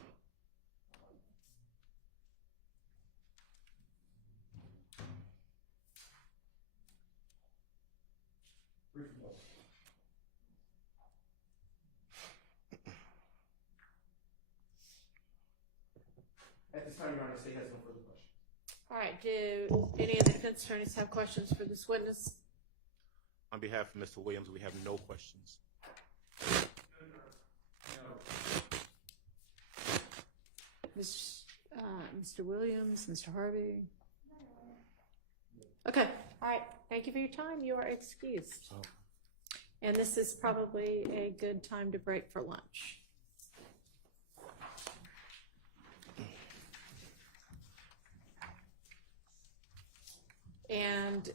At this time, Your Honor, the state has no further questions. All right, do any of the defense attorneys have questions for this witness? On behalf of Mr. Williams, we have no questions. Mr. Williams, Mr. Harvey? Okay, all right, thank you for your time. You are excused. And this is probably a good time to break for lunch. And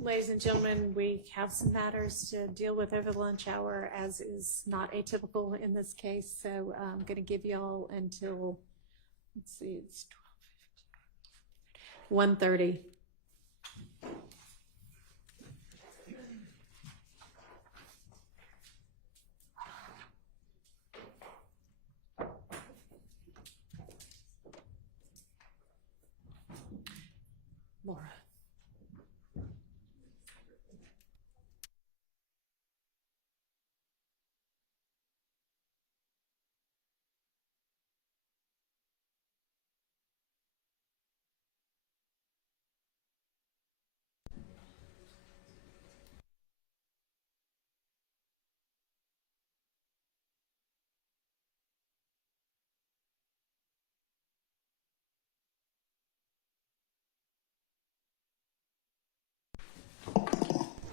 ladies and gentlemen, we have some matters to deal with over the lunch hour, as is not atypical in this case. So I'm going to give y'all until, let's see, it's 1:30. Laura.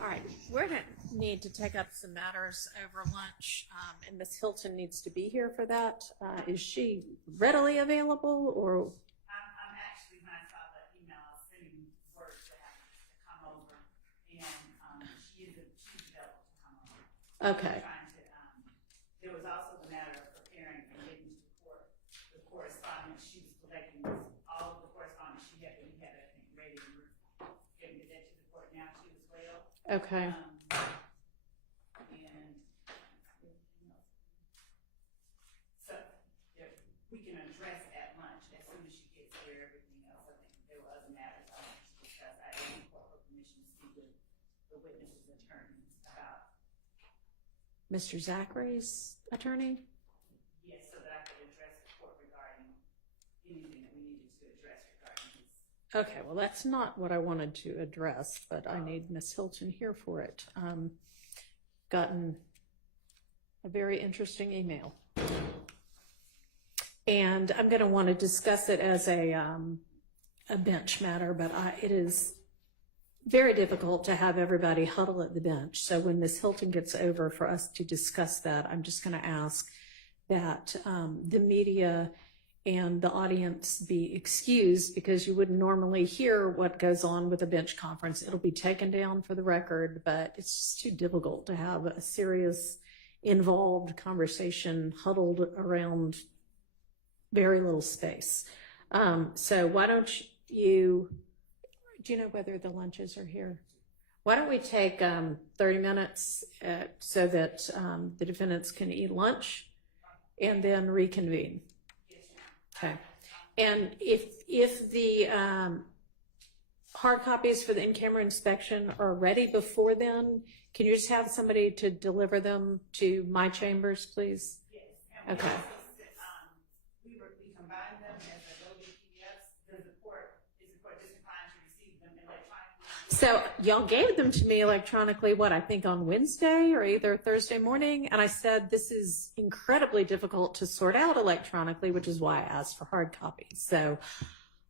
All right, we're going to need to take up some matters over lunch, and Ms. Hilton needs to be here for that. Is she readily available, or? I'm actually, when I saw the email, I was sending word to have to come over, and she's available to come over. Okay. Trying to, there was also the matter of preparing and getting to court, the correspondence. She was collecting all of the correspondence she had, and we had everything ready. We're getting that to the court now too as well. Okay. And so if we can address at lunch as soon as she gets here everything attorneys about, Mr. Zachary's attorney? yes, so that I could address the court regarding anything that we needed to address regarding his. Okay, well, that's not what I wanted to address, but I need Miss Hilton here for it. Gotten a very interesting email. And I'm going to want to discuss it as a bench matter, but it is very difficult to have everybody huddle at the bench. So when Miss Hilton gets over for us to discuss that, I'm just going to ask that the media and the audience be excused, because you wouldn't normally hear what goes on with a bench conference. It'll be taken down for the record, but it's just too difficult to have a serious, involved conversation huddled around very little space. So why don't do you know whether the lunches are here? Why don't we take 30 minutes so that the defendants can eat lunch and then reconvene? Okay. And if the hard copies for the in-camera inspection are ready before then, can you just have somebody to deliver them to my chambers, please? Yes. Okay. We combined them as Adobe PDFs. Is the court disinclined to receive them electronically? So y'all gave them to me electronically, I think on Wednesday or either Thursday morning. And I said, this is incredibly difficult to sort out electronically, which is why I asked for hard copies. So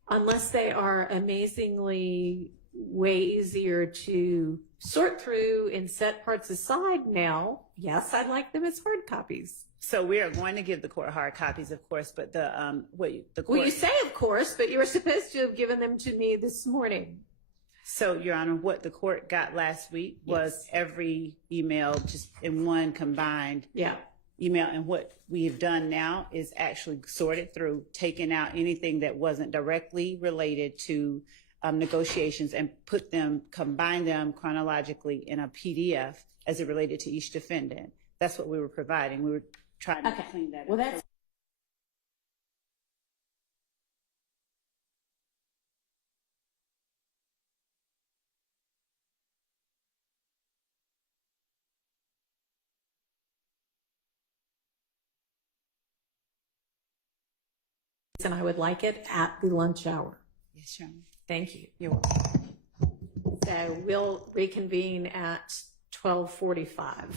unless they are amazingly way easier to sort through and set parts aside now, yes, I'd like them as hard copies. So we are going to give the court hard copies, of course, but the court. Well, you say of course, but you were supposed to have given them to me this morning. So, Your Honor, what the court got last week was every email just in one combined email. And what we have done now is actually sorted through, taken out anything that wasn't directly related to negotiations and combined them chronologically in a PDF as it related to each defendant. That's what we were providing. We were trying to clean that up. Well, that's and I would like it at the lunch hour. Yes, Your Honor. Thank you. You're welcome. So we'll reconvene at 12:45.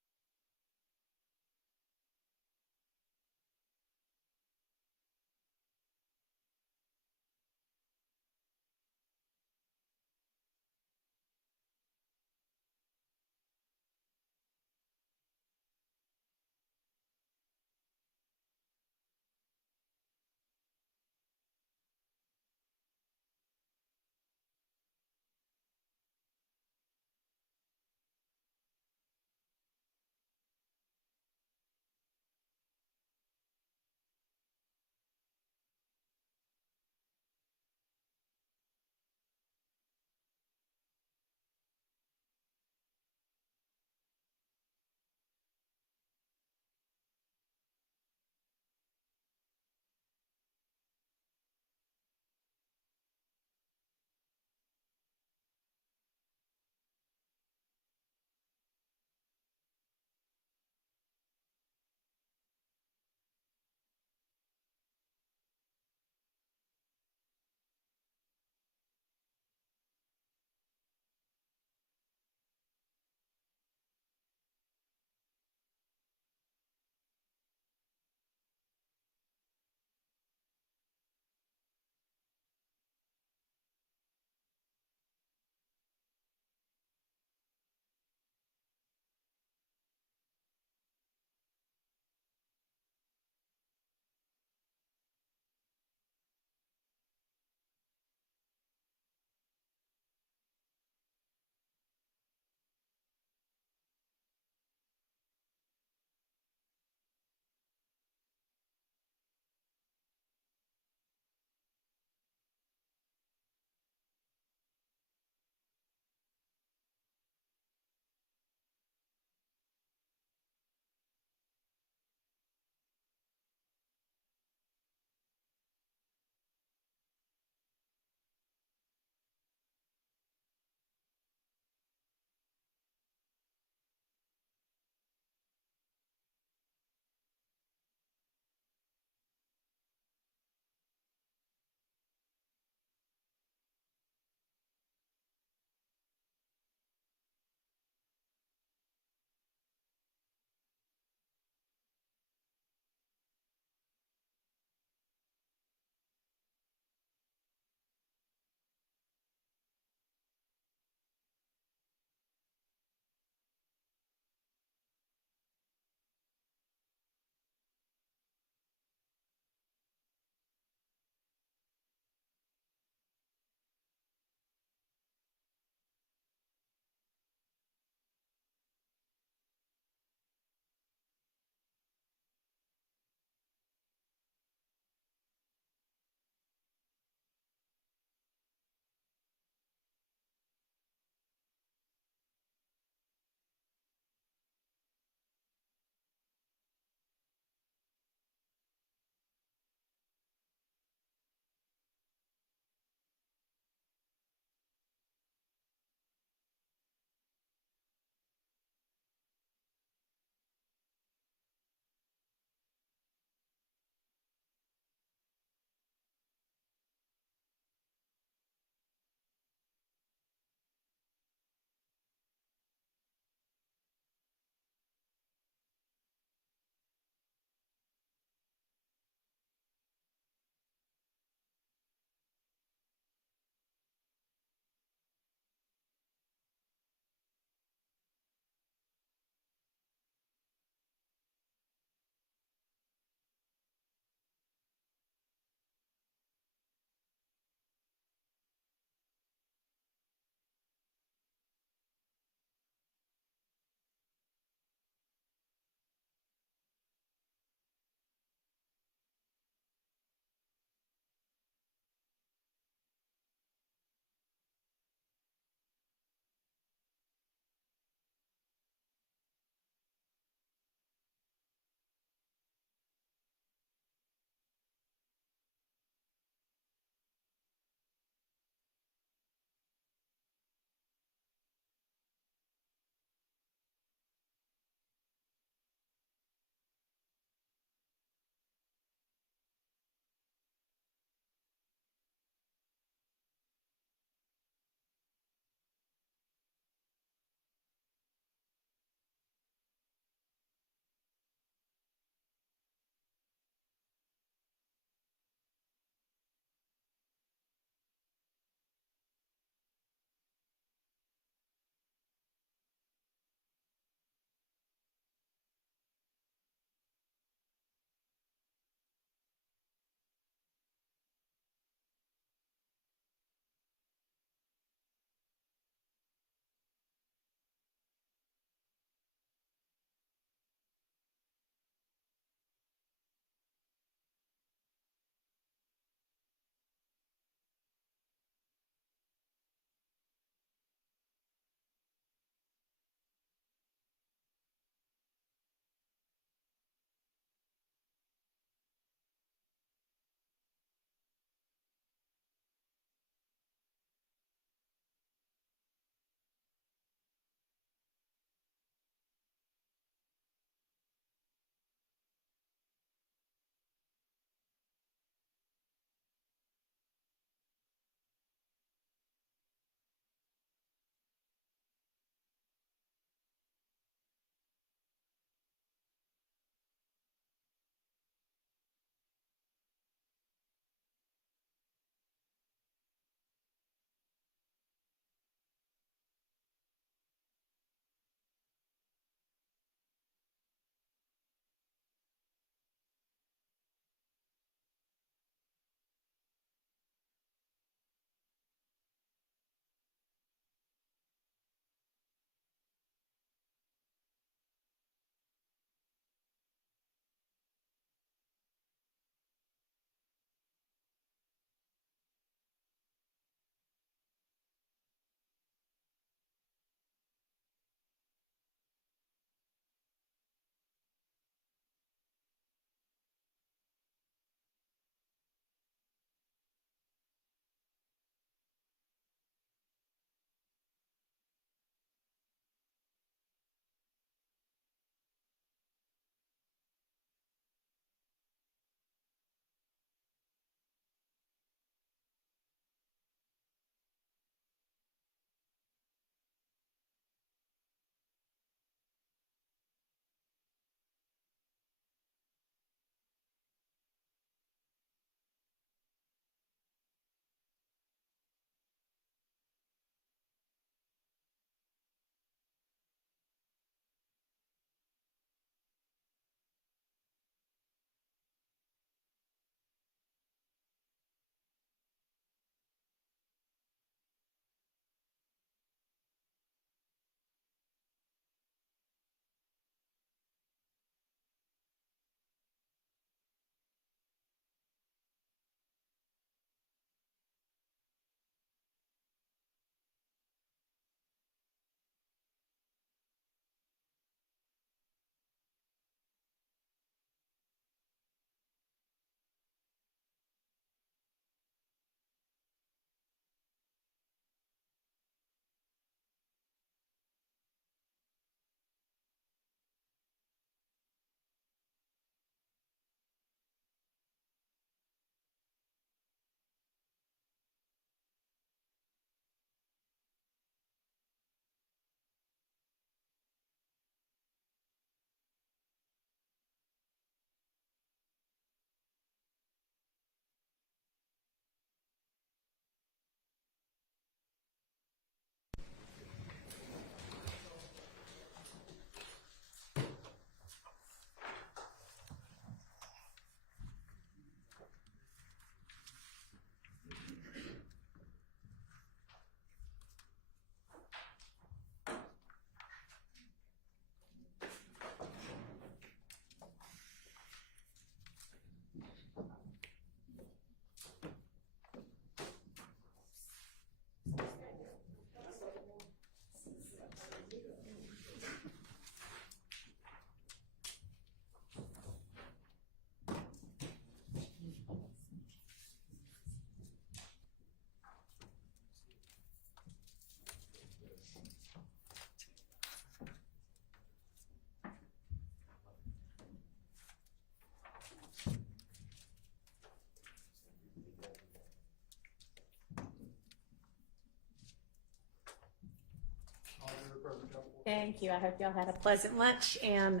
Thank you. I hope y'all had a pleasant lunch. And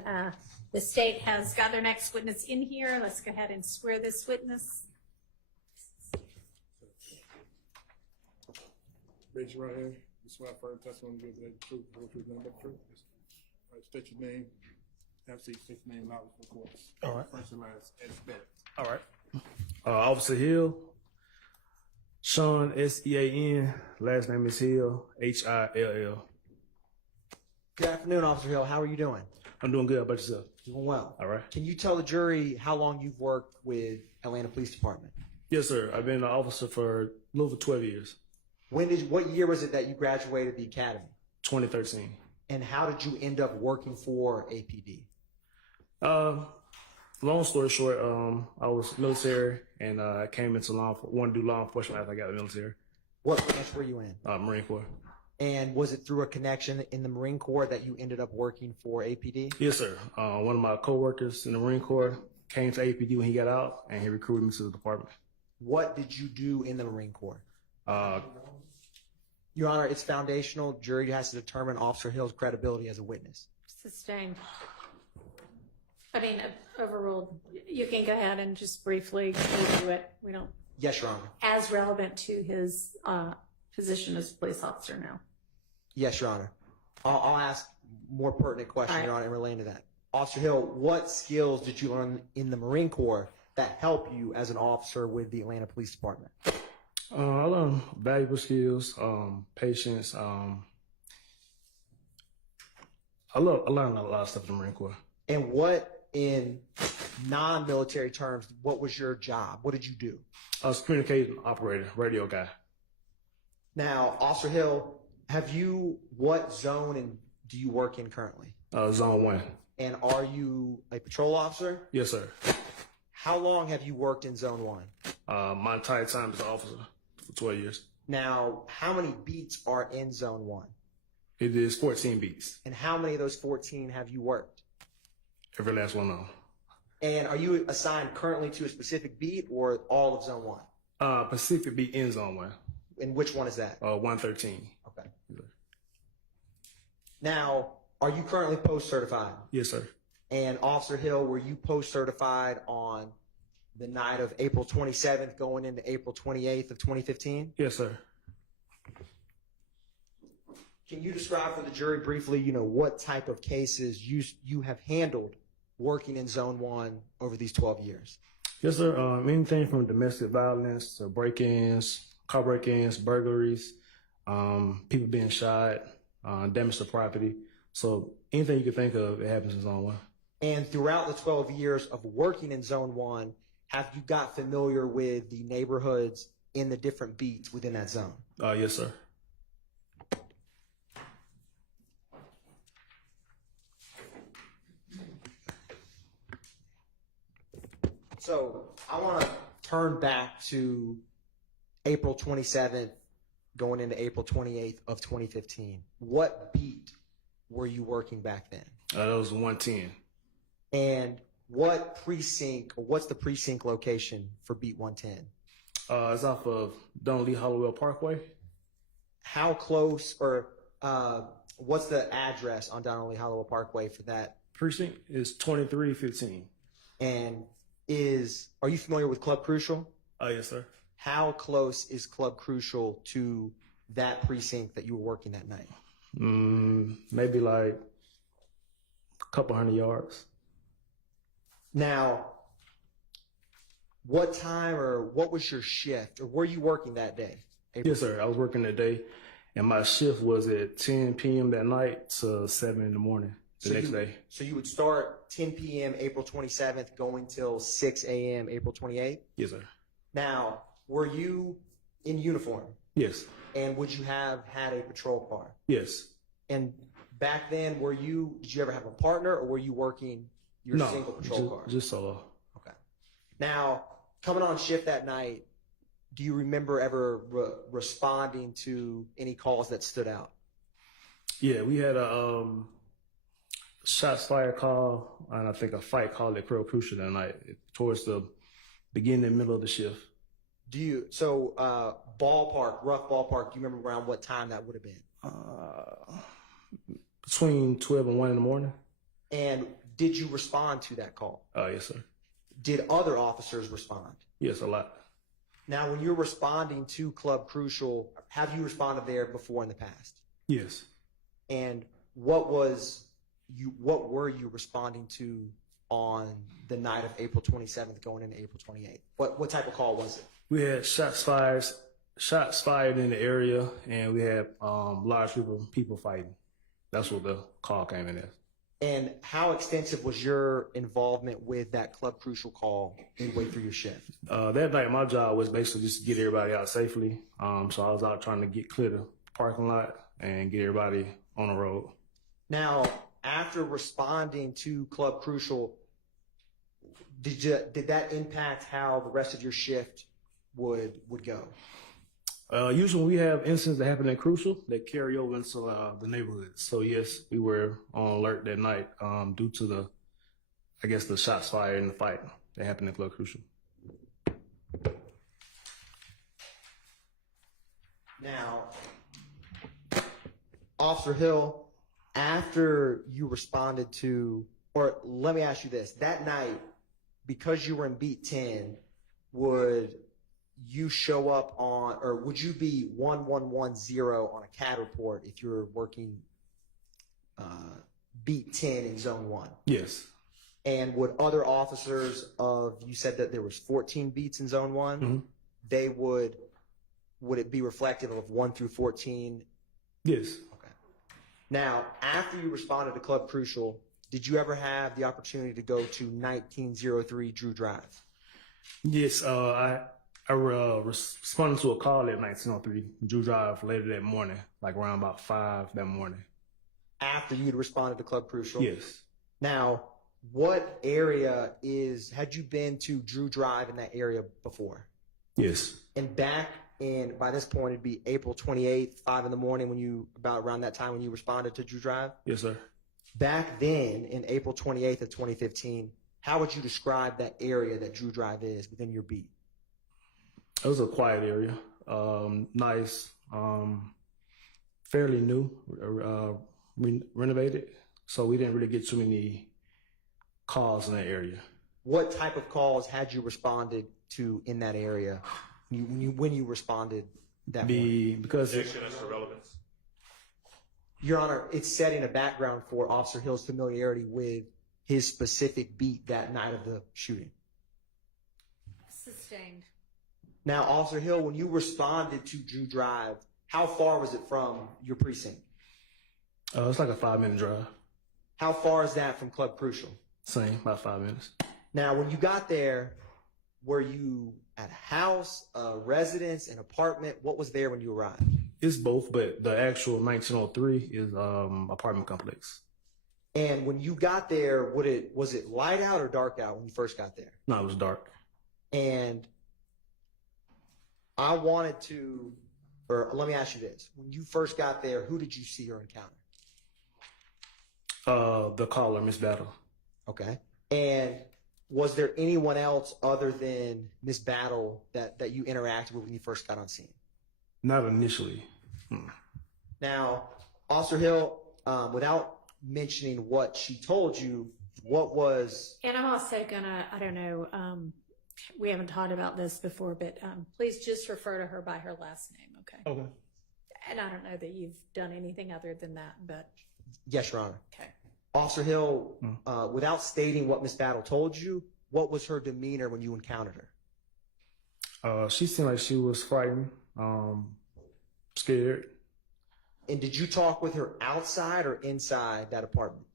the state has got their next witness in here. Let's go ahead and swear this witness. Raise your right hand. You swear firm testimony you give today the truth, the whole truth, nothing but the truth. All right, state your name. Have a seat. State your name loudly for the court. All right. First and last, and spell it. All right. Officer Hill, Sean, S-E-A-N. Last name is Hill, H-I-L-L. Good afternoon, Officer Hill. How are you doing? I'm doing good. How about yourself? Doing well. All right. Can you tell the jury how long you've worked with Atlanta Police Department? Yes, sir. I've been an officer for a little over 12 years. What year was it that you graduated the academy? 2013. And how did you end up working for APD? Long story short, I was military and I came into wanted to do law enforcement after I got out of the military. What branch were you in? Marine Corps. And was it through a connection in the Marine Corps that you ended up working for APD? Yes, sir. One of my coworkers in the Marine Corps came to APD when he got out and he recruited me to the department. What did you do in the Marine Corps? Your Honor, it's foundational. Jury has to determine Officer Hill's credibility as a witness. Sustained. I mean, overruled. You can go ahead and just briefly review it. We don't. Yes, Your Honor. As relevant to his position as a police officer now. Yes, Your Honor. I'll ask more pertinent questions, All right. Your Honor, in relating to that. Officer Hill, what skills did you learn in the Marine Corps that help you as an officer with the Atlanta Police Department? I learned valuable skills, patience. I learned a lot of stuff in the Marine Corps. And what, in non-military terms, what was your job? What did you do? I was a communication operator, radio guy. Now, Officer Hill, what zone do you work in currently? Zone 1. And are you a patrol officer? Yes, sir. How long have you worked in Zone 1? My entire time as an officer for 12 years. Now, how many beats are in Zone 1? It is 14 beats. And how many of those 14 have you worked? Every last one of them. And are you assigned currently to a specific beat or all of Zone 1? Pacific beat in Zone 1. And which one is that? 113. Okay. Now, are you currently post-certified? Yes, sir. And Officer Hill, were you post-certified on the night of April 27th going into April 28th of 2015? Yes, sir. Can you describe for the jury briefly, what type of cases you have handled working in Zone 1 over these 12 years? Yes, sir. Anything from domestic violence to break-ins, car break-ins, burglaries, people being shot, damage to property. So anything you can think of, it happens in Zone 1. And throughout the 12 years of working in Zone 1, have you got familiar with the neighborhoods in the different beats within that zone? Yes, sir. So I want to turn back to April 27th going into April 28th of 2015. What beat were you working back then? That was 110. And what precinct, or what's the precinct location for beat 110? It's off of Dunley Hollowell Parkway. How close, or what's the address on Dunley Hollowell Parkway for that? Precinct is 2315. And are you familiar with Club Crucial? Yes, sir. How close is Club Crucial to that precinct that you were working that night? Maybe like a couple hundred yards. Now, what time or what was your shift, or were you working that day? Yes, sir. I was working that day, and my shift was at 10 p.m. that night to 7 in the morning the next day. So you would start 10 p.m. April 27th, going till 6 a.m. April 28th? Yes, sir. Now, were you in uniform? Yes. And would you have had a patrol car? Yes. And back then, did you ever have a partner, or were you working your single patrol car? Just solo. Okay. Now, coming on shift that night, do you remember ever responding to any calls that stood out? Yeah, we had a shots fired call, and I think a fight call at Club Crucial that night towards the beginning and middle of the shift. Rough ballpark, do you remember around what time that would have been? between 12 and 1 in the morning. And did you respond to that call? Yes, sir. Did other officers respond? Yes, a lot. Now, when you're responding to Club Crucial, have you responded there before in the past? Yes. And what were you responding to on the night of April 27th going into April 28th? What type of call was it? We had shots fired in the area, and we had large group of people fighting. That's what the call came in as. And how extensive was your involvement with that Club Crucial call midway through your shift? That night, my job was basically just to get everybody out safely. So I was out trying to get clear the parking lot and get everybody on the road. Now, after responding to Club Crucial, did that impact how the rest of your shift would go? Usually when we have incidents that happen at Crucial, they carry over into the neighborhood. So yes, we were on alert that night due to the shots fired in the fight that happened at Club Crucial. Now, Officer Hill, after you responded to, or let me ask you this, that night, because you were in beat 10, would you show up on, or would you be 1110 on a CAD report if you were working beat 10 in zone 1? Yes. And would other officers you said that there was 14 beats in zone 1, Mm-hmm. they would it be reflective of 1 through 14? Yes. Okay. Now, after you responded to Club Crucial, did you ever have the opportunity to go to 1903 Drew Drive? Yes, I responded to a call at 1903 Drew Drive later that morning, like around about 5 that morning. After you'd responded to Club Crucial? Yes. Now, what area had you been to Drew Drive in that area before? Yes. And by this point, it'd be April 28th, 5 in the morning, about around that time when you responded to Drew Drive? Yes, sir. Back then, in April 28th of 2015, how would you describe that area that Drew Drive is within your beat? It was a quiet area, nice, fairly new, renovated, so we didn't really get too many calls in that area. What type of calls had you responded to in that area when you responded that morning? Because Objection as to relevance. Your Honor, it's setting a background for Officer Hill's familiarity with his specific beat that night of the shooting. Sustained. Now, Officer Hill, when you responded to Drew Drive, how far was it from your precinct? It's like a 5-minute drive. How far is that from Club Crucial? Same, about 5 minutes. Now, when you got there, were you at a house, a residence, an apartment? What was there when you arrived? It's both, but the actual 1903 is apartment complex. And when you got there, was it light out or dark out when you first got there? No, it was dark. And I wanted to, or let me ask you this. When you first got there, who did you see or encounter? The caller, Miss Battle. Okay. And was there anyone else other than Miss Battle that you interacted with when you first got on scene? Not initially. Now, Officer Hill, without mentioning what she told you, what was... And I'm also gonna, I don't know, we haven't talked about this before, but please just refer to her by her last name, okay? Okay. And I don't know that you've done anything other than that, but... Yes, Your Honor. Okay. Officer Hill, without stating what Miss Battle told you, what was her demeanor when you encountered her? She seemed like she was frightened, scared. And did you talk with her outside or inside that apartment,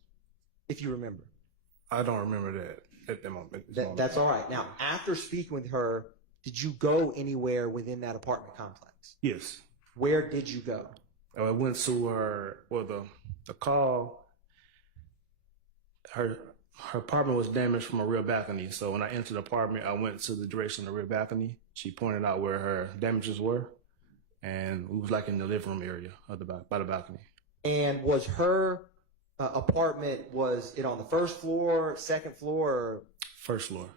if you remember? I don't remember that at the moment. That's all right. Now, after speaking with her, did you go anywhere within that apartment complex? Yes. Where did you go? I went to the call. Her apartment was damaged from a rear balcony. So when I entered the apartment, I went to the direction of the rear balcony. She pointed out where her damages were, and we was like in the living room area by the balcony. And was her apartment, was it on the first floor, second floor? Or? First floor.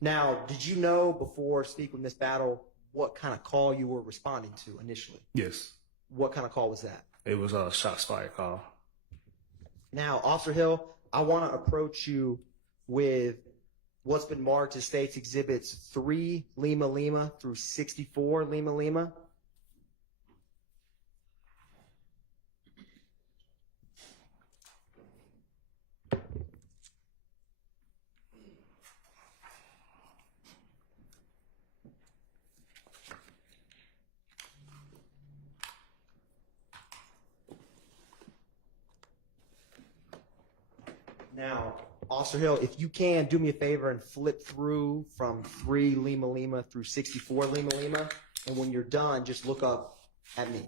Now, did you know before speaking with Miss Battle what kind of call you were responding to initially? Yes. What kind of call was that? It was a shots fired call. Now, Officer Hill, I want to approach you with what's been marked as State's Exhibits 3 Lima Lima through 64 Lima Lima. Now, Officer Hill, if you can, do me a favor and flip through from 3 Lima Lima through 64 Lima Lima. And when you're done, just look up at me.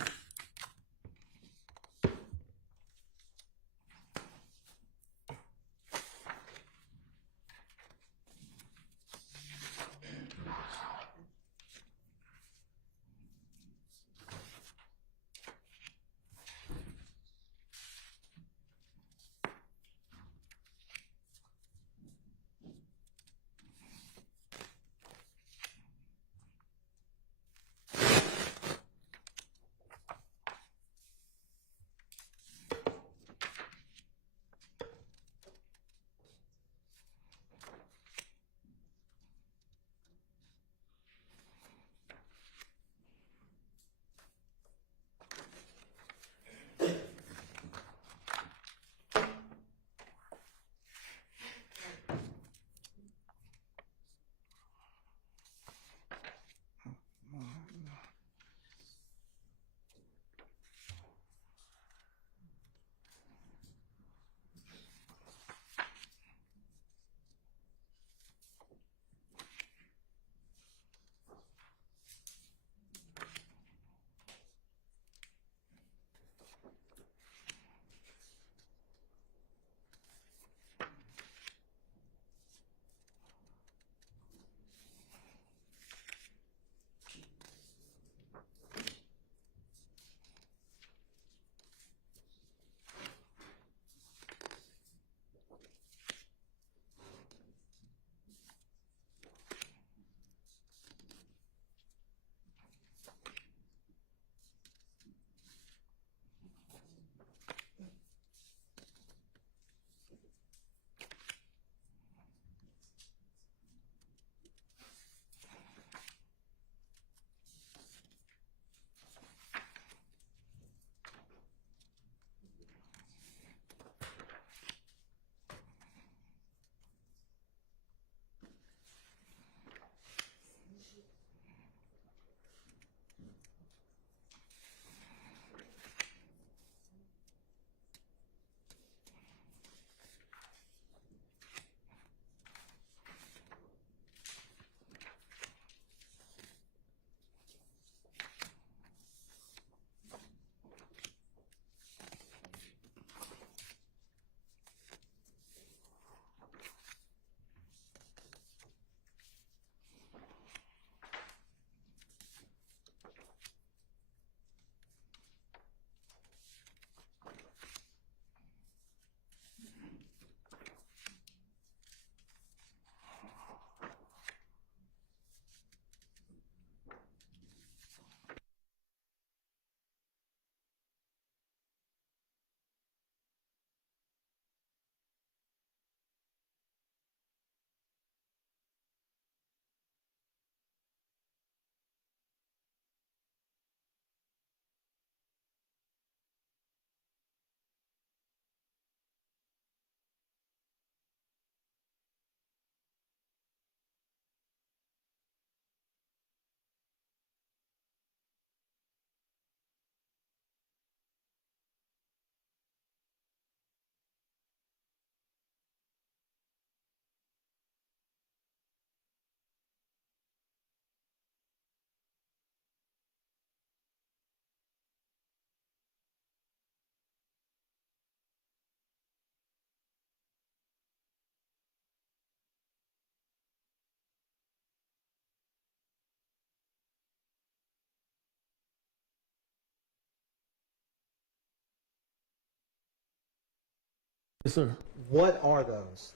Yes, sir. What are those?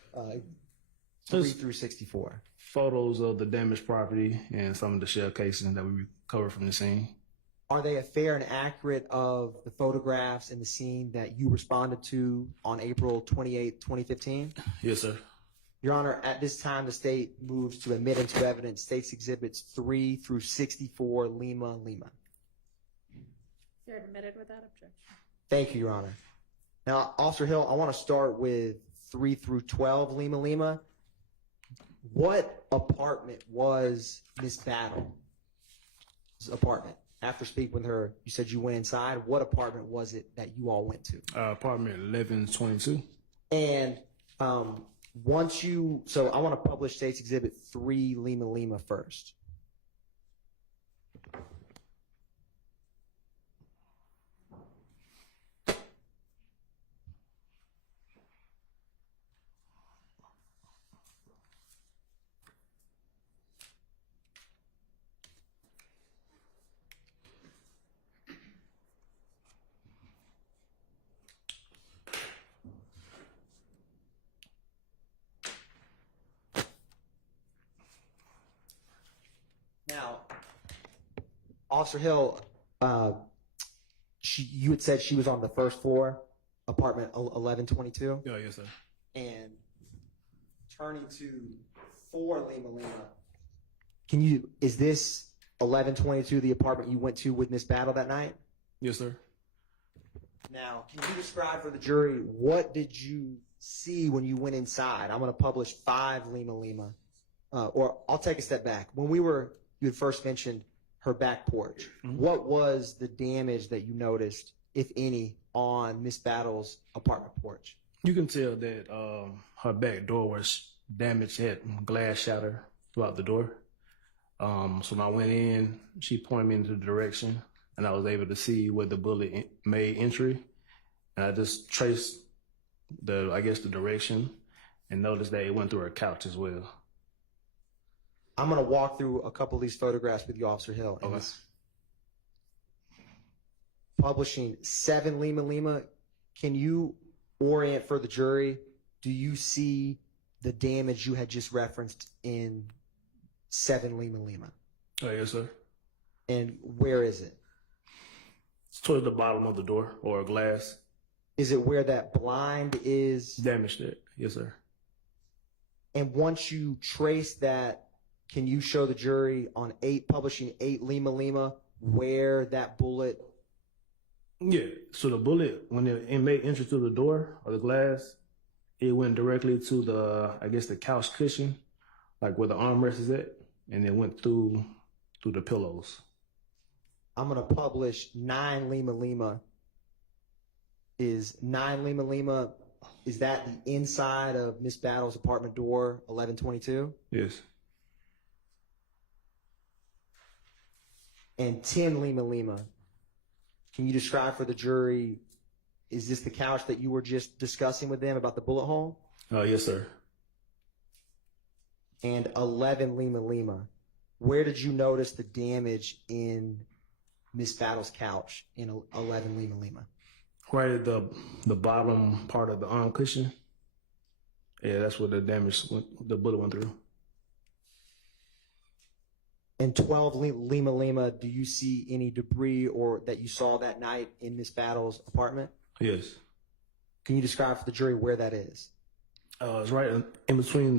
3 Just through 64. photos of the damaged property and some of the shell casing that we recovered from the scene. Are they a fair and accurate of the photographs in the scene that you responded to on April 28, 2015? Yes, sir. Your Honor, at this time, the state moves to admit into evidence State's Exhibits 3 through 64, Lima, Lima. They're admitted without objection. Thank you, Your Honor. Now, Officer Hill, I want to start with 3 through 12, Lima, Lima. What apartment was Miss Battle's apartment? After speaking with her, you said you went inside. What apartment was it that you all went to? Apartment 1122. And so I want to publish State's Exhibit 3, Lima, Lima first. Now, Officer Hill, you had said she was on the first floor, apartment 1122. Yeah, yes, sir. And turning to 4 Lima Lima, is this 1122 the apartment you went to with Miss Battle that night? Yes, sir. Now, can you describe for the jury, what did you see when you went inside? I'm going to publish 5 Lima Lima. Or I'll take a step back. When you had first mentioned her back porch, what was the damage that you noticed, if any, on Miss Battle's apartment porch? You can tell that her back door was damaged, had glass shatter throughout the door. So when I went in, she pointed me into the direction, and I was able to see where the bullet made entry. And I just traced the direction and noticed that it went through her couch as well. I'm going to walk through a couple of these photographs with you, Officer Hill. Okay. Publishing 7 Lima Lima, can you orient for the jury? Do you see the damage you had just referenced in 7 Lima Lima? Oh, yes, sir. And where is it? It's towards the bottom of the door or glass. Is it where that blind is? Damaged it. Yes, sir. And once you trace that, can you show the jury on publishing 8 Lima Lima where that bullet? Yeah. So the bullet, when it made entry to the door or the glass, it went directly to the couch cushion, like where the armrest is at, and it went through the pillows. I'm going to publish 9 Lima Lima. Is 9 Lima Lima, is that the inside of Miss Battle's apartment door, 1122? Yes. And 10 Lima Lima, can you describe for the jury, is this the couch that you were just discussing with them about the bullet hole? Yes, sir. And 11 Lima Lima, where did you notice the damage in Miss Battle's couch in 11 Lima Lima? Right at the bottom part of the arm cushion. Yeah, that's where the bullet went through. And 12 Lima Lima, do you see any debris or that you saw that night in Miss Battle's apartment? Yes. Can you describe for the jury where that is? It's right in between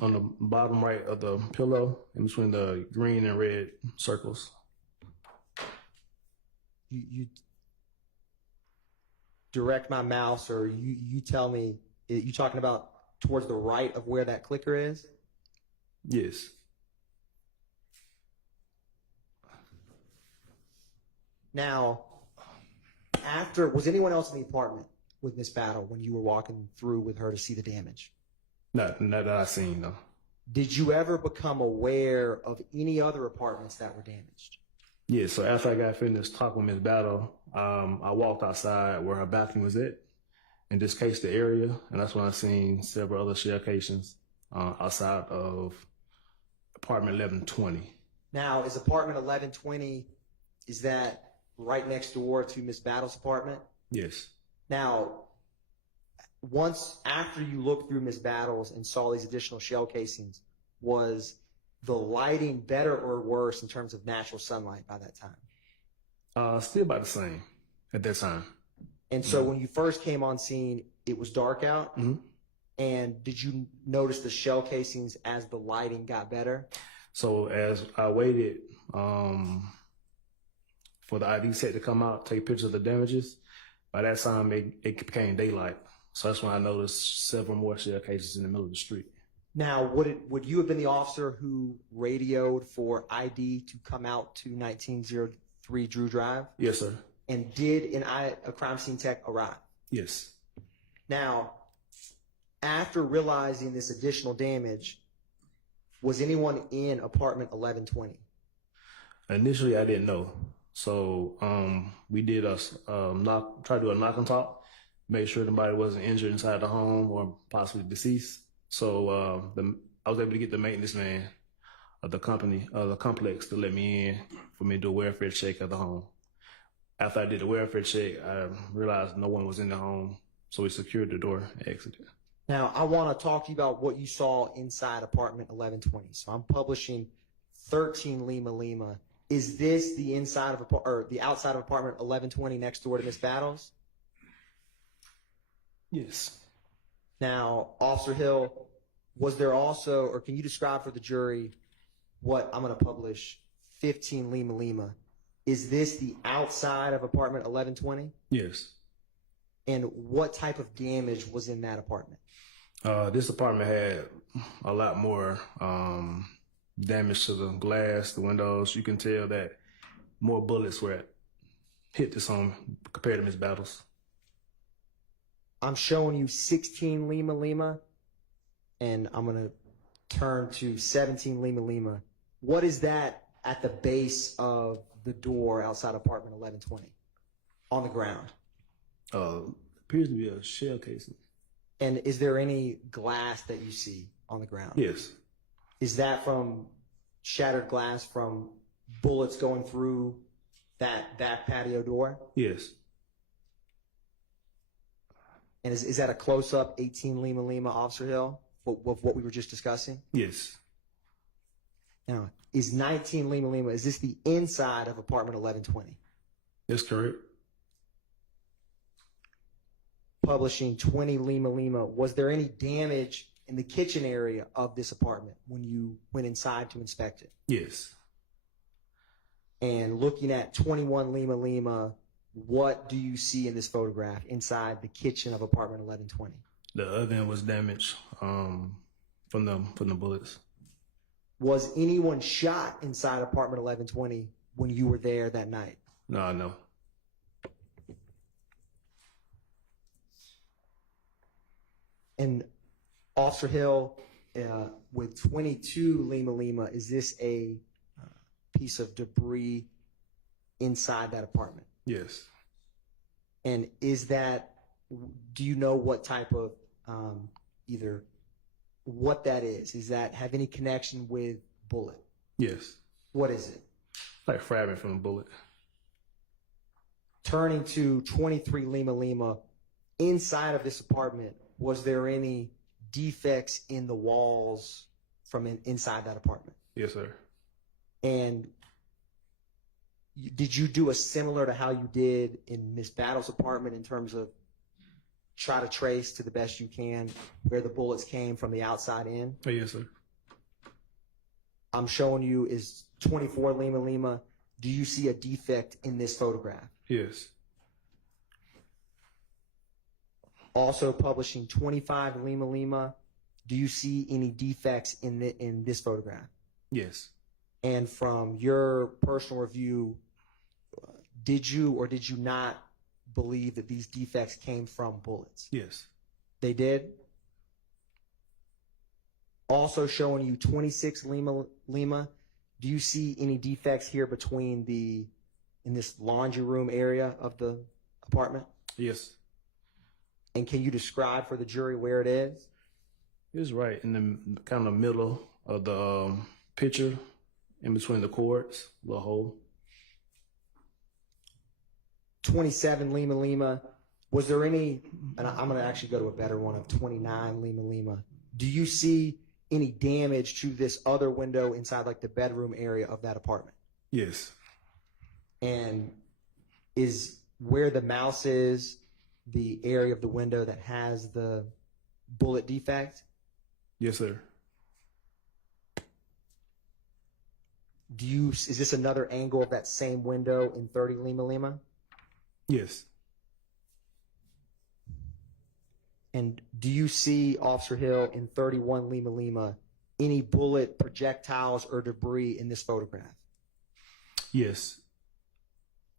on the bottom right of the pillow, in between the green and red circles. You direct my mouse, or you tell me, you talking about towards the right of where that clicker is? Yes. Now, was anyone else in the apartment with Miss Battle when you were walking through with her to see the damage? Not that I seen, though. Did you ever become aware of any other apartments that were damaged? Yeah, so after I got finished talking with Miss Battle, I walked outside where her bathroom was at and just cased the area, and that's when I seen several other shell casings outside of apartment 1120. Now, is apartment 1120, is that right next door to Miss Battle's apartment? Yes. Now, after you looked through Miss Battle's and saw these additional shell casings, was the lighting better or worse in terms of natural sunlight by that time? Still about the same at that time. And so when you first came on scene, it was dark out. Mm-hmm. And did you notice the shell casings as the lighting got better? So as I waited for the ID set to come out, take pictures of the damages, by that time it became daylight. So that's when I noticed several more shell cases in the middle of the street. Now, would you have been the officer who radioed for ID to come out to 1903 Drew Drive? Yes, sir. And did a crime scene tech arrive? Yes. Now, after realizing this additional damage, was anyone in apartment 1120? Initially, I didn't know. So we did try to do a knock and talk, make sure nobody wasn't injured inside the home or possibly deceased. So I was able to get the maintenance man of the complex to let me in for me to do a welfare check of the home. After I did the welfare check, I realized no one was in the home, so we secured the door and exited. Now, I want to talk to you about what you saw inside apartment 1120. So I'm publishing 13 Lima Lima. Is this the inside of the outside of apartment 1120 next door to Miss Battles? Yes. Now, Officer Hill, was there also, or can you describe for the jury what I'm going to publish 15 Lima Lima? Is this the outside of apartment 1120? Yes. And what type of damage was in that apartment? This apartment had a lot more damage to the glass, the windows. You can tell that more bullets hit this home compared to Miss Battles. I'm showing you 16 Lima Lima, and I'm going to turn to 17 Lima Lima. What is that at the base of the door outside apartment 1120 on the ground? Appears to be a shell casing. And is there any glass that you see on the ground? Yes. Is that from shattered glass from bullets going through that back patio door? Yes. And is that a close-up 18 Lima Lima, Officer Hill, of what we were just discussing? Yes. Now, is 19 Lima Lima, is this the inside of apartment 1120? That's correct. Publishing 20 Lima Lima, was there any damage in the kitchen area of this apartment when you went inside to inspect it? Yes. And looking at 21 Lima Lima, what do you see in this photograph inside the kitchen of apartment 1120? The oven was damaged from the bullets. Was anyone shot inside apartment 1120 when you were there that night? No. And Officer Hill, with 22 Lima Lima, is this a piece of debris inside that apartment? Yes. And do you know what type of, either what that is? Does that have any connection with bullet? Yes. What is it? Like fragment from a bullet. Turning to 23 Lima Lima, inside of this apartment, was there any defects in the walls from inside that apartment? Yes, sir. And did you do a similar to how you did in Miss Battle's apartment in terms of try to trace to the best you can where the bullets came from the outside in? Oh, yes, sir. I'm showing you is 24 Lima Lima. Do you see a defect in this photograph? Yes. Also publishing 25 Lima Lima. Do you see any defects in this photograph? Yes. And from your personal review, did you or did you not believe that these defects came from bullets? Yes. They did? Also showing you 26 Lima Lima. Do you see any defects here in this laundry room area of the apartment? Yes. And can you describe for the jury where it is? It's right in the kind of middle of the picture, in between the cords, the hole. 27 Lima Lima. Was there any, and I'm going to actually go to a better one of 29 Lima Lima. Do you see any damage to this other window inside like the bedroom area of that apartment? Yes. And is where the mouse is the area of the window that has the bullet defect? Yes, sir. Is this another angle of that same window in 30 Lima Lima? Yes. And do you see, Officer Hill, in 31 Lima Lima, any bullet projectiles or debris in this photograph? Yes.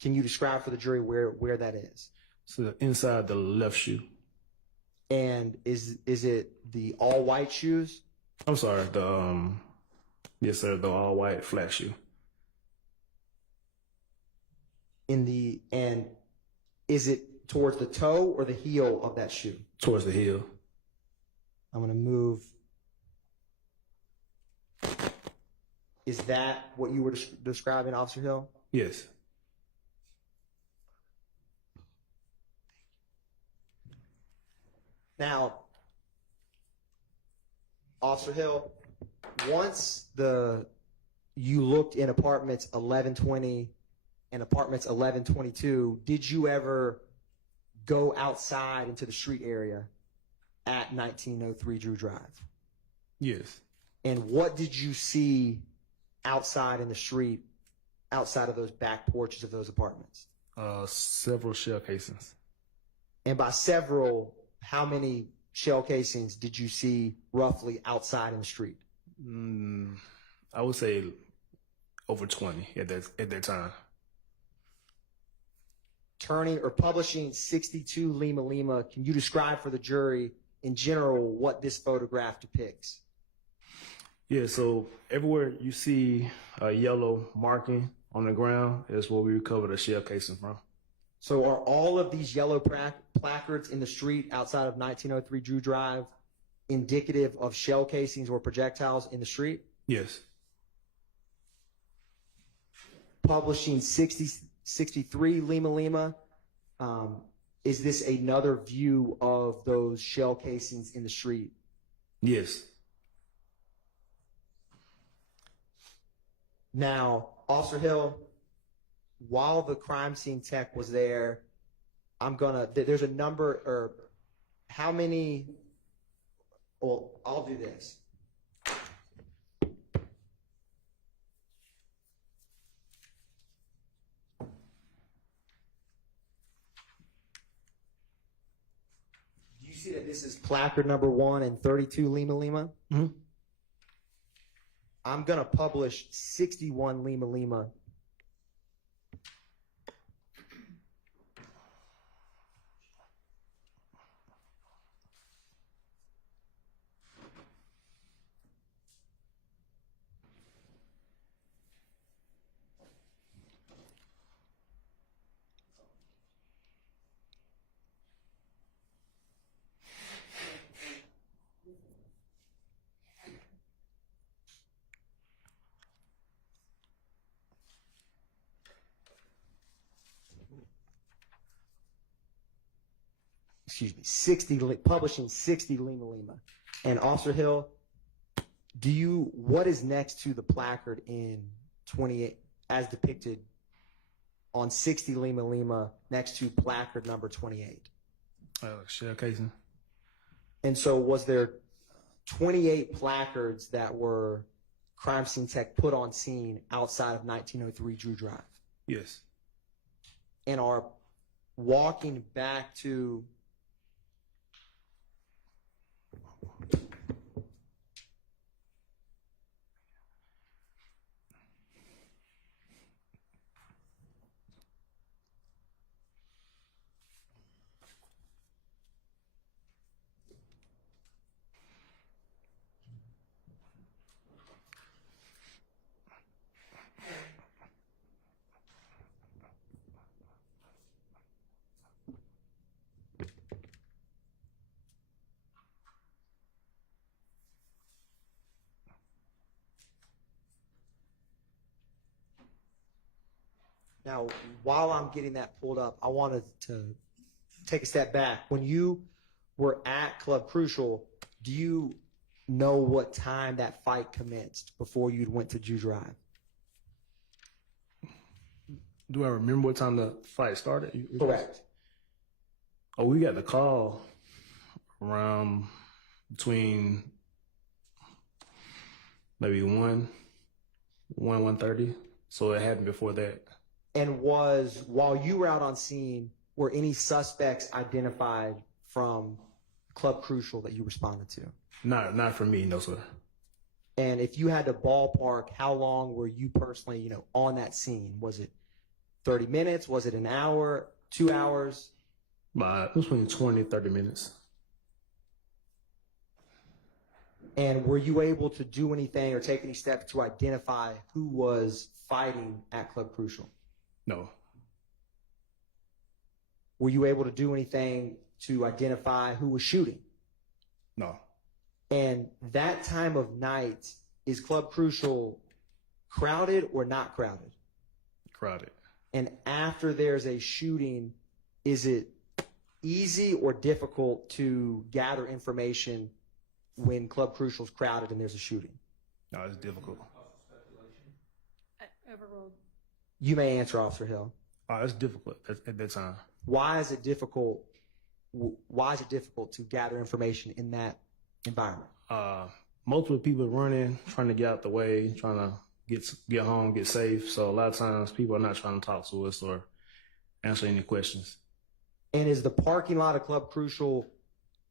Can you describe for the jury where that is? So inside the left shoe. And is it the all white shoes? I'm sorry, yes, sir, the all white flat shoe. And is it towards the toe or the heel of that shoe? Towards the heel. I'm going to move. Is that what you were describing, Officer Hill? Yes. Now, Officer Hill, once you looked in apartments 1120 and apartments 1122, did you ever go outside into the street area at 1903 Drew Drive? Yes. And what did you see outside in the street, outside of those back porches of those apartments? Several shell casings. And by several, how many shell casings did you see roughly outside in the street? I would say over 20 at that time. Turning or publishing 62 Lima Lima, can you describe for the jury in general what this photograph depicts? Yeah, so everywhere you see a yellow marking on the ground is where we recovered a shell casing from. So are all of these yellow placards in the street outside of 1903 Drew Drive indicative of shell casings or projectiles in the street? Yes. Publishing 63 Lima Lima, is this another view of those shell casings in the street? Yes. Now, Officer Hill, while the crime scene tech was there, there's a number, or how many, well, I'll do this. Do you see that this is placard number 1 and 32 Lima Lima? Mm-hmm. I'm going to publish 61 Lima Lima. Publishing 60 Lima Lima. And Officer Hill, what is next to the placard in 28, as depicted on 60 Lima Lima, next to placard number 28? Shell casing. And so was there 28 placards that were crime scene tech put on scene outside of 1903 Drew Drive? Yes. And are walking back to Now, while I'm getting that pulled up, I wanted to take a step back. When you were at Club Crucial, do you know what time that fight commenced before you went to Drew Drive? Do I remember what time the fight started? Correct. Oh, we got the call around between maybe 1:30. So it happened before that. And while you were out on scene, were any suspects identified from Club Crucial that you responded to? Not for me, no sir. And if you had to ballpark, how long were you personally, on that scene? Was it 30 minutes? Was it an hour? 2 hours? It was between 20 30 minutes. And were you able to do anything or take any steps to identify who was fighting at Club Crucial? No. Were you able to do anything to identify who was shooting? No. And that time of night, is Club Crucial crowded or not crowded? Crowded. And after there's a shooting, is it easy or difficult to gather information when Club Crucial's crowded and there's a shooting? No, it's difficult. Overruled. You may answer, Officer Hill. It's difficult at that time. Why is it difficult? Why is it difficult to gather information in that environment? Multiple people running, trying to get out the way, trying to get home, get safe. So a lot of times people are not trying to talk to us or answer any questions. And is the parking lot of Club Crucial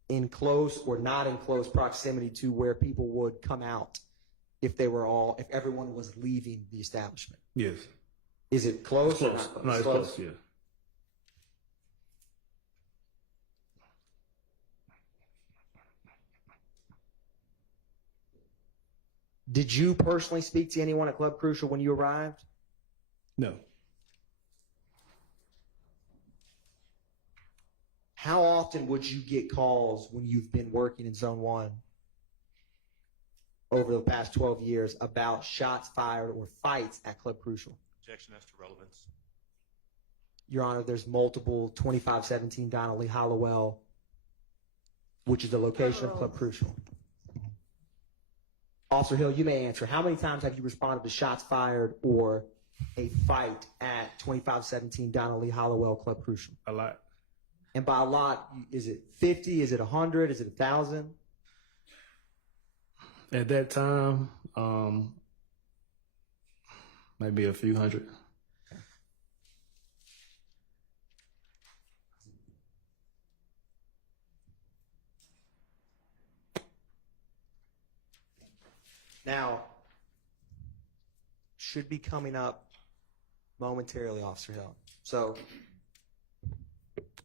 in close or not in close proximity to where people would come out if everyone was leaving the establishment? Yes. Is it close? Close. Or not close? No, it's close, yeah. Did you personally speak to anyone at Club Crucial when you arrived? No. How often would you get calls when you've been working in Zone 1 over the past 12 years about shots fired or fights at Club Crucial? Objection as to relevance. Your Honor, there's multiple 2517 Donnelly Hollowell, which is the location of Club Crucial. Officer Hill, you may answer. How many times have you responded to shots fired or a fight at 2517 Donnelly Hollowell Club Crucial? A lot. And by a lot, is it 50? Is it 100? Is it 1,000? At that time, maybe a few hundred. Now, should be coming up momentarily, Officer Hill. So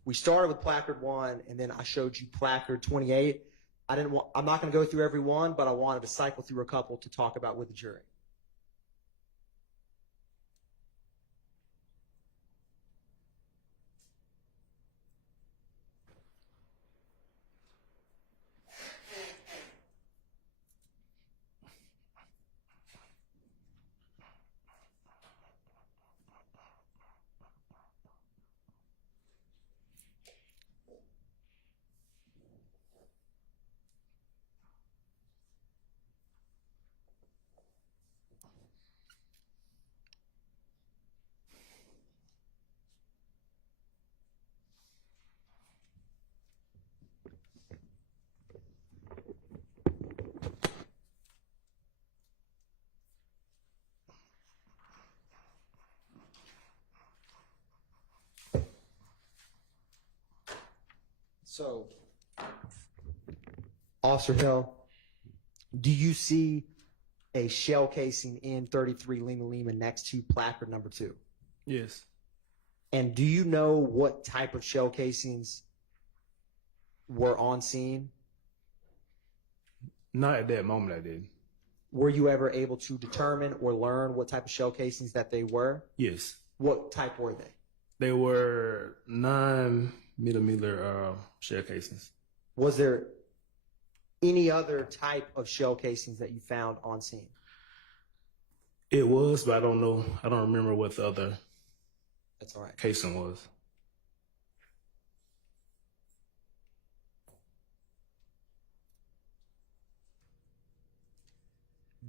we started with placard 1, and then I showed you placard 28. I'm not going to go through every one, but I wanted to cycle through a couple to talk about with the jury. So, Officer Hill, do you see a shell casing in 33 Lima Lima next to placard number 2? Yes. And do you know what type of shell casings were on scene? Not at that moment I did. Were you ever able to determine or learn what type of shell casings that they were? Yes. What type were they? They were 9mm shell casings. Was there any other type of shell casings that you found on scene? It was, but I don't know. I don't remember what the other That's all right. casing was.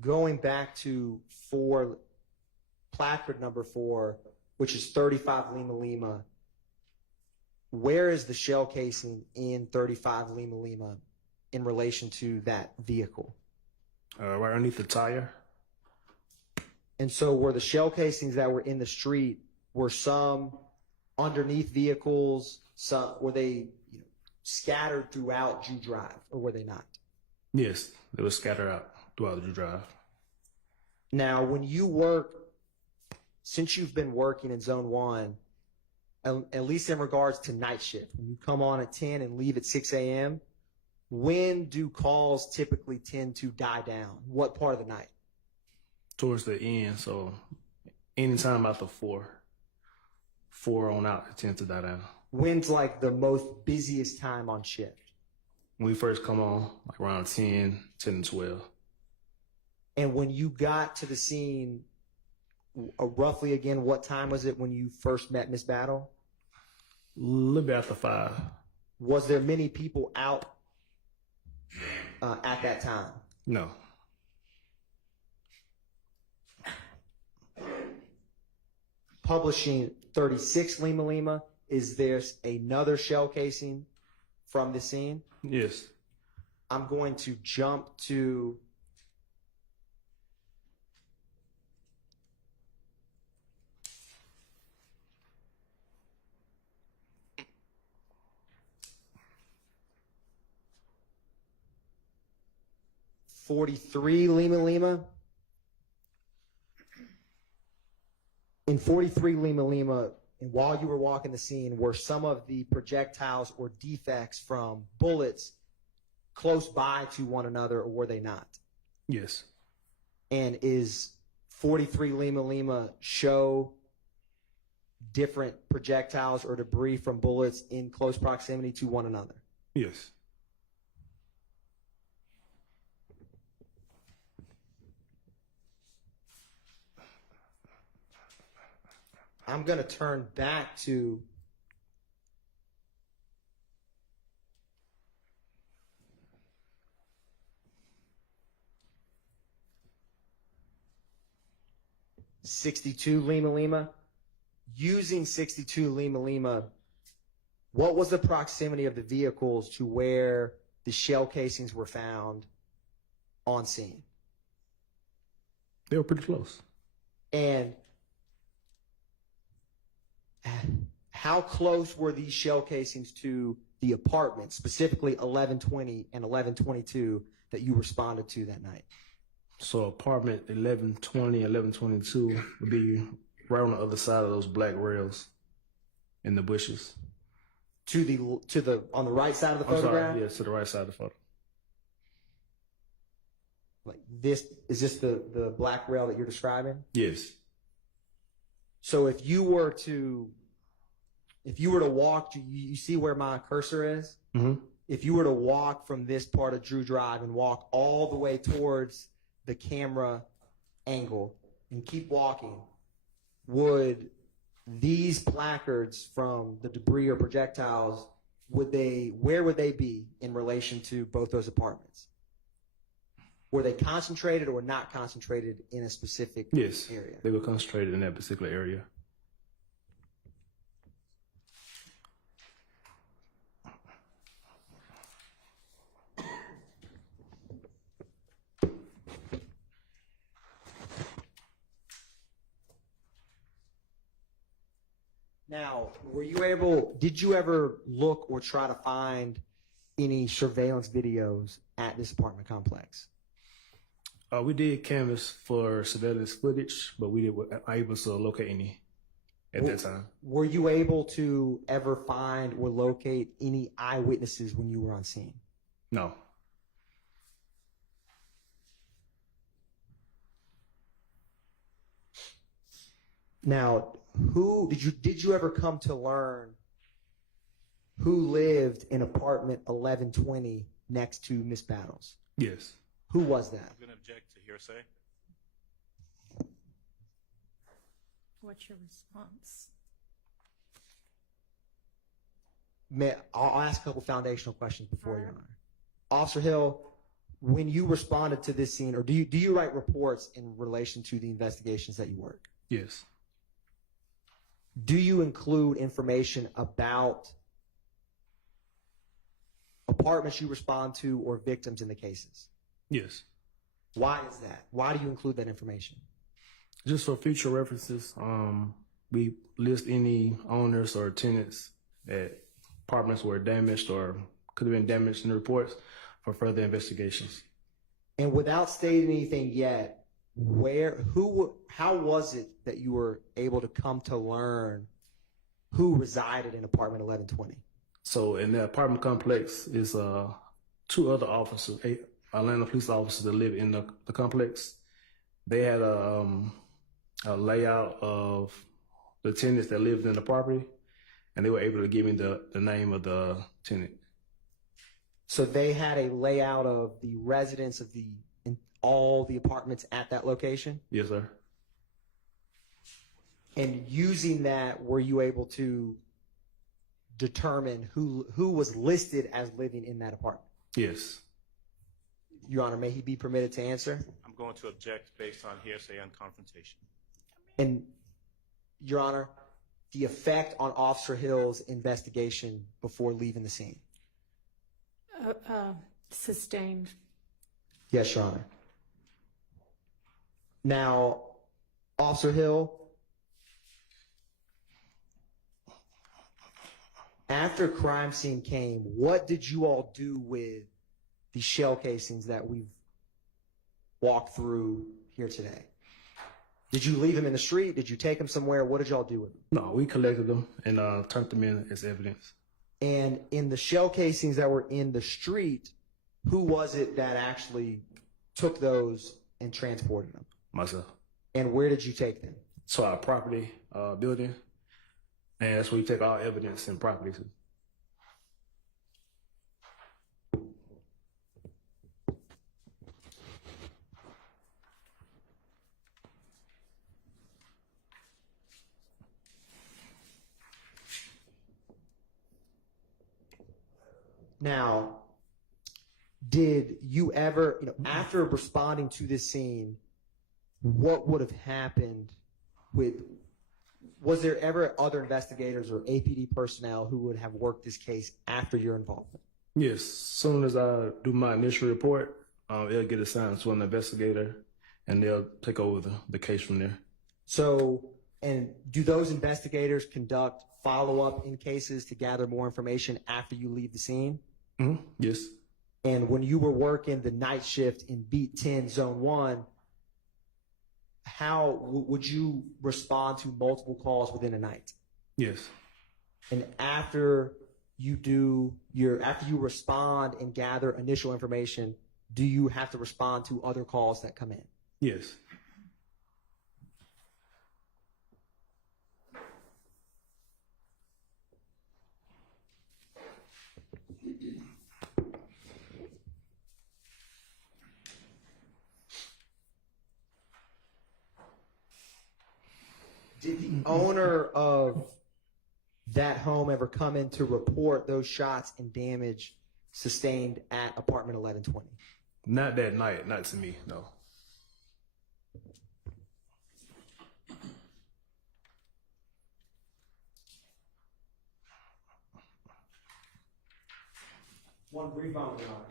Going back to placard number 4, which is 35 Lima Lima. Where is the shell casing in 35 Lima Lima in relation to that vehicle? Right underneath the tire. And so were the shell casings that were in the street, were some underneath vehicles, were they scattered throughout Jew Drive, or were they not? Yes, they were scattered out throughout the Jew Drive. Now, when you work, since you've been working in Zone 1, at least in regards to night shift, when you come on at 10 and leave at 6 a.m., when do calls typically tend to die down? What part of the night? Towards the end, so anytime after 4 on out, it tends to die down. When's like the most busiest time on shift? When we first come on, like around 10 and 12. And when you got to the scene, roughly again, what time was it when you first met Miss Battle? A little bit after 5. Was there many people out at that time? No. Publishing 36 Lima Lima, is there another shell casing from the scene? Yes. I'm going to jump to .43 Lima Lima. In 43 Lima Lima, and while you were walking the scene, were some of the projectiles or defects from bullets close by to one another, or were they not? Yes. And is 43 Lima Lima show different projectiles or debris from bullets in close proximity to one another? Yes. I'm going to turn back to .62 Lima Lima. Using .62 Lima Lima, what was the proximity of the vehicles to where the shell casings were found on scene? They were pretty close. And how close were these shell casings to the apartment, specifically 1120 and 1122 that you responded to that night? So apartment 1120, 1122 would be right on the other side of those black rails in the bushes. On the right side of the photograph? Yeah, to the right side of the photo. Like this, is this the black rail that you're describing? Yes. So if you were to walk, you see where my cursor is? Mm-hmm. If you were to walk from this part of Drew Drive and walk all the way towards the camera angle and keep walking, would these placards from the debris or projectiles, where would they be in relation to both those apartments? Were they concentrated or not concentrated in a specific area? They were concentrated in that particular area. Now, did you ever look or try to find any surveillance videos at this apartment complex? We did canvas for surveillance footage, but we were able to locate any at that time. Were you able to ever find or locate any eyewitnesses when you were on scene? No. Now, did you ever come to learn who lived in apartment 1120 next to Miss Battles? Yes. Who was that? I'm going to object to hearsay. What's your response? I'll ask a couple foundational questions before, Your Honor. Officer Hill, when you responded to this scene, or do you write reports in relation to the investigations that you work? Yes. do you include information about apartments you respond to or victims in the cases? Yes. Why is that? Why do you include that information? Just for future references, we list any owners or tenants that apartments were damaged or could have been damaged in the reports for further investigations. And without stating anything yet, how was it that you were able to come to learn who resided in apartment 1120? So in the apartment complex is two other officers, Atlanta police officers that live in the complex. They had a layout of the tenants that lived in the property, and they were able to give me the name of the tenant. So they had a layout of the residents of all the apartments at that location? Yes, sir. And using that, were you able to determine who was listed as living in that apartment? Yes. Your Honor, may he be permitted to answer? I'm going to object based on hearsay and confrontation. And, Your Honor, the effect on Officer Hill's investigation before leaving the scene? Sustained. Yes, Your Honor. Now, Officer Hill, after crime scene came, what did you all do with the shell casings that we've walked through here today? Did you leave them in the street? Did you take them somewhere? What did y'all do with them? No, we collected them and turned them in as evidence. And in the shell casings that were in the street, who was it that actually took those and transported them? Myself. And where did you take them? So our property building, and that's where we take all evidence and properties. Now, did you ever, after responding to this scene, what would have happened was there ever other investigators or APD personnel who would have worked this case after your involvement? Yes. As soon as I do my initial report, it'll get assigned to an investigator, and they'll take over the case from there. So, and do those investigators conduct follow-up in cases to gather more information after you leave the scene? Mm-hmm. Yes. And when you were working the night shift in Beat 10, Zone 1, how would you respond to multiple calls within a night? Yes. And after you respond and gather initial information, do you have to respond to other calls that come in? Yes. Did the owner of that home ever come in to report those shots and damage sustained at apartment 1120? Not that night, not to me, no. One brief moment, Your Honor.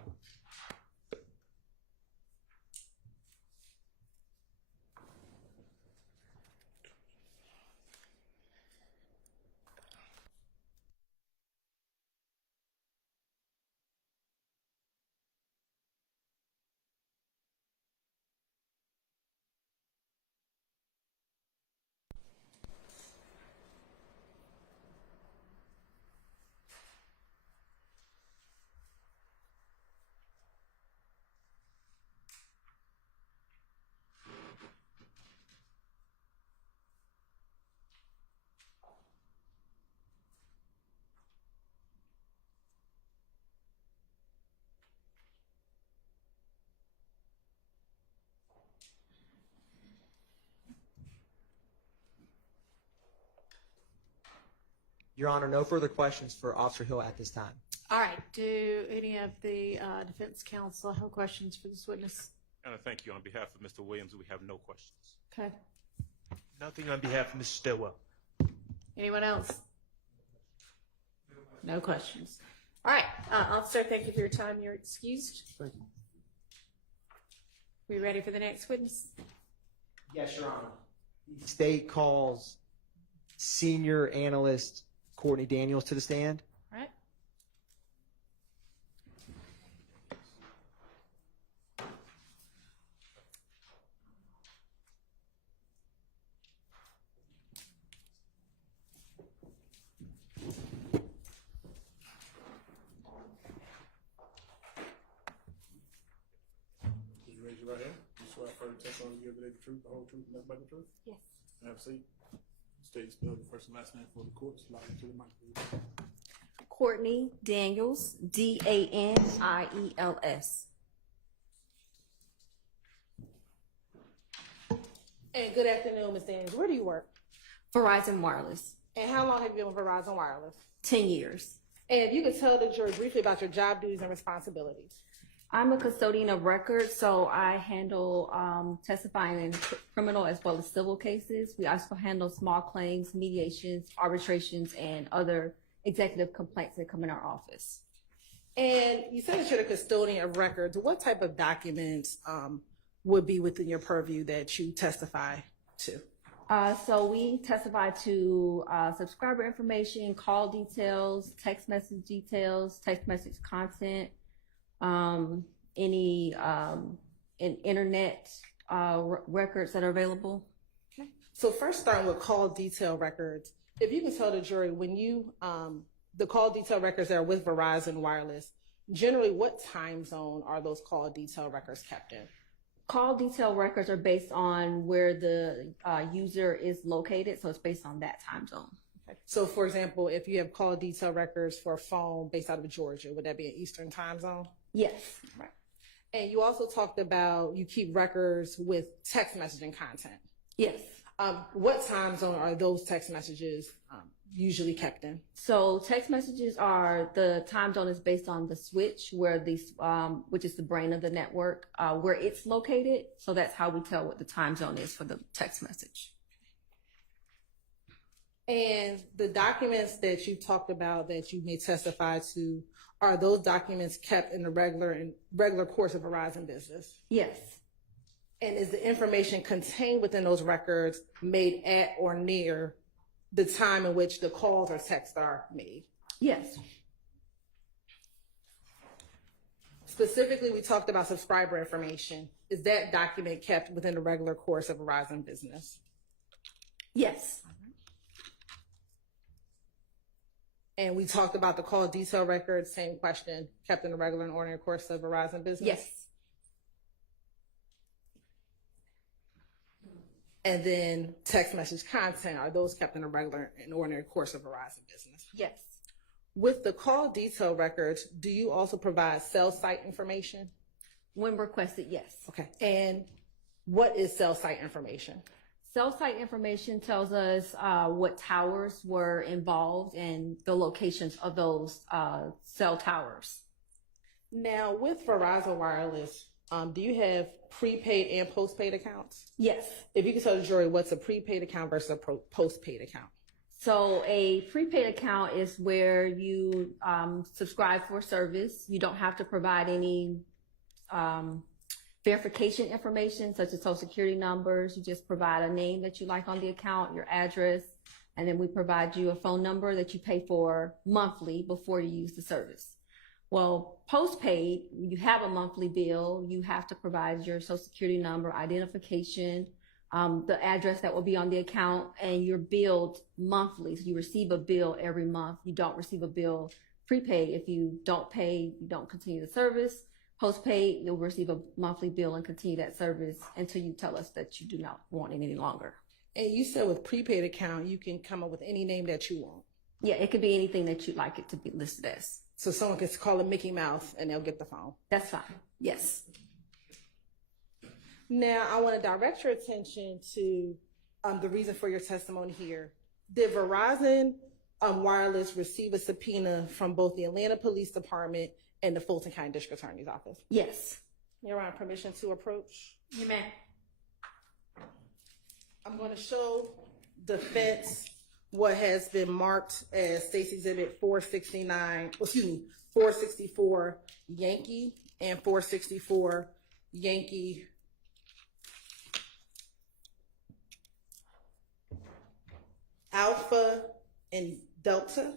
Your Honor, no further questions for Officer Hill at this time. All right. Do any of the defense counsel have questions for this witness? And I thank you. On behalf of Mr. Williams, we have no questions. Okay. Nothing on behalf of Mr. Stillwell. Anyone else? No questions. All right, officer, thank you for your time. You're excused. Thank you. We ready for the next witness? Yes, Your Honor. The state calls senior analyst Courtney Daniels to the stand. All right. Please raise your right hand. You swear affirm the testimony you give today the truth, the whole truth, and nothing but the truth? Yes. Have a seat. State spell your first and last name for the court. Slide into the mic, please. Courtney Daniels, Daniels. And good afternoon, Ms. Daniels. Where do you work? Verizon Wireless, And how long have you been with Verizon Wireless? 10 years. And if you could tell the jury briefly about your job duties and responsibilities. I'm a custodian of records, so I handle testifying in criminal as well as civil cases. We also handle small claims, mediations, arbitrations, and other executive complaints that come in our office. And you said that you're the custodian of records. What type of documents would be within your purview that you testify to? So we testify to subscriber information, call details, text message details, text message content, any internet records that are available. Okay. So first starting with call detail records, if you can tell the jury when you, the call detail records that are with Verizon Wireless, generally what time zone are those call detail records kept in? Call detail records are based on where the user is located, so it's based on that time zone. Okay. So for example, if you have call detail records for a phone based out of Georgia, would that be an Eastern time zone? Yes. Right. And you also talked about you keep records with text messaging content. Yes. What time zone are those text messages usually kept in? So text messages are, the time zone is based on the switch where these, which is the brain of the network, where it's located. So that's how we tell what the time zone is for the text message. And the documents that you talked about that you may testify to, are those documents kept in the regular course of Verizon business? Yes. And is the information contained within those records made at or near the time in which the calls or texts are made? Yes. Specifically, we talked about subscriber information. Is that document kept within the regular course of Verizon business? Yes. And we talked about the call detail records, same question, kept in the regular and ordinary course of Verizon business? Yes. And then text message content, are those kept in the regular and ordinary course of Verizon business? Yes. With the call detail records, do you also provide cell site information? When requested, yes. Okay. And what is cell site information? Cell site information tells us what towers were involved and the locations of those cell towers. Now, with Verizon Wireless, do you have prepaid and postpaid accounts? Yes. If you could tell the jury what's a prepaid account versus a postpaid account. So a prepaid account is where you subscribe for service. You don't have to provide any verification information such as social security numbers. You just provide a name that you like on the account, your address, and then we provide you a phone number that you pay for monthly before you use the service. Well, postpaid, you have a monthly bill, you have to provide your social security number, identification, the address that will be on the account, and you're billed monthly. So you receive a bill every month. You don't receive a bill prepaid. If you don't pay, you don't continue the service. Postpaid, you'll receive a monthly bill and continue that service until you tell us that you do not want it any longer. And you said with prepaid account, you can come up with any name that you want. Yeah, it could be anything that you'd like it to be listed as. So someone can call it Mickey Mouse and they'll get the phone. That's fine. Yes. Now, I want to direct your attention to the reason for your testimony here. Did Verizon Wireless receive a subpoena from both the Atlanta Police Department and the Fulton County District Attorney's Office? Yes. Your Honor, permission to approach? You may. I'm going to show defense what has been marked as State's Exhibit 469, 464 Yankee and 464 Yankee Alpha and Delta.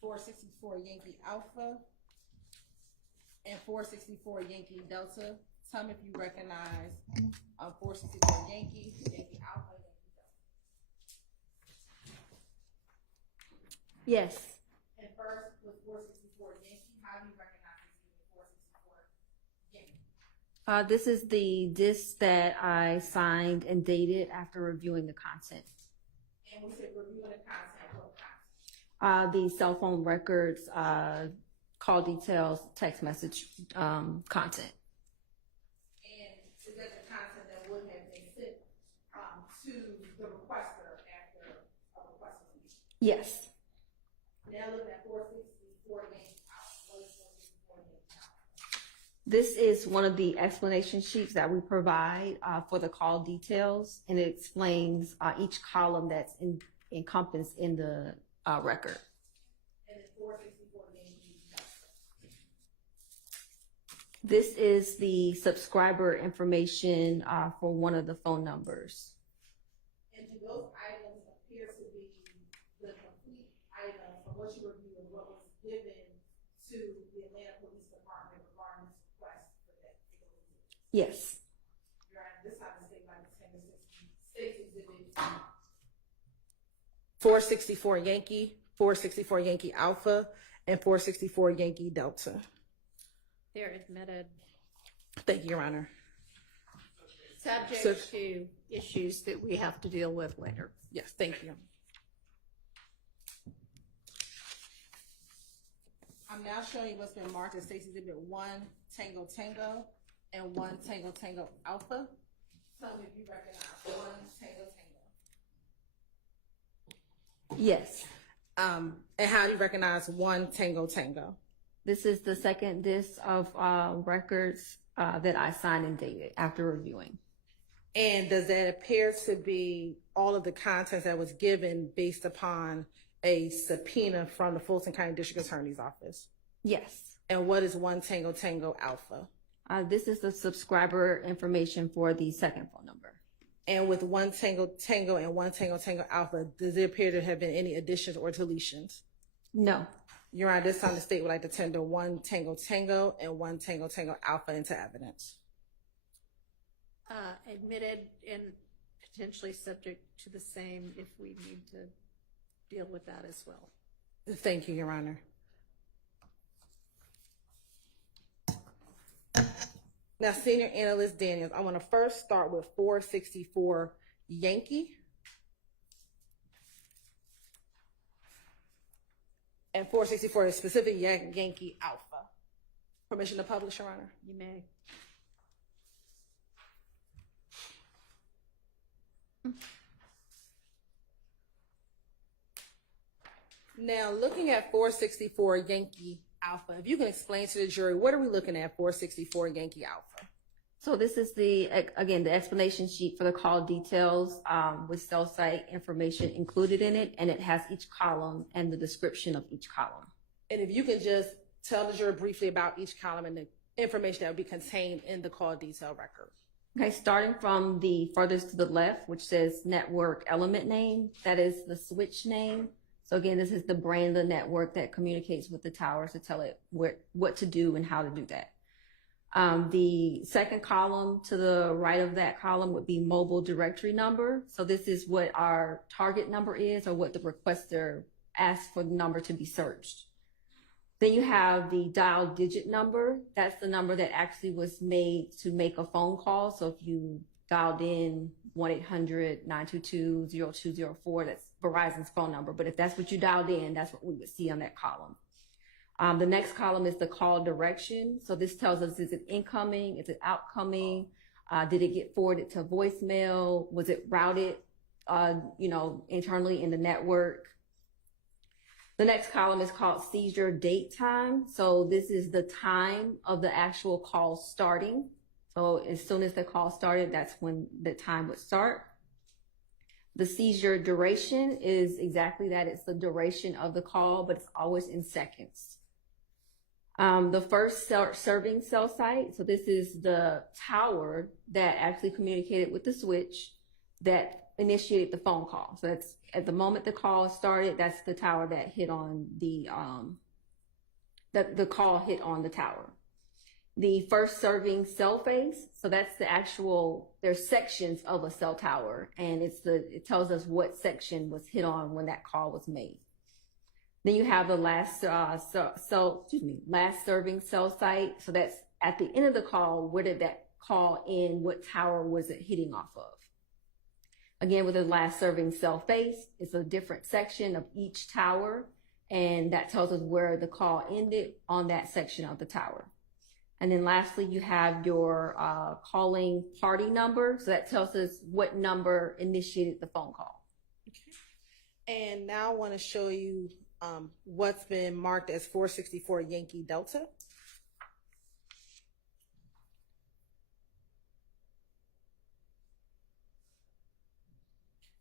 464 Yankee Alpha, and 464 Yankee Delta. Tell me if you recognize 464 Yankee, Yankee Alpha, Yankee Delta. Yes. And first, with 464 Yankee, how do you recognize this as 464 Yankee? This is the disc that I signed and dated after reviewing the content. And we said reviewing the content, what content? The cell phone records, call details, text message content. And is that the content that would have been sent to the requester after a request was made? Yes. Now looking at 464 Yankee Alpha, what is 464 Yankee Alpha? This is one of the explanation sheets that we provide for the call details, and it explains each column that's encompassed in the record. And then 464 Yankee Delta. This is the subscriber information for one of the phone numbers. And do those items appear to be the complete items from what you reviewed and what was given to the Atlanta Police Department regarding this request for that particular reason? Yes. Your Honor, this time the state by the States Exhibit 464 Yankee, 464 Yankee Alpha, and 464 Yankee Delta. They're admitted. Thank you, Your Honor. Subject to issues that we have to deal with later. Yes, thank you. I'm now showing you what's been marked as State's Exhibit 1 Tango Tango and 1 Tango Tango Alpha. Tell me if you recognize 1 Tango Tango. Yes. And how do you recognize 1 Tango Tango? This is the second disc of records that I signed and dated after reviewing. And does that appear to be all of the contents that was given based upon a subpoena from the Fulton County District Attorney's Office? Yes. And what is 1 Tango Tango Alpha? This is the subscriber information for the second phone number. And with 1 Tango Tango and 1 Tango Tango Alpha, does there appear to have been any additions or deletions? No. Your Honor, this time the state would like to tender 1 Tango Tango and 1 Tango Tango Alpha into evidence. Admitted and potentially subject to the same if we need to deal with that as well. Thank you, Your Honor. Now, Senior Analyst Daniels, I want to first start with 464 Yankee. And 464 is specific Yankee Alpha. Permission to publish, Your Honor? You may. Now, looking at 464 Yankee Alpha, if you can explain to the jury, what are we looking at 464 Yankee Alpha? So this is the explanation sheet for the call details with cell site information included in it, and it has each column and the description of each column. And if you can just tell the jury briefly about each column and the information that would be contained in the call detail record. Okay, starting from the furthest to the left, which says network element name, that is the switch name. So again, this is the brand of the network that communicates with the towers to tell it what to do and how to do that. The second column to the right of that column would be mobile directory number. So this is what our target number is, or what the requester asked for the number to be searched. Then you have the dial digit number. That's the number that actually was made to make a phone call. So if you dialed in 1-800-922-0204, that's Verizon's phone number. But if that's what you dialed in, that's what we would see on that column. The next column is the call direction. So this tells us, is it incoming? Is it outcoming? Did it get forwarded to voicemail? Was it routed, internally in the network? The next column is called seizure date time. So this is the time of the actual call starting. So as soon as the call started, that's when the time would start. The seizure duration is exactly that. It's the duration of the call, but it's always in seconds. The first serving cell site. So this is the tower that actually communicated with the switch that initiated the phone call. So that's at the moment the call started, that's the tower that hit on the call hit on the tower. The first serving cell face, so that's the actual, there's sections of a cell tower, and it tells us what section was hit on when that call was made. Then you have the last serving cell site. So that's at the end of the call, where did that call end? What tower was it hitting off of? Again, with the last serving cell face, it's a different section of each tower, and that tells us where the call ended on that section of the tower. And then lastly, you have your calling party number. So that tells us what number initiated the phone call. Okay. And now I want to show you what's been marked as 464 Yankee Delta.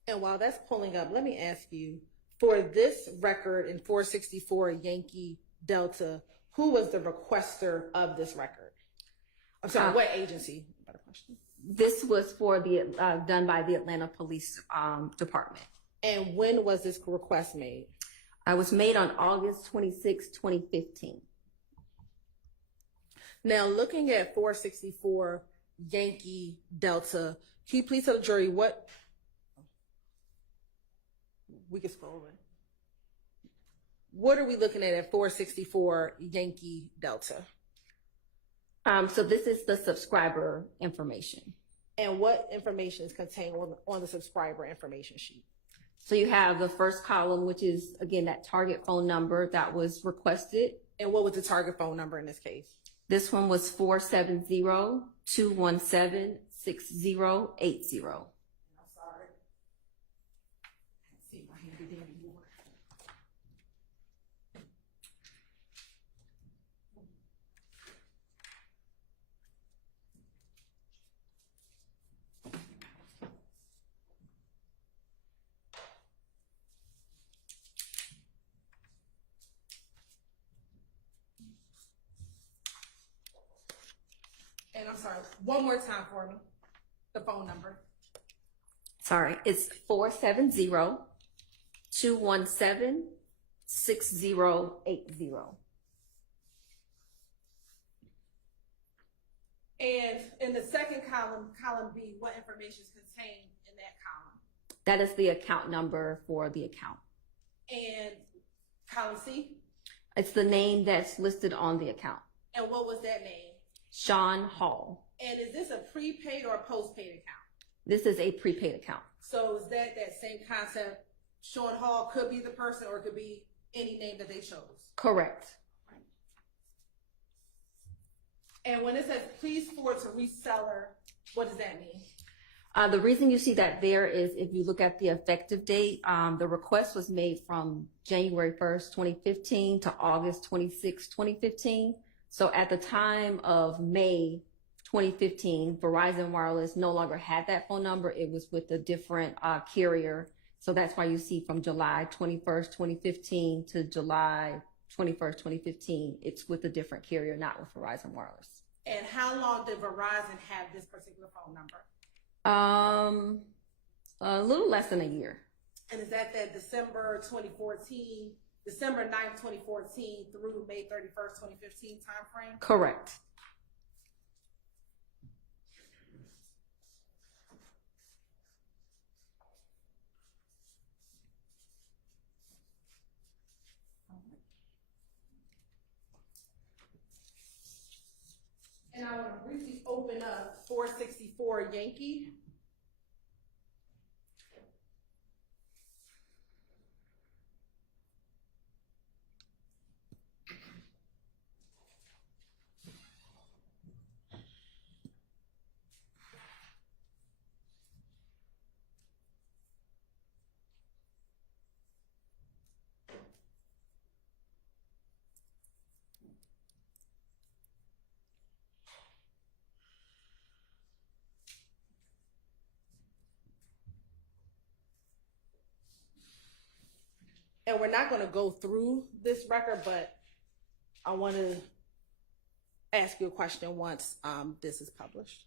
And while that's pulling up, let me ask you, for this record in 464 Yankee Delta, who was the requester of this request? I'm sorry, what agency? Better question. This was for the done by the Atlanta Police Department. And when was this request made? It was made on August 26, 2015. Now, looking at 464 Yankee Delta, can you please tell the jury what? We can scroll in. What are we looking at 464 Yankee Delta? So this is the subscriber information. And what information is contained on the subscriber information sheet? So you have the first column, which is, again, that target phone number that was requested. And what was the target phone number in this case? This one was 470-217-6080. And I'm sorry, one more time for me, the phone number. Sorry, it's 470-217-6080. And in the second column, column B, what information is contained in that column? That is the account number for the account. And column C? It's the name that's listed on the account. And what was that name? Sean Hall. And is this a prepaid or a postpaid account? This is a prepaid account. So is that same concept? Sean Hall could be the person or it could be any name that they chose? Correct. And when it says please forward to reseller, what does that mean? The reason you see that there is if you look at the effective date, the request was made from January 1st, 2015 to August 26, 2015. So at the time of May 2015, Verizon Wireless no longer had that phone number. It was with a different carrier. So that's why you see from July 21st, 2015 to July 21st, 2015, it's with a different carrier, not with Verizon Wireless. And how long did Verizon have this particular phone number? A little less than a year. And is that December 2014, December 9th, 2014 through May 31st, 2015 timeframe? Correct. And I want to briefly open up 464 Yankee. And we're not going to go through this record, but I want to ask you a question once this is published.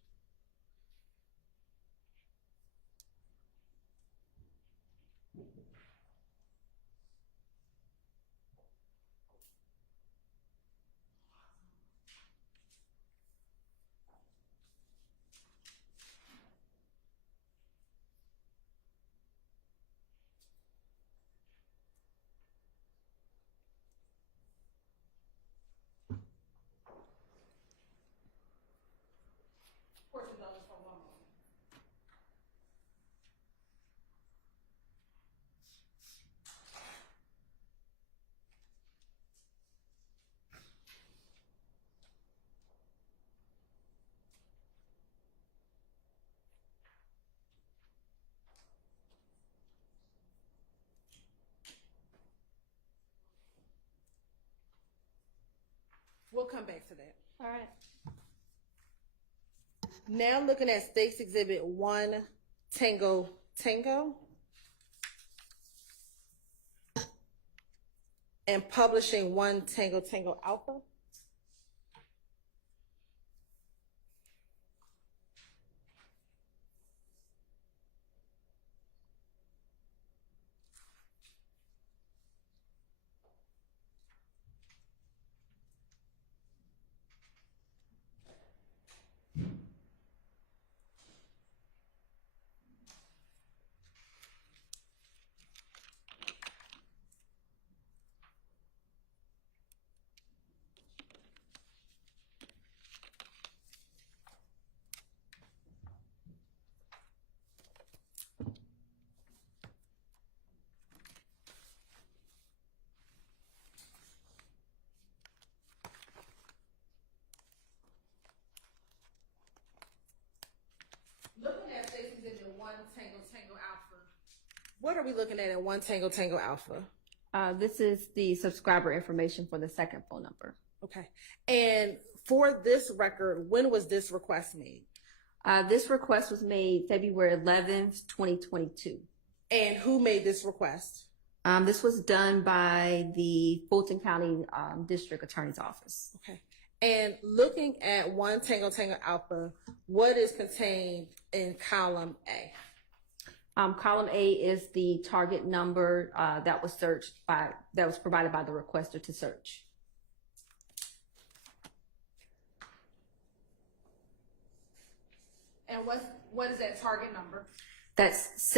We'll come back to that. All right. Now looking at State's Exhibit 1, Tango Tango. And publishing 1 Tango Tango Alpha. Looking at State's Exhibit 1 Tango Tango Alpha. What are we looking at in 1 Tango Tango Alpha? This is the subscriber information for the second phone number. Okay. And for this record, when was this request made? This request was made February 11th, 2022. And who made this request? This was done by the Fulton County District Attorney's Office. Okay. And looking at 1 Tango Tango Alpha, what is contained in column A? Column A is the target number that was provided by the requester to search. And what is that target number? That's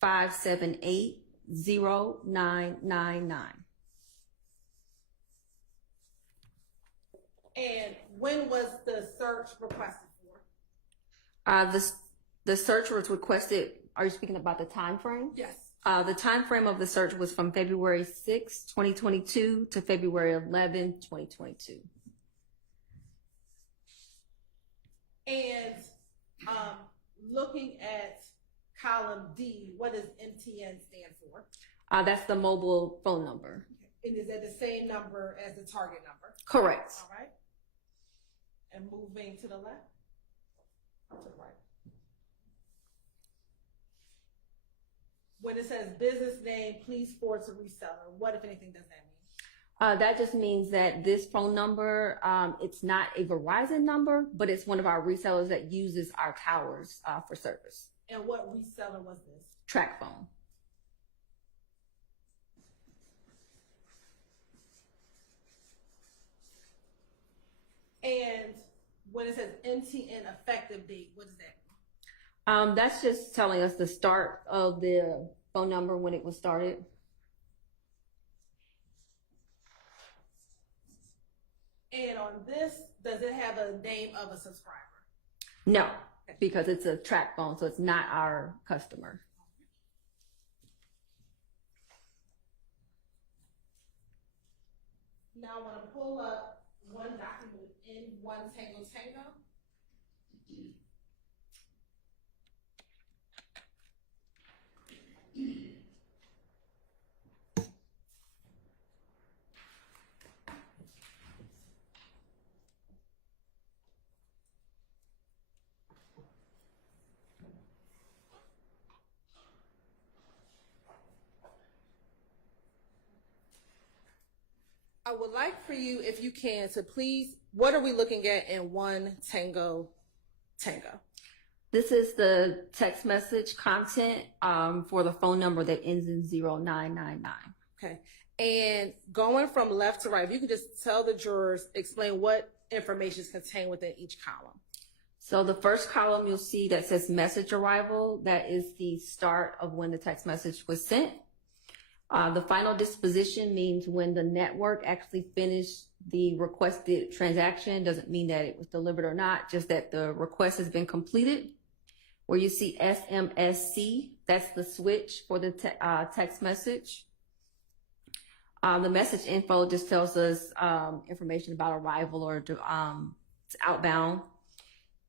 706-578-0999. And when was the search requested for? The search was requested. Are you speaking about the time frame? Yes. The time frame of the search was from February 6, 2022 to February 11, 2022. And looking at column D, what does MTN stand for? That's the mobile phone number. And is that the same number as the target number? Correct. All right. And moving to the left, to the right. When it says business name, please forward to reseller, what, if anything, does that mean? That just means that this phone number, it's not a Verizon number, but it's one of our resellers that uses our towers for service. And what reseller was this? Track phone. And when it says MTN effective date, what does that mean? That's just telling us the start of the phone number when it was started. And on this, does it have a name of a subscriber? No, because it's a track phone, so it's not our customer. Now I want to pull up one document in 1 Tango Tango. I would like for you, if you can, to please, what are we looking at in 1 Tango Tango? This is the text message content for the phone number that ends in 0999. Okay. And going from left to right, if you could just tell the jurors, explain what information is contained within each column. So the first column you'll see that says message arrival. That is the start of when the text message was sent. The final disposition means when the network actually finished the requested transaction. Doesn't mean that it was delivered or not, just that the request has been completed. Where you see SMSC, that's the switch for the text message. The message info just tells us information about arrival or it's outbound.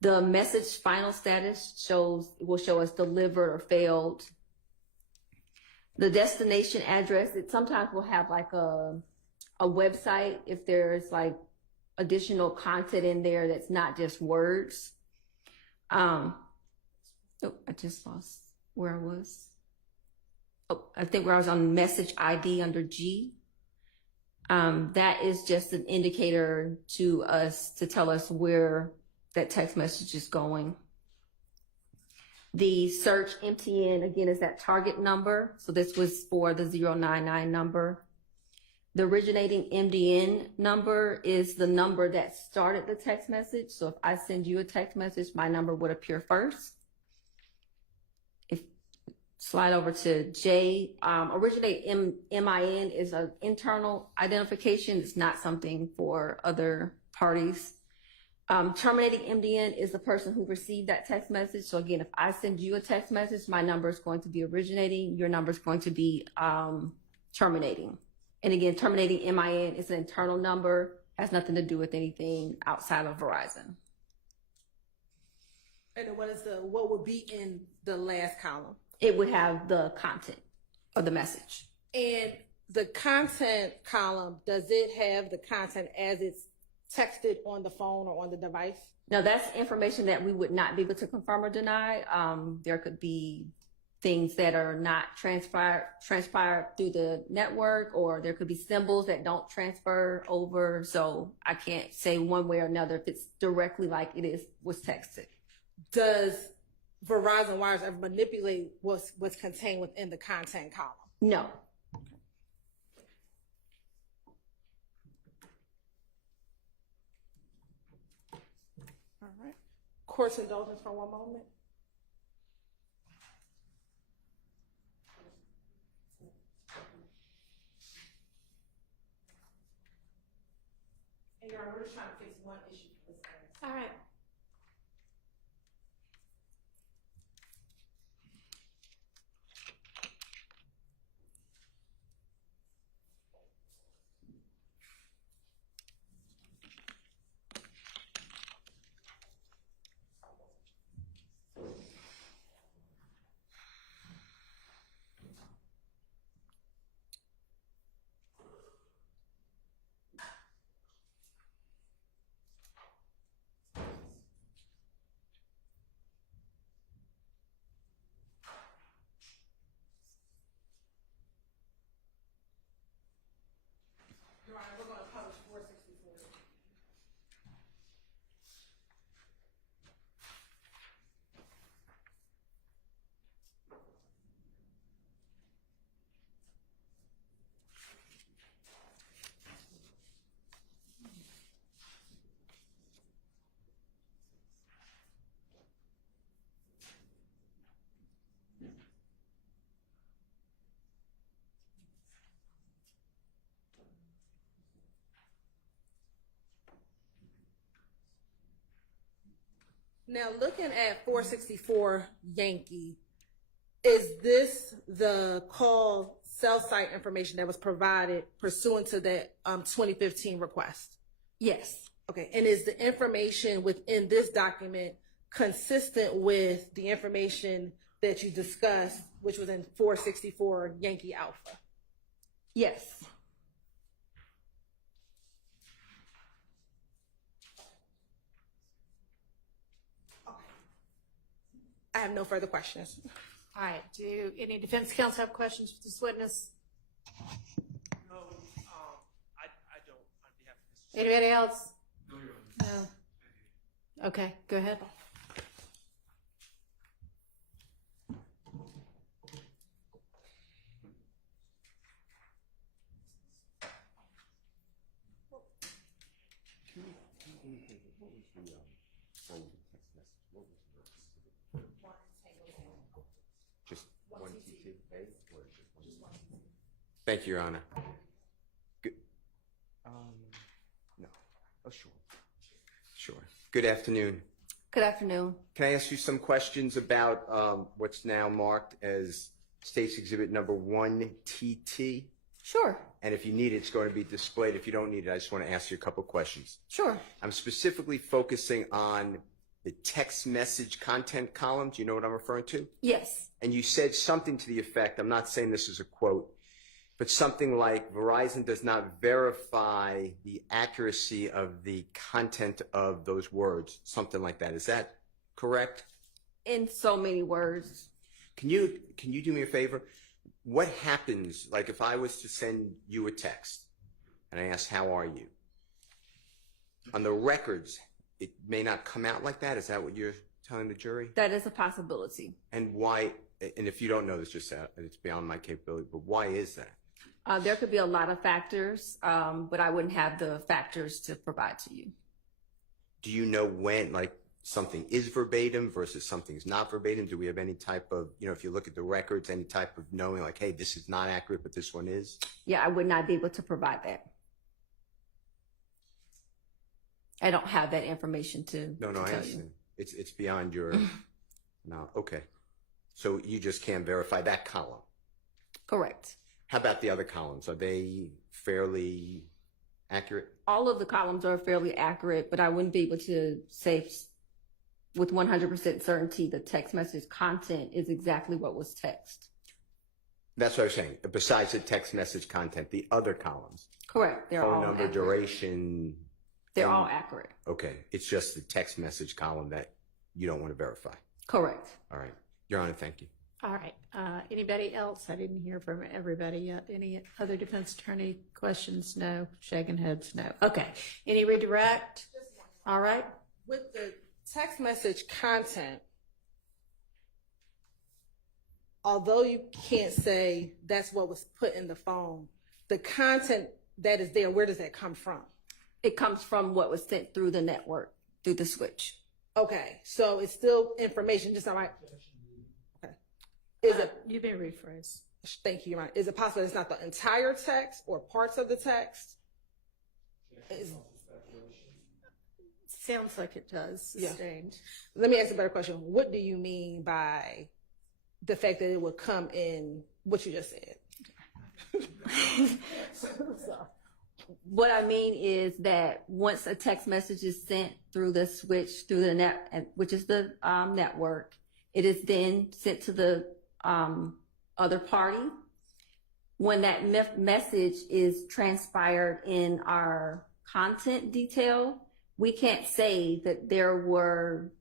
The message final status will show us delivered or failed. The destination address, it sometimes will have like a a website if there's like additional content in there that's not just words. Oh, I just lost where I was. Oh, I think where I was on message ID under G. That is just an indicator to us to tell us where that text message is going. The search MTN, again, is that target number. So this was for the 099 number. The originating MDN number is the number that started the text message. So if I send you a text message, my number would appear first. If slide over to J, originating MIN is an internal identification. It's not something for other parties. Terminating MDN is the person who received that text message. So again, if I send you a text message, my number is going to be originating. Your number is going to be terminating. And again, terminating MIN is an internal number, has nothing to do with anything outside of Verizon. And what would be in the last column? It would have the content of the message. And the content column, does it have the content as it's texted on the phone or on the device? Now that's information that we would not be able to confirm or deny. There could be things that are not transpired through the network, or there could be symbols that don't transfer over. So I can't say one way or another if it's directly like was texted. Does Verizon Wires ever manipulate what's contained within the content column? No. All right. Court's indulgence for one moment. And Your Honor, we're just trying to fix one issue. All right. Your Honor, we're going to publish 464. Now, looking at 464 Yankee, is this the call cell site information that was provided pursuant to that 2015 request? Yes. Okay, and is the information within this document consistent with the information that you discussed, which was in 464 Yankee Alpha? Yes. I have no further questions. All right. Do any defense counsel have questions for this witness? No, I don't. On behalf of Mr. Anybody else? No. Okay, go ahead. Just one TTA or just one? Thank you, Your Honor. Good. No. Oh, sure. Sure. Good afternoon. Good afternoon. Can I ask you some questions about what's now marked as State's Exhibit number 1TT? Sure. And if you need it, it's going to be displayed. If you don't need it, I just want to ask you a couple questions. Sure. I'm specifically focusing on the text message content column. Do you know what I'm referring to? Yes. And you said something to the effect, I'm not saying this is a quote, But something like Verizon does not verify the accuracy of the content of those words, something like that. Is that correct? In so many words. Can you do me a favor? What happens, like if I was to send you a text and I ask, how are you? On the records, it may not come out like that. Is that what you're telling the jury? That is a possibility. And why, and if you don't know this, just it's beyond my capability, but why is that? There could be a lot of factors, but I wouldn't have the factors to provide to you. Do you know when, like, something is verbatim versus something's not verbatim? Do we have any type of, if you look at the records, any type of knowing, like, hey, this is not accurate, but this one is? Yeah, I would not be able to provide that. I don't have that information to No, I tell understand. It's beyond your, no, okay. So you just can't verify that column? Correct. How about the other columns? Are they fairly accurate? All of the columns are fairly accurate, but I wouldn't be able to say with 100% certainty the text message content is exactly what was text. That's what I was saying. Besides the text message content, the other columns. Correct. They're phone all number, accurate. duration. They're all accurate. Okay. It's just the text message column that you don't want to verify. Correct. All right. Your Honor, thank you. All right. Anybody else? I didn't hear from everybody yet. Any other defense attorney questions? No. Shaking heads? No. Okay. Any redirect? All right. With the text message content, although you can't say that's what was put in the phone, the content that is there, where does that come from? It comes from what was sent through the network, through the switch. Okay, so it's still information, just not right. Okay. Is it? You may rephrase. Thank you, Your Honor. Is it possible it's not the entire text or parts of the text? Sounds like it does. Sustained. Yeah. Let me ask a better question. What do you mean by the fact that it would come in what you just said? What I mean is that once a text message is sent through the switch, through the net, which is the network, it is then sent to the other party. When that message is transpired in our content detail, we can't say that there were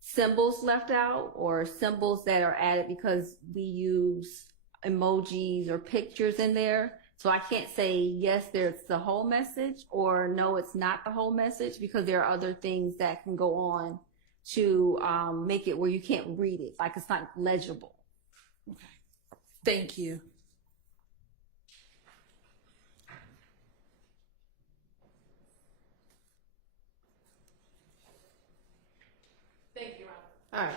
symbols left out or symbols that are added because we use emojis or pictures in there. So I can't say, yes, there's the whole message, or no, it's not the whole message, because there are other things that can go on to make it where you can't read it, like it's not legible. Okay. Thank you. Thank you, Robert. All right.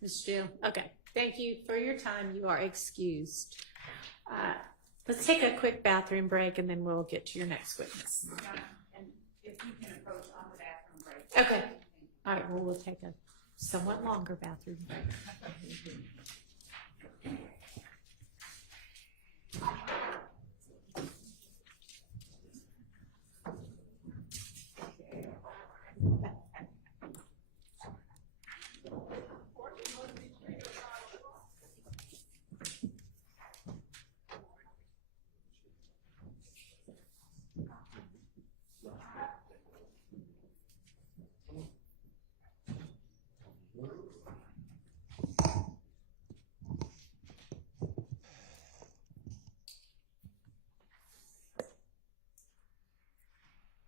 Ms. Jill. Okay. Thank you for your time. You are excused. Let's take a quick bathroom break and then we'll get to your next witness. And if you can approach on the bathroom break. Okay. All right. Well, we'll take a somewhat longer bathroom break.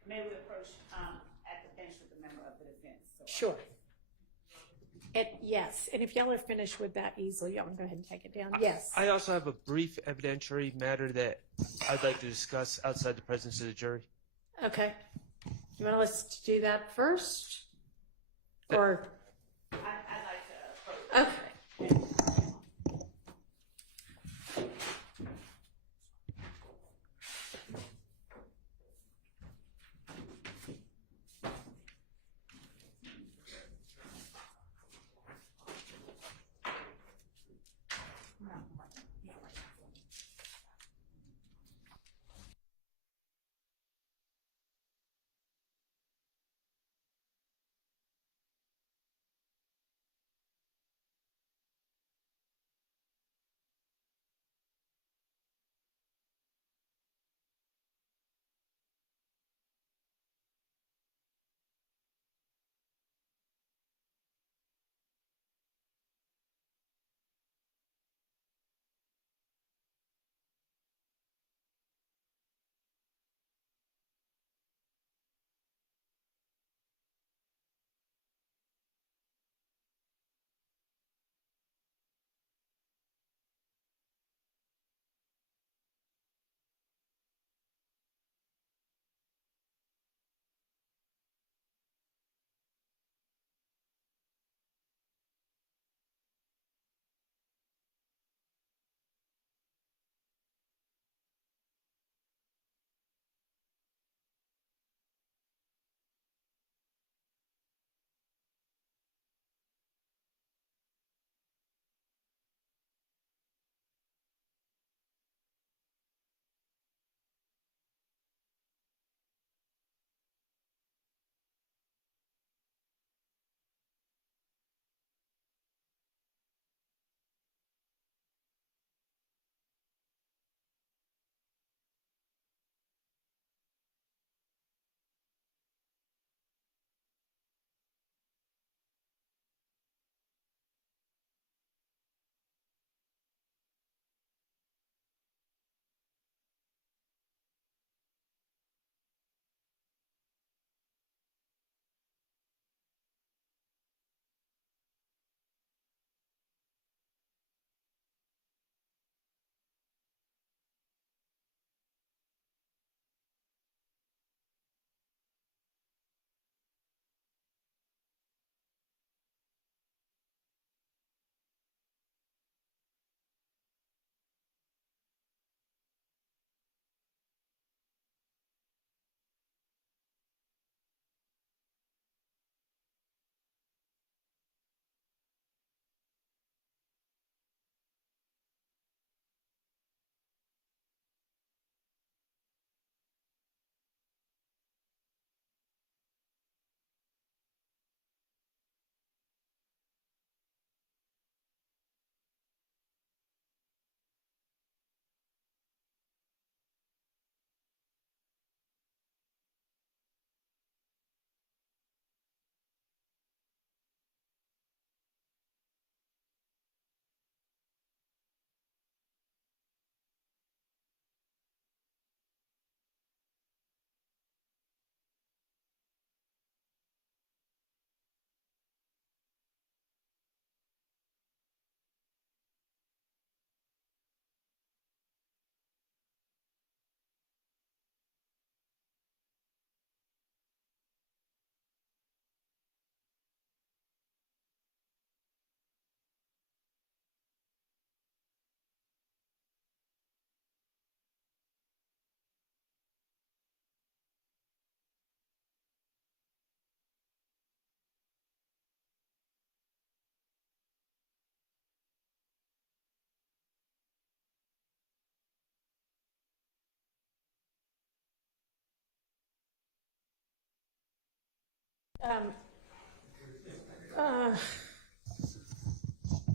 May we approach at the bench with the member of the defense? So Sure. Yes, and if y'all are finished with that easily, y'all can go ahead and take it down. Yes. I also have a brief evidentiary matter that I'd like to discuss outside the presence of the jury. Okay. You want us to do that first? Or? I'd like to approach. Okay.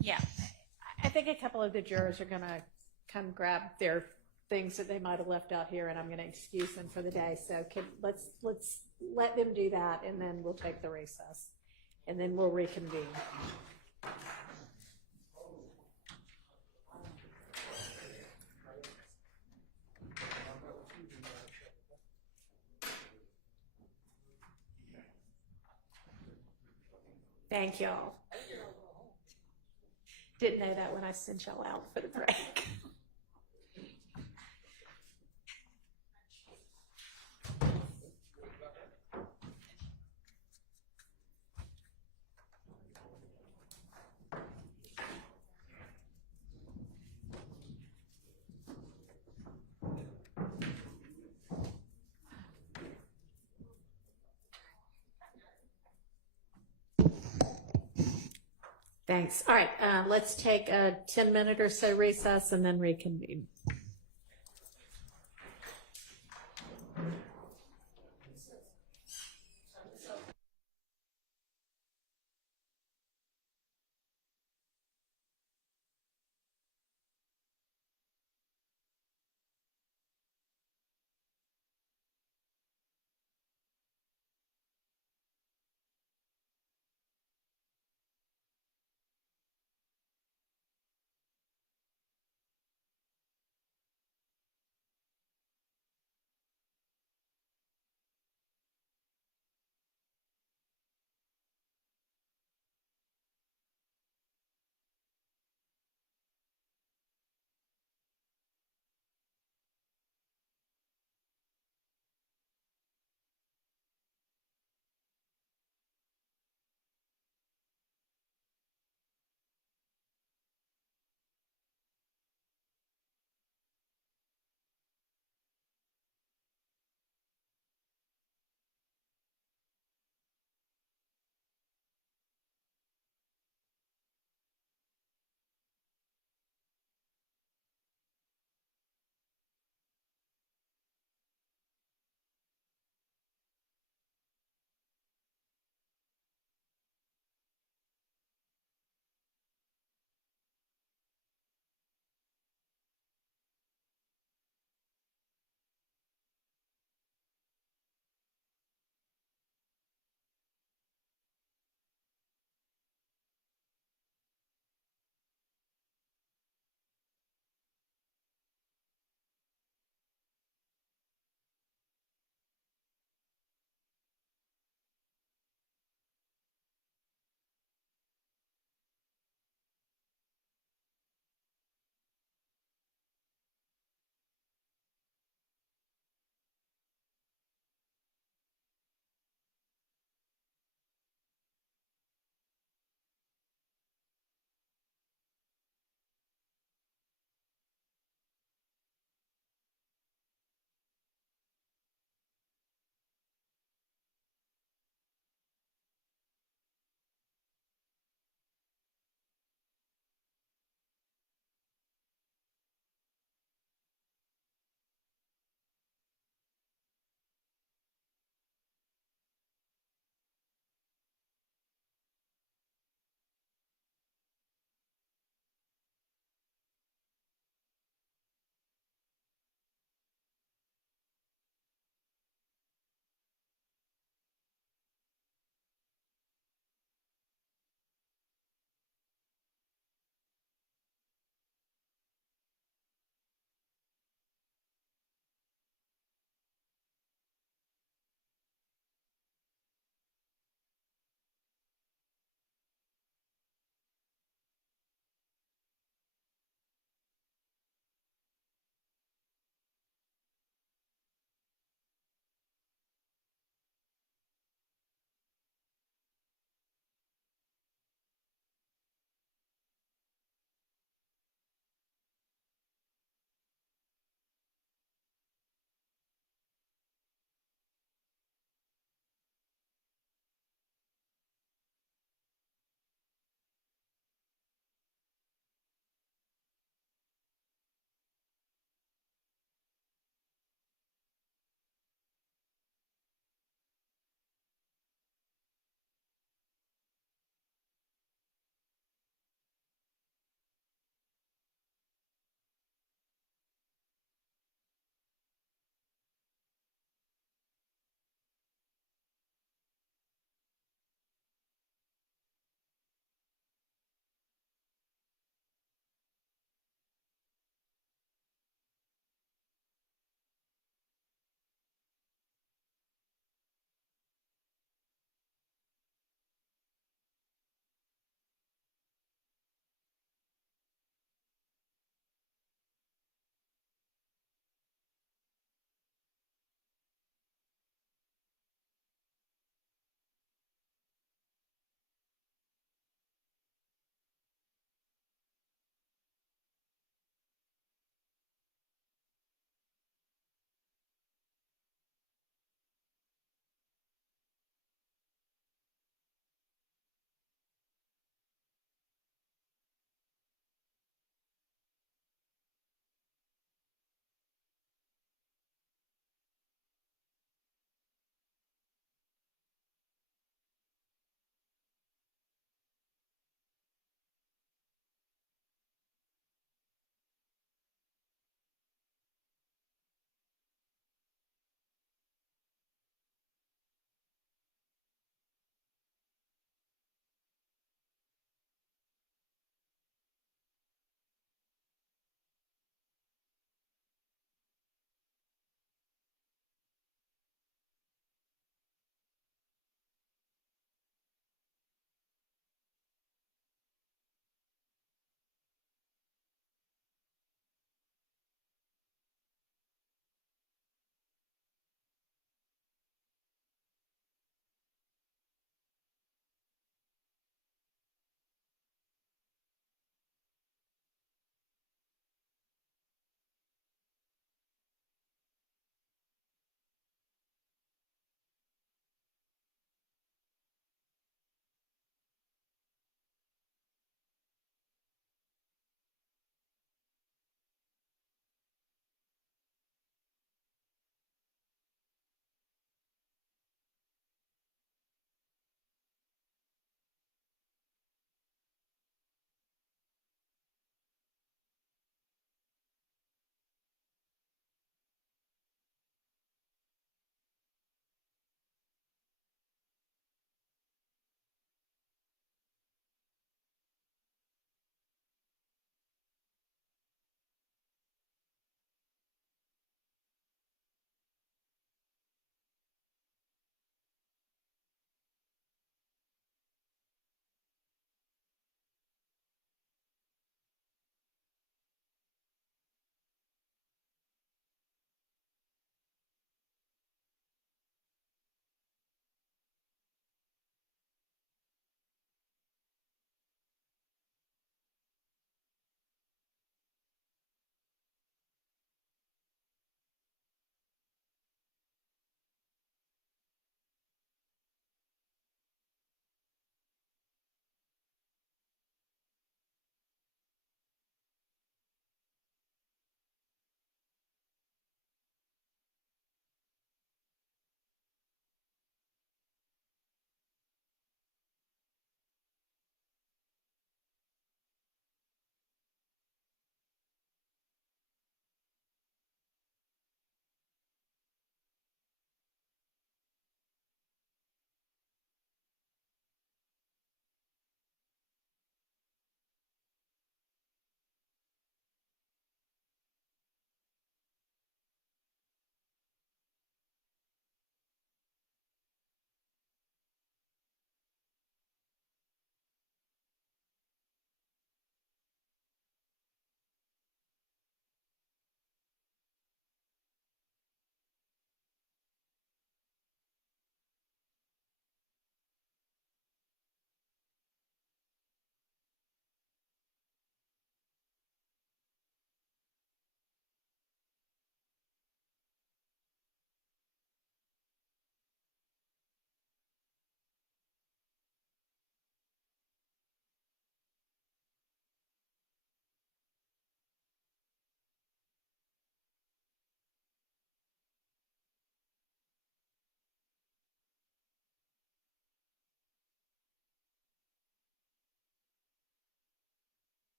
Yeah, I think a couple of the jurors are gonna come grab their things that they might have left out here, and I'm gonna excuse them for the day. So let's let them do that, and then we'll take the recess, and then we'll reconvene. Thank y'all. Didn't know that when I sent y'all out for the break. Thanks. All right, let's take a 10-minute or so recess and then reconvene.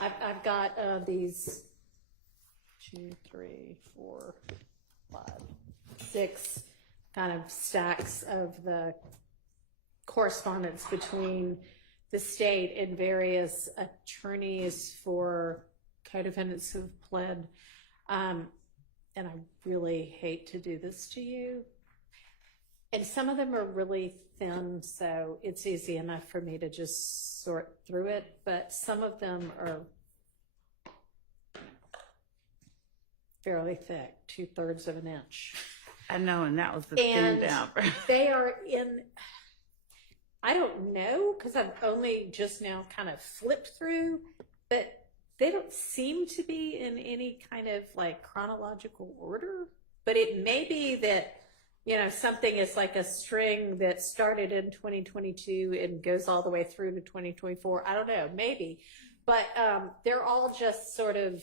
I've got these 2, 3, 4, 5, 6 kind of stacks of the correspondence between the state and various attorneys for co-defendants who've pled. And I really hate to do this to you. And some of them are really thin, so it's easy enough for me to just sort through it, but some of them are fairly thick, 2/3 of an inch. I know, and that was the thin down. They are in, I don't know, because I've only just now kind of flipped through, but they don't seem to be in any kind of like chronological order. But it may be that, you know, something is like a string that started in 2022 and goes all the way through to 2024. I don't know, maybe. But they're all just sort of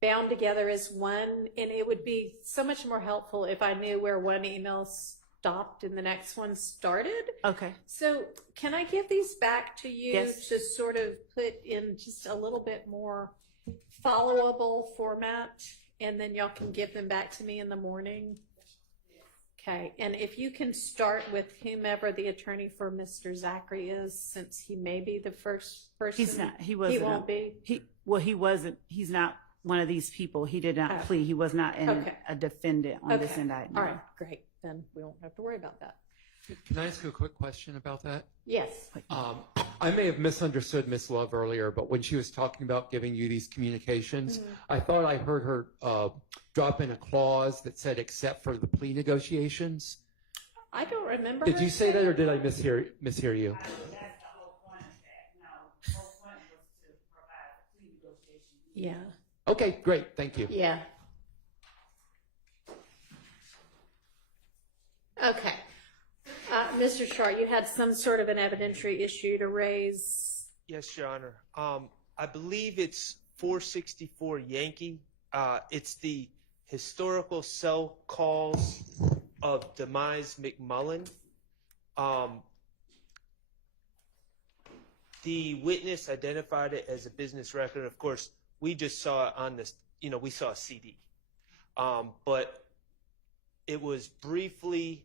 bound together as one, and it would be so much more helpful if I knew where one email stopped and the next one started. Okay. So can I give these back to you Yes. to sort of put in just a little bit more followable format, and then y'all can give them back to me in the morning? Okay, and if you can start with whomever the attorney for Mr. Zachary is, since he may be the first person. He's not. He wasn't. He won't be. He wasn't. He's not one of these people. He did not plea. He was not a defendant on this indictment. All right, great. Then we won't have to worry about that. Can I ask you a quick question about that? Yes. I may have misunderstood Miss Love earlier, but when she was talking about giving you these communications, I thought I heard her drop in a clause that said except for the plea negotiations. I don't remember. Did her you say that, saying or did I mishear you? Yeah. Okay, great. Thank you. Yeah. Okay. Mr. Shar, you had some sort of an evidentiary issue to raise. Yes, Your Honor. I believe it's 464 Yankee. It's the historical cell calls of Demise McMullen. The witness identified it as a business record. Of course, we just saw it on this, we saw a CD. But it was briefly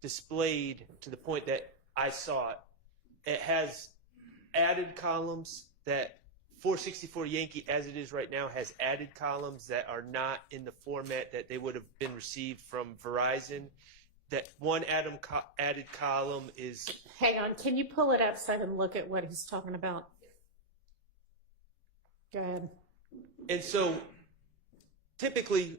displayed to the point that I saw it. It has added columns that 464 Yankee, as it is right now, has added columns that are not in the format that they would have been received from Verizon. That one added column is... Hang on, can you pull it up so I can look at what he's talking about? Go ahead. And so, typically,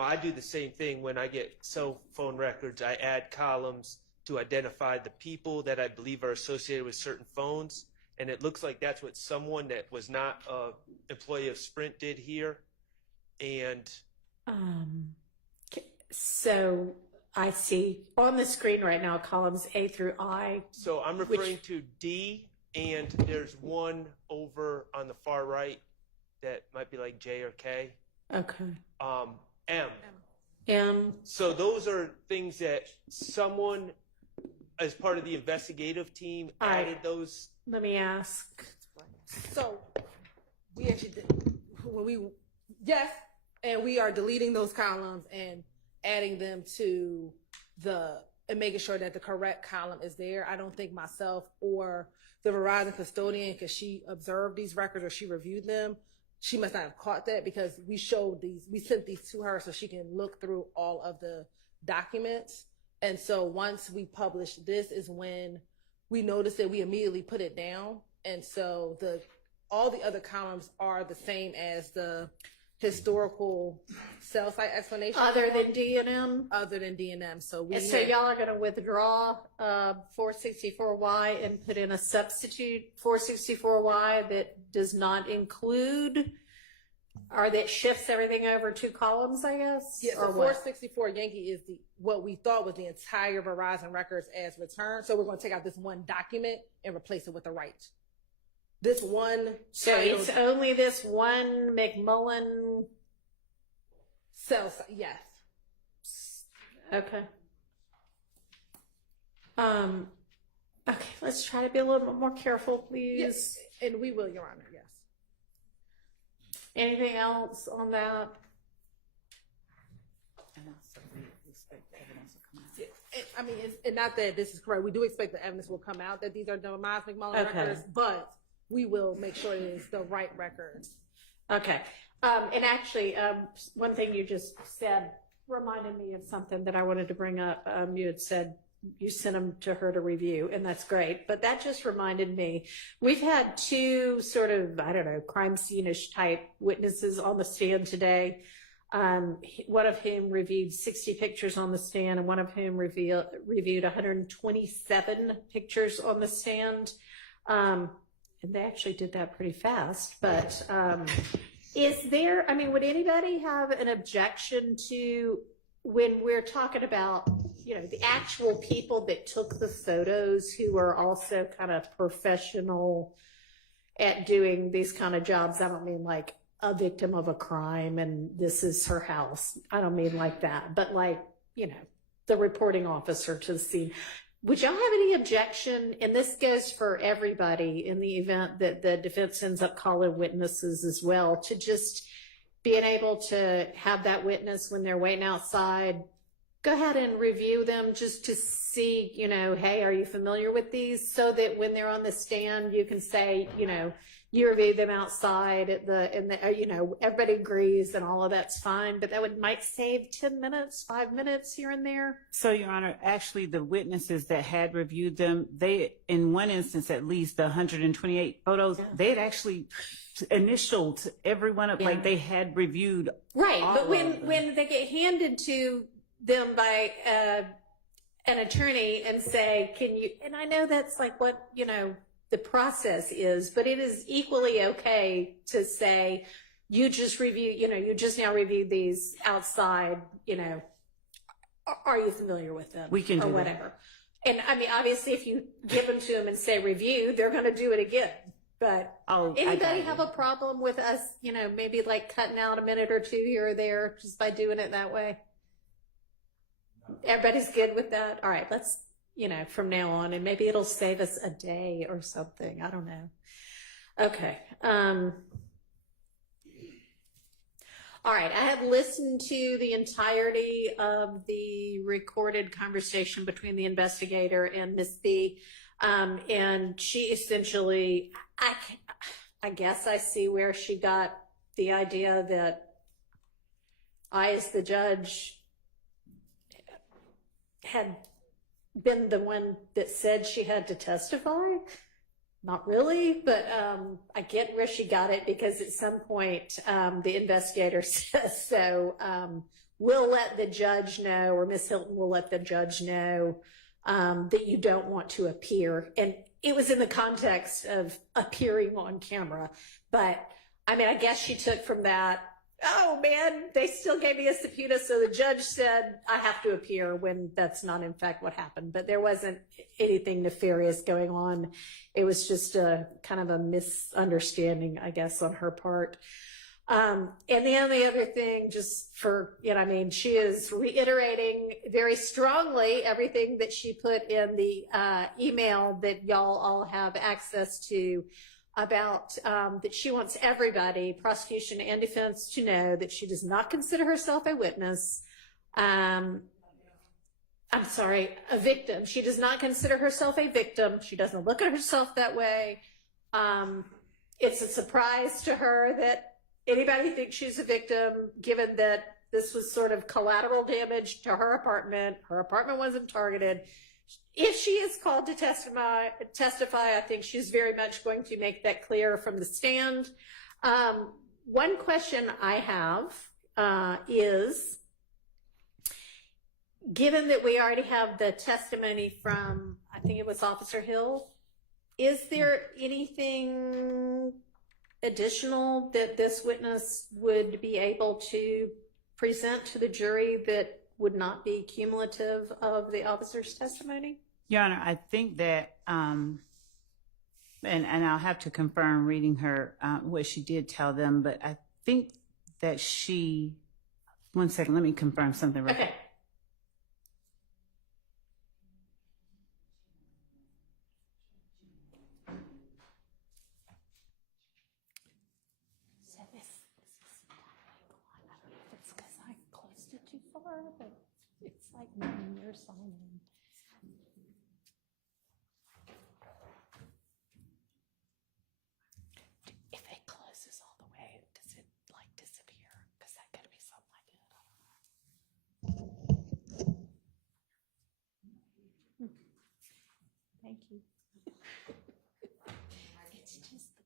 I do the same thing when I get cell phone records. I add columns to identify the people that I believe are associated with certain phones. And it looks like that's what someone that was not an employee of Sprint did here. And so I see on the screen right now columns A through I. So I'm referring to D, and there's one over on the far right that might be like J or K. Okay. M. So those are things that someone, as part of the investigative team, added those. Let me ask. So we actually did, and we are deleting those columns and adding them to and making sure that the correct column is there. I don't think myself or the Verizon custodian, because she observed these records or she reviewed them, she must not have caught that, because we sent these to her so she can look through all of the documents. And so once we published this is when we noticed that we immediately put it down. And so all the other columns are the same as the historical cell site explanation. Other than D&M? Other than D&M. So y'all are going to withdraw 464Y and put in a substitute 464Y that does not include, or that shifts everything over 2 columns, I guess? Yeah, so 464 Yankee is what we thought was the entire Verizon records as returned. So we're going to take out this one document and replace it with the right. This one. So it's only this one McMullen cell site, yes. Okay. Okay, let's try to be a little bit more careful, please. Yes, and we will, Your Honor, yes. Anything else on that? I mean, and not that this is correct. We do expect the evidence will come out that these are Demise McMullen Okay. records, but we will make sure it is the right records. Okay. And actually, one thing you just said reminded me of something that I wanted to bring up. You had said you sent them to her to review, and that's great. But that just reminded me, we've had two sort of, I don't know, crime scene-ish type witnesses on the stand today. One of whom reviewed 60 pictures on the stand, and one of whom reviewed 127 pictures on the stand. And they actually did that pretty fast. But is there, I mean, would anybody have an objection to when we're talking about, you know, the actual people that took the photos who are also kind of professional at doing these kind of jobs? I don't mean like a victim of a crime and this is her house. I don't mean like that, but like, you know, the reporting officer to the scene. Would y'all have any objection, and this goes for everybody in the event that the defense ends up calling witnesses as well, to just being able to have that witness when they're waiting outside, go ahead and review them just to see, you know, hey, are you familiar with these? So that when they're on the stand, you can say, you know, you reviewed them outside at you know, everybody agrees and all of that's fine, but that might save 10 minutes, 5 minutes here and there. So, Your Honor, actually the witnesses that had reviewed them, they, in one instance at least, the 128 photos, they had actually initialed every one of, like they had reviewed. Right, all but of when them. they get handed to them by an attorney and say, can you, and I know that's like what, you know, the process is, but it is equally okay to say, you just review, you know, you just now reviewed these outside, you know, are you familiar with them? We can or do whatever. And I mean, obviously if you give them to them and say review, they're going to do it again. But anybody have a problem with us, you know, maybe like cutting out a minute or two here or there just by doing it that way? Everybody's good with that? All right, let's, you know, from now on, and maybe it'll save us a day or something. I don't know. Okay. All right. I have listened to the entirety of the recorded conversation between the investigator and Miss B. And she essentially, I guess I see where she got the idea that I, as the judge, had been the one that said she had to testify. Not really, but I get where she got it, because at some point the investigator says, so we'll let the judge know, or Miss Hilton will let the judge know that you don't want to appear. And it was in the context of appearing on camera. But I mean, I guess she took from that, oh man, they still gave me a subpoena, so the judge said I have to appear, when that's not in fact what happened. But there wasn't anything nefarious going on. It was just a kind of a misunderstanding, I guess, on her part. And the only other thing, just for, you know, I mean, she is reiterating very strongly everything that she put in the email that y'all all have access to, about that she wants everybody, prosecution and defense, to know that she does not consider herself a witness. I'm sorry, a victim. She does not consider herself a victim. She doesn't look at herself that way. It's a surprise to her that anybody thinks she's a victim, given that this was sort of collateral damage to her apartment. Her apartment wasn't targeted. If she is called to testify, I think she's very much going to make that clear from the stand. One question I have is, given that we already have the testimony from, I think it was Officer Hill, is there anything additional that this witness would be able to present to the jury that would not be cumulative of the officer's testimony? Your Honor, I think that, and I'll have to confirm reading her, what she did tell them, but I think that she, one second, let me confirm something real quick. for, but it's like 9 years signing. If it closes all the way, does it like disappear? Because that could be something like it. Thank you. It's just the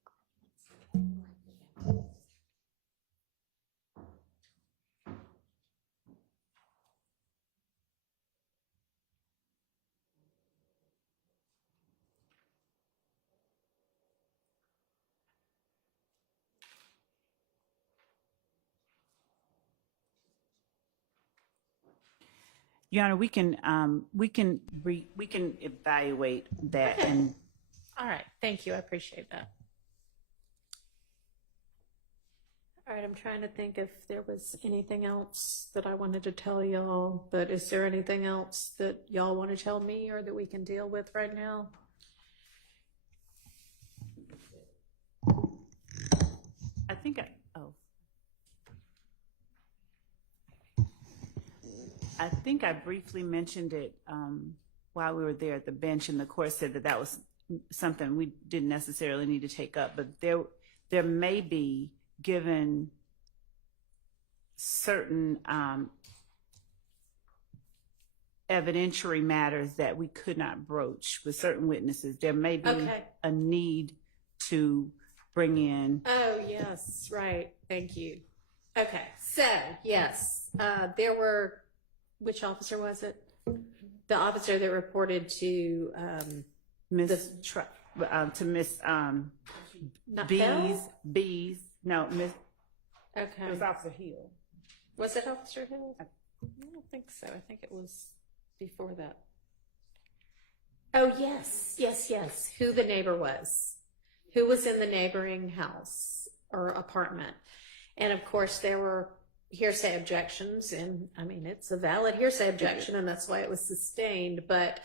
Your Honor, we can evaluate that Okay. and All right, thank you, I appreciate that. All right, I'm trying to think if there was anything else that I wanted to tell y'all, but is there anything else that y'all want to tell me or that we can deal with right now? I think I briefly mentioned it while we were there at the bench, and the court said that was something we didn't necessarily need to take up, but there may be, given certain evidentiary matters that we could not broach with certain witnesses, there may be a need to bring in. Oh, yes, right, thank you. Okay, so, yes, there were, which officer was it? The officer that reported to Miss Not Bees. Bell? Bees. No, Miss. Okay. It was Officer Hill. Was it Officer Hill? I don't think so. I think it was before that. Oh, yes, yes, yes. Who the neighbor was. Who was in the neighboring house or apartment. And of course, there were hearsay objections. And I mean, it's a valid hearsay objection, and that's why it was sustained. But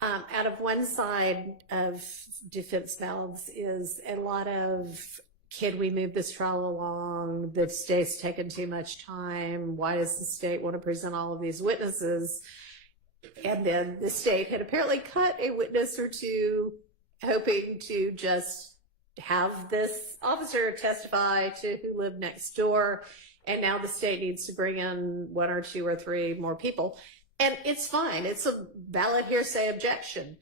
out of one side of defense mouths is a lot of, can we move this trial along? The state's taken too much time. Why does the state want to present all of these witnesses? And then the state had apparently cut a witness or two, hoping to just have this officer testify to who lived next door. And now the state needs to bring in 1 or 2 or 3 more people. And it's fine. It's a valid hearsay objection.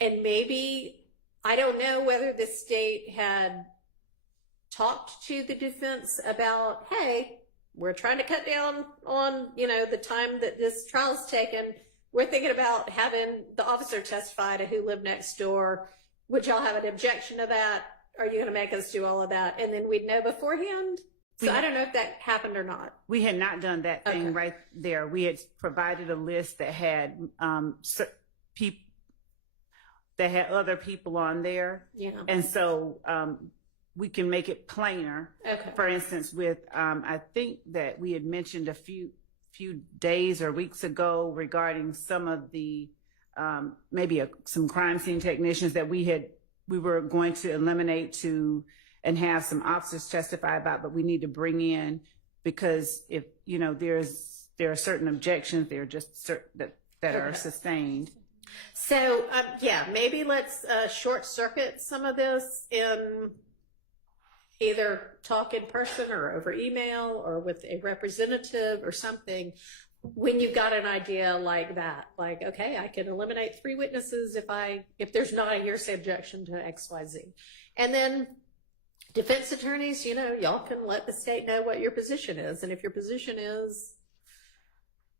And maybe, I don't know whether the state had talked to the defense about, hey, we're trying to cut down on, the time that this trial's taken. We're thinking about having the officer testify to who lived next door. Would y'all have an objection to that? Are you going to make us do all of that? And then we'd know beforehand. So I don't know if that happened or not. We had not done that thing right there. We had provided a list that had other people on there. Yeah. And so we can make it plainer. Okay. For instance, with I think that we had mentioned a few days or weeks ago regarding some of the some crime scene technicians that we were going to eliminate and have some officers testify about, but we need to bring in, because if there are certain objections, they're just that are sustained. So maybe let's short circuit some of this in either talk in person or over email or with a representative or something. When you've got an idea like that, like, okay, I can eliminate 3 witnesses if there's not a hearsay objection to XYZ. And then defense attorneys, y'all can let the state know what your position is. And if your position is,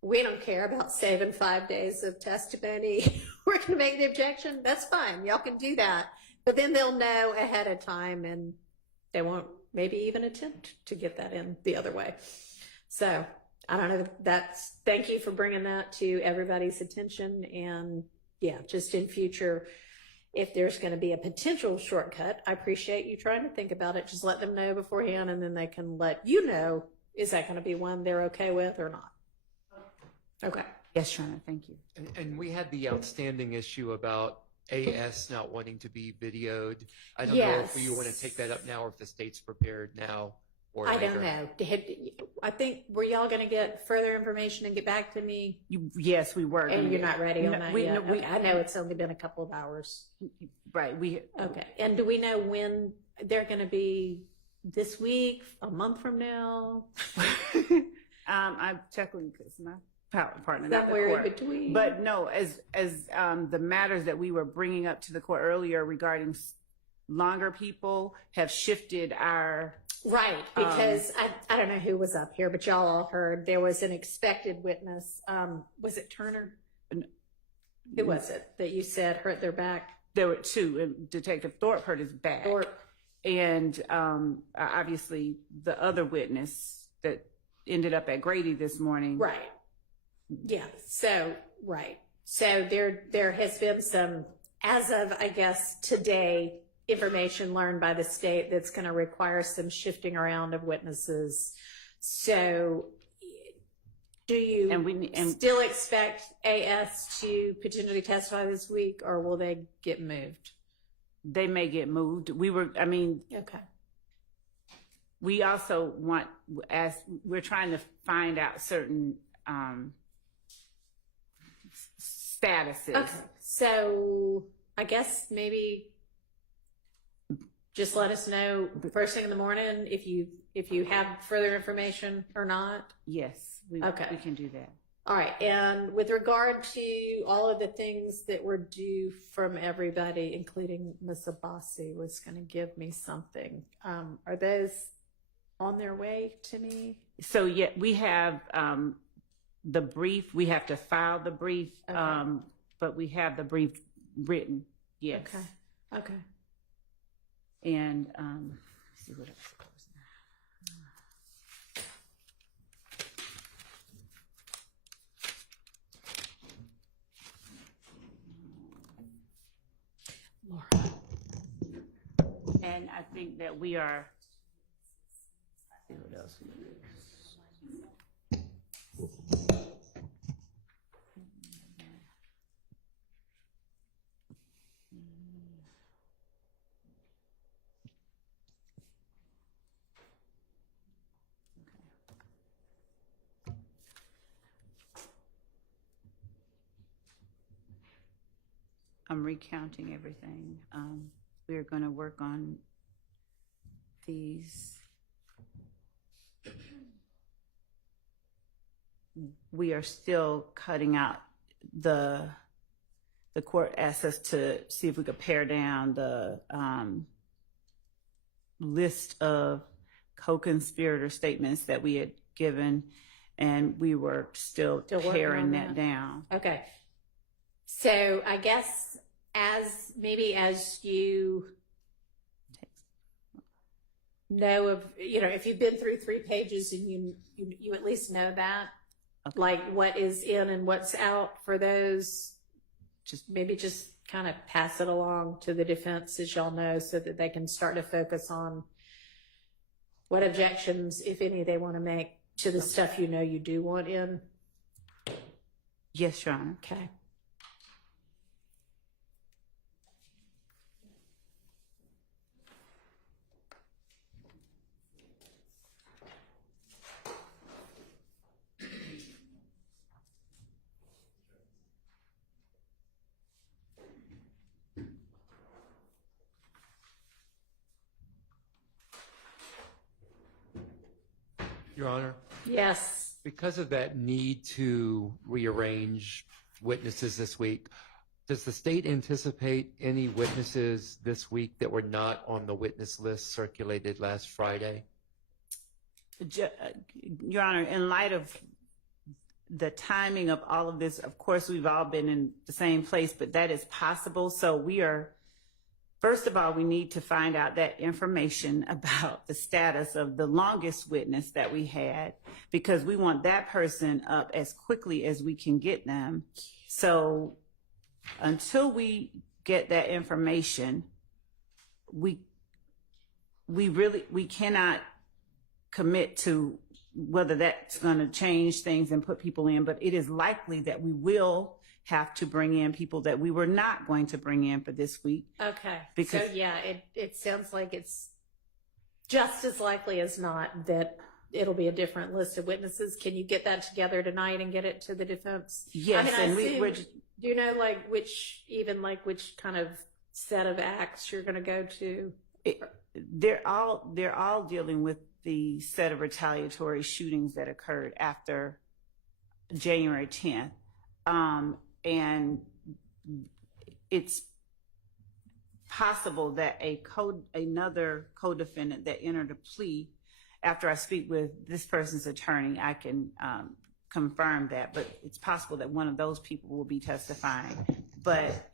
we don't care about saving 5 days of testimony, we're going to make the objection, that's fine. Y'all can do that. But then they'll know ahead of time, and they won't maybe even attempt to get that in the other way. So I don't know. Thank you for bringing that to everybody's attention. And just in future, if there's going to be a potential shortcut, I appreciate you trying to think about it. Just let them know beforehand, and then they can let you know, is that going to be one they're okay with or not? Okay. Yes, Your Honor, thank you. And we had the outstanding issue about AS not wanting to be videoed. I don't know if you want to take that up now or if the state's prepared now I don't know. I think, were y'all going to get further information and get back to me? Yes, we were. And you're not ready on No, that we- yet? no, we- Okay, I know it's only been a couple of hours. Right. Okay. And do we know when they're going to be this week, a month from now? I'm checking because my partner, Is not that the where in court. between? But no, as the matters that we were bringing up to the court earlier regarding longer people have shifted our. Right, because I don't know who was up here, but y'all all heard there was an expected witness. Was it Turner? Who was it that you said hurt their back? There were two, and Detective Thorpe hurt his back. And obviously the other witness that ended up at Grady this morning. Right. Yeah. So, right. So there has been some, as of, I guess, today, information learned by the state that's going to require some shifting around of witnesses. So do you still expect AS to potentially testify this week, or will they get moved? They may get moved. Okay. We also want, as we're trying to find out certain statuses. Okay. So I guess maybe just let us know first thing in the morning if you have further information or not. Yes, we can do that. All right. And with regard to all of the things that were due from everybody, including Ms. Abbasi was going to give me something. Are those on their way to me? So yeah, we have the brief. We have to file the brief, but we have the brief written. Yes. Okay. And let's see what else. Laura. And I think that we are. Let's see what else. I'm recounting everything. We're going to work on these. We are still cutting out the court asked us to see if we could pare down the list of co-conspirator statements that we had given, and we were still paring that down. Okay. So I guess as you know of, if you've been through 3 pages and you at least know that, like what is in and what's out for those, just kind of pass it along to the defense, as y'all know, so that they can start to focus on what objections, if any, they want to make to the stuff you do want in. Yes, Your Honor. Okay. Your Honor? Yes. Because of that need to rearrange witnesses this week, does the state anticipate any witnesses this week that were not on the witness list circulated last Friday? Your Honor, in light of the timing of all of this, of course, we've all been in the same place, but that is possible. So first of all, we need to find out that information about the status of the longest witness that we had, because we want that person up as quickly as we can get them. So until we get that information, we cannot commit to whether that's going to change things and put people in, but it is likely that we will have to bring in people that we were not going to bring in for this week. Okay. Because so yeah, it sounds like it's just as likely as not that it'll be a different list of witnesses. Can you get that together tonight and get it to the defense? Yes, I and assume, we're do you know which kind of set of acts you're going to go to? they're all dealing with the set of retaliatory shootings that occurred after January 10th. And it's possible that another co-defendant that entered a plea, after I speak with this person's attorney, I can confirm that, but it's possible that one of those people will be testifying. But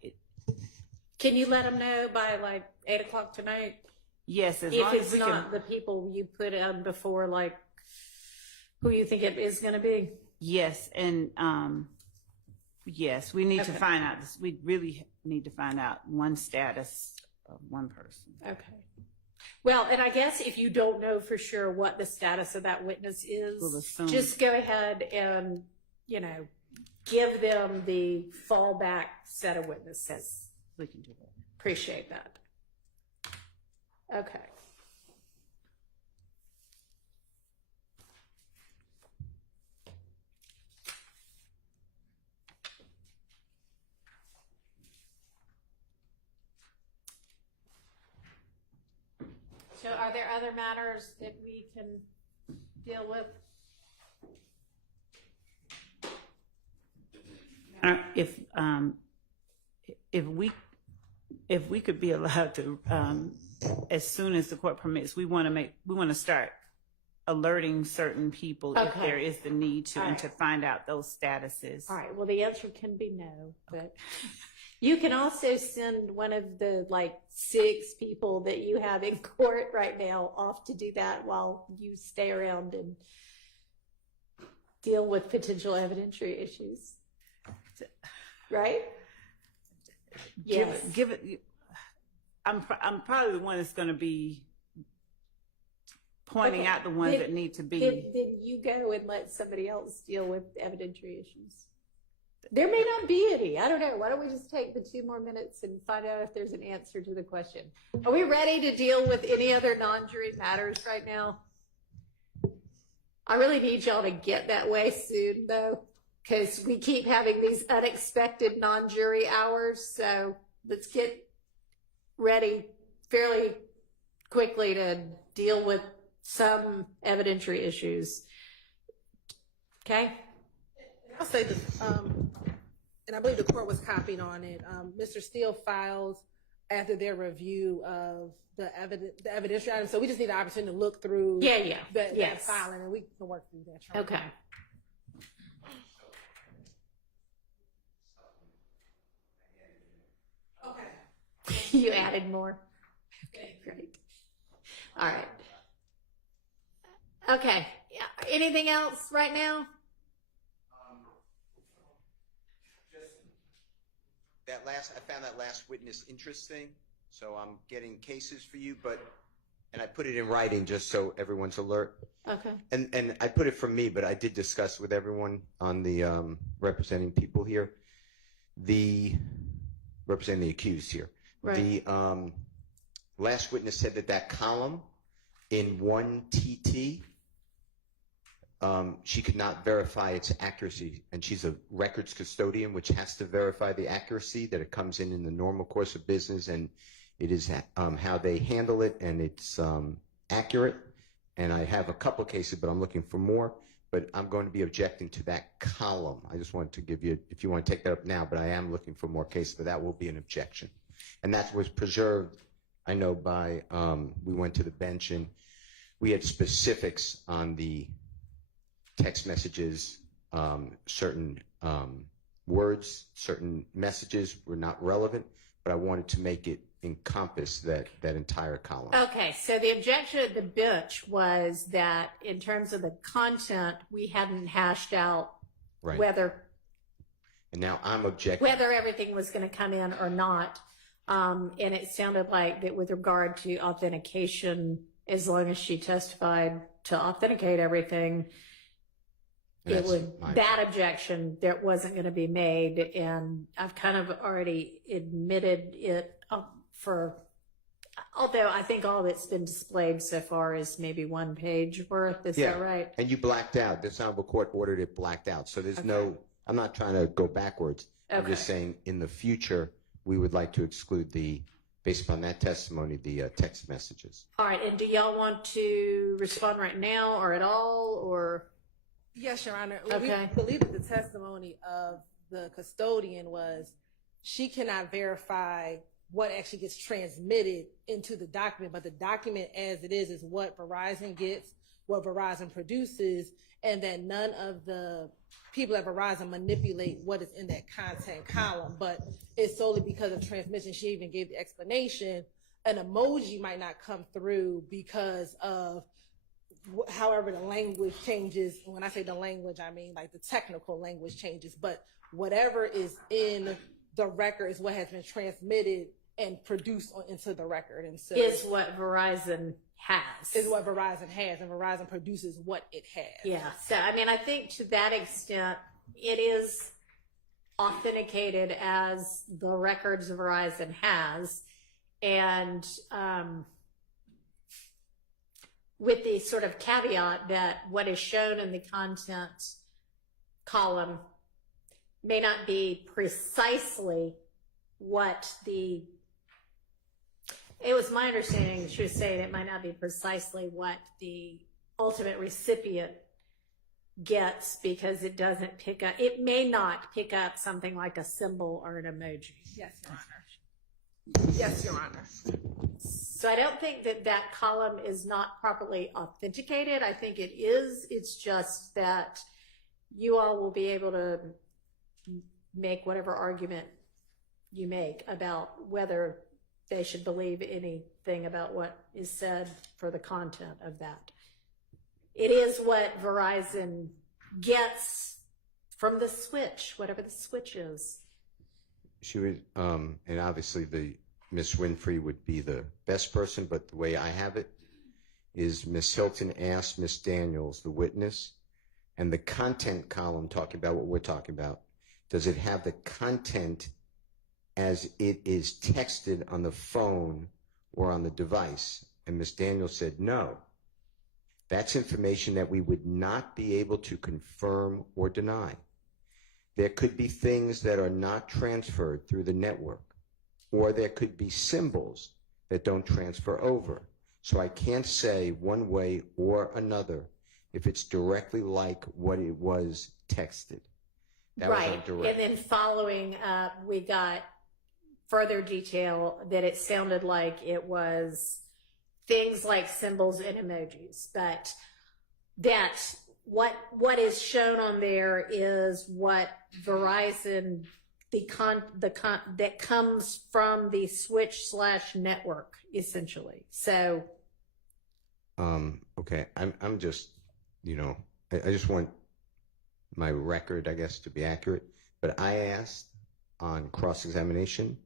can you let them know by 8 o'clock tonight? Yes, as if long as it's we not can, the people you put on before, who you think it is going to be. yes, and yes, we need to Okay. find out. We really need to find out one status of one person. Okay. Well, and I guess if you don't know for sure what the status of that witness is, We'll assume. just go ahead and, give them the fallback set of witnesses. We can do that. Appreciate that. Okay. So are there other matters that we can deal with? If we could be allowed to, as soon as the court permits, we want to start alerting certain people if Okay. there is the need to, All and right. to find out those statuses. All right, well, the answer can be no, but you can also send one of the 6 people that you have in court right now off to do that while you stay around and deal with potential evidentiary issues. Right? Yes. Give it. I'm probably the one that's going to be pointing Okay. out the ones Then- that need to be. Then you go and let somebody else deal with evidentiary issues. There may not be any. I don't know. Why don't we just take the 2 more minutes and find out if there's an answer to the question? Are we ready to deal with any other non-jury matters right now? I really need y'all to get that way soon, though, because we keep having these unexpected non-jury hours. So let's get ready fairly quickly to deal with some evidentiary issues. Okay? I'll say this, and I believe the court was copied on it. Mr. Steele files after their review of the evidentiary items. So we just need the opportunity to look through that Yes. filing, and we can work through that. Okay. You added more? Okay, great. All right. Okay. Yeah. Anything else right now? I found that last witness interesting, so I'm getting cases for you, and I put it in writing just so everyone's alert. Okay. And I put it from me, but I did discuss with everyone on the representing people here, representing the accused here. Right. The last witness said that column in 1TT, she could not verify its accuracy, and she's a records custodian, which has to verify the accuracy, that it comes in the normal course of business, and it is how they handle it, and it's accurate. And I have a couple cases, but I'm looking for more. But I'm going to be objecting to that column. I just wanted to give you, if you want to take that up now, but I am looking for more cases, but that will be an objection. And that was preserved, I know, by, we went to the bench and we had specifics on the text messages, certain words, certain messages were not relevant, but I wanted to make it encompass that entire column. Okay, so the objection at the bench was that in terms of the content, we hadn't hashed out Right. whether And now I'm objecting. whether everything was going to come in or not. And it sounded like that with regard to authentication, as long as she testified to authenticate everything, it would, that objection that wasn't going to be made. And I've kind of already admitted it Although I think all that's been displayed so far is maybe 1 page worth. Is that right? And you blacked out. This honorable court ordered it blacked out. So there's no, I'm not trying to go backwards. I'm just saying in the future, we would like to exclude based upon that testimony, the text messages. All right. And do y'all want to respond right now or at all, or? Yes, Your Honor. Okay. We believe that the testimony of the custodian was she cannot verify what actually gets transmitted into the document, but the document as it is what Verizon gets, what Verizon produces, and that none of the people at Verizon manipulate what is in that content column, but it's solely because of transmission. She even gave the explanation. An emoji might not come through because of however the language changes. When I say the language, I mean like the technical language changes, but whatever is in the record is what has been transmitted and produced into the record. And so is what Verizon has. Is what Verizon has, and Verizon produces what it has. Yeah. So, I mean, I think to that extent, it is authenticated as the records Verizon has. And with the sort of caveat that what is shown in the content column may not be precisely what it was my understanding she was saying it might not be precisely what the ultimate recipient gets because it doesn't pick up, it may not pick up something like a symbol or an emoji. Yes, Your Honor. Yes, Your Honor. So I don't think that that column is not properly authenticated. I think it is. It's just that you all will be able to make whatever argument you make about whether they should believe anything about what is said for the content of that. It is what Verizon gets from the switch, whatever the switch is. She would, and obviously Miss Winfrey would be the best person, but the way I have it is Miss Hilton asked Miss Daniels, the witness, and the content column talking about what we're talking about, does it have the content as it is texted on the phone or on the device? And Miss Daniels said no. That's information that we would not be able to confirm or deny. There could be things that are not transferred through the network, or there could be symbols that don't transfer over. So I can't say one way or another if it's directly like what it was texted. That was right. indirect. And then following up, we got further detail that it sounded like it was things like symbols and emojis, but that what is shown on there is what Verizon that comes from the switch/network essentially. So okay, I'm just, I just want my record, I guess, to be accurate. But I asked on cross-examination,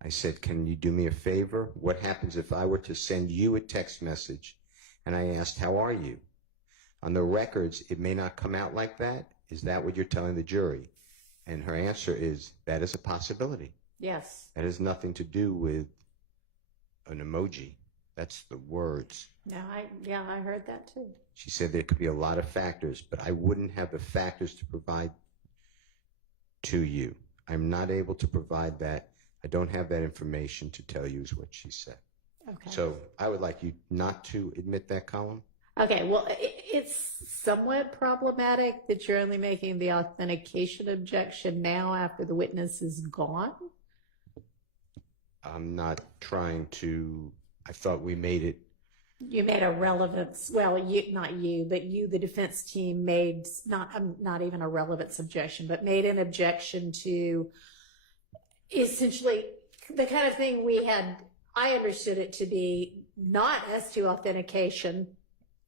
I said, can you do me a favor? What happens if I were to send you a text message and I asked, how are you? On the records, it may not come out like that. Is that what you're telling the jury? And her answer is, that is a possibility. yes. That has nothing to do with an emoji. That's the words. No, I heard that too. She said there could be a lot of factors, but I wouldn't have the factors to provide to you. I'm not able to provide that. I don't have that information to tell you is what she said. Okay. So I would like you not to admit that column. Okay, well, it's somewhat problematic that you're only making the authentication objection now after the witness is gone. I'm not trying to, I thought we made it. You made a relevance, well, not you, but you, the defense team, made not even a relevance objection, but made an objection to essentially the kind of thing I understood it to be not as to authentication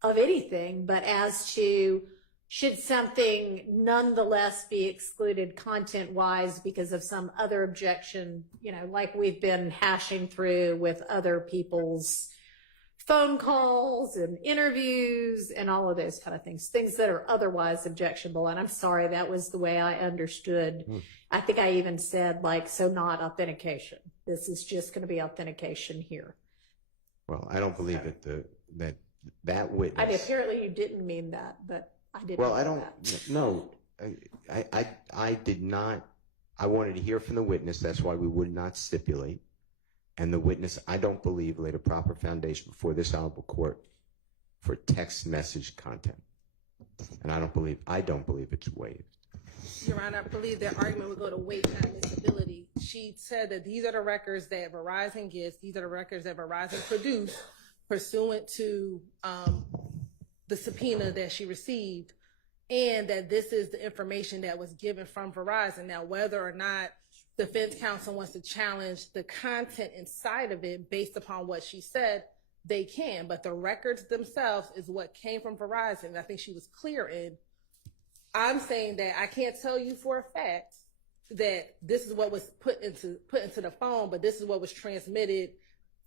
of anything, but as to should something nonetheless be excluded content-wise because of some other objection, like we've been hashing through with other people's phone calls and interviews and all of those kind of things that are otherwise objectionable. And I'm sorry, that was the way I understood. I think I even said so not authentication. This is just going to be authentication here. Well, I don't believe that witness. I mean, apparently you didn't mean that, but I didn't. Well, know I don't. that. No, I did not. I wanted to hear from the witness. That's why we would not stipulate. And the witness, I don't believe, laid a proper foundation before this honorable court for text message content. And I don't believe it's waived. Your Honor, I believe their argument would go to weight and admissibility. She said that these are the records that Verizon gets. These are the records that Verizon produced pursuant to the subpoena that she received, and that this is the information that was given from Verizon. Now, whether or not defense counsel wants to challenge the content inside of it based upon what she said, they can, but the records themselves is what came from Verizon. I think she was clear in. I'm saying that I can't tell you for a fact that this is what was put into the phone, but this is what was transmitted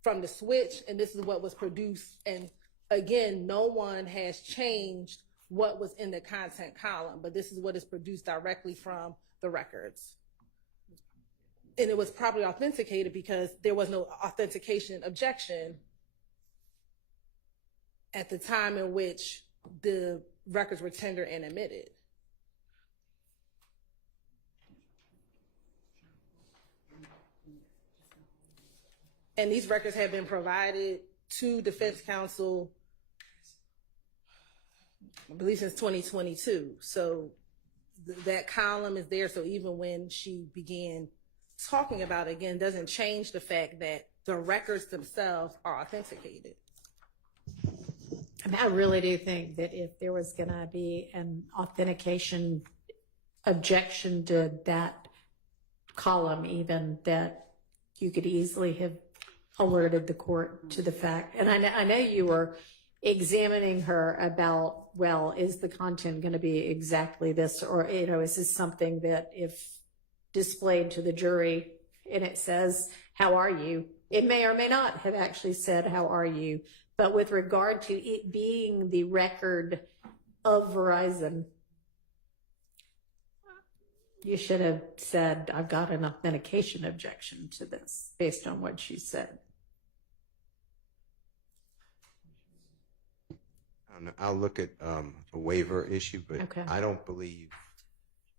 from the switch, and this is what was produced. And again, no one has changed what was in the content column, but this is what is produced directly from the records. And it was properly authenticated because there was no authentication objection at the time in which the records were tendered and admitted. And these records have been provided to defense counsel, I believe, since 2022. So that column is there. So even when she began talking about it again, doesn't change the fact that the records themselves are authenticated. I mean, I really do think that if there was going to be an authentication objection to that column, even, that you could easily have alerted the court to the fact. And I know you were examining her about, well, is the content going to be exactly this, or, you know, is this something that if displayed to the jury and it says, how are you? It may or may not have actually said, how are you? But with regard to it being the record of Verizon, you should have said, I've got an authentication objection to this based on what she said. I'll look at a waiver issue, but Okay. I don't believe,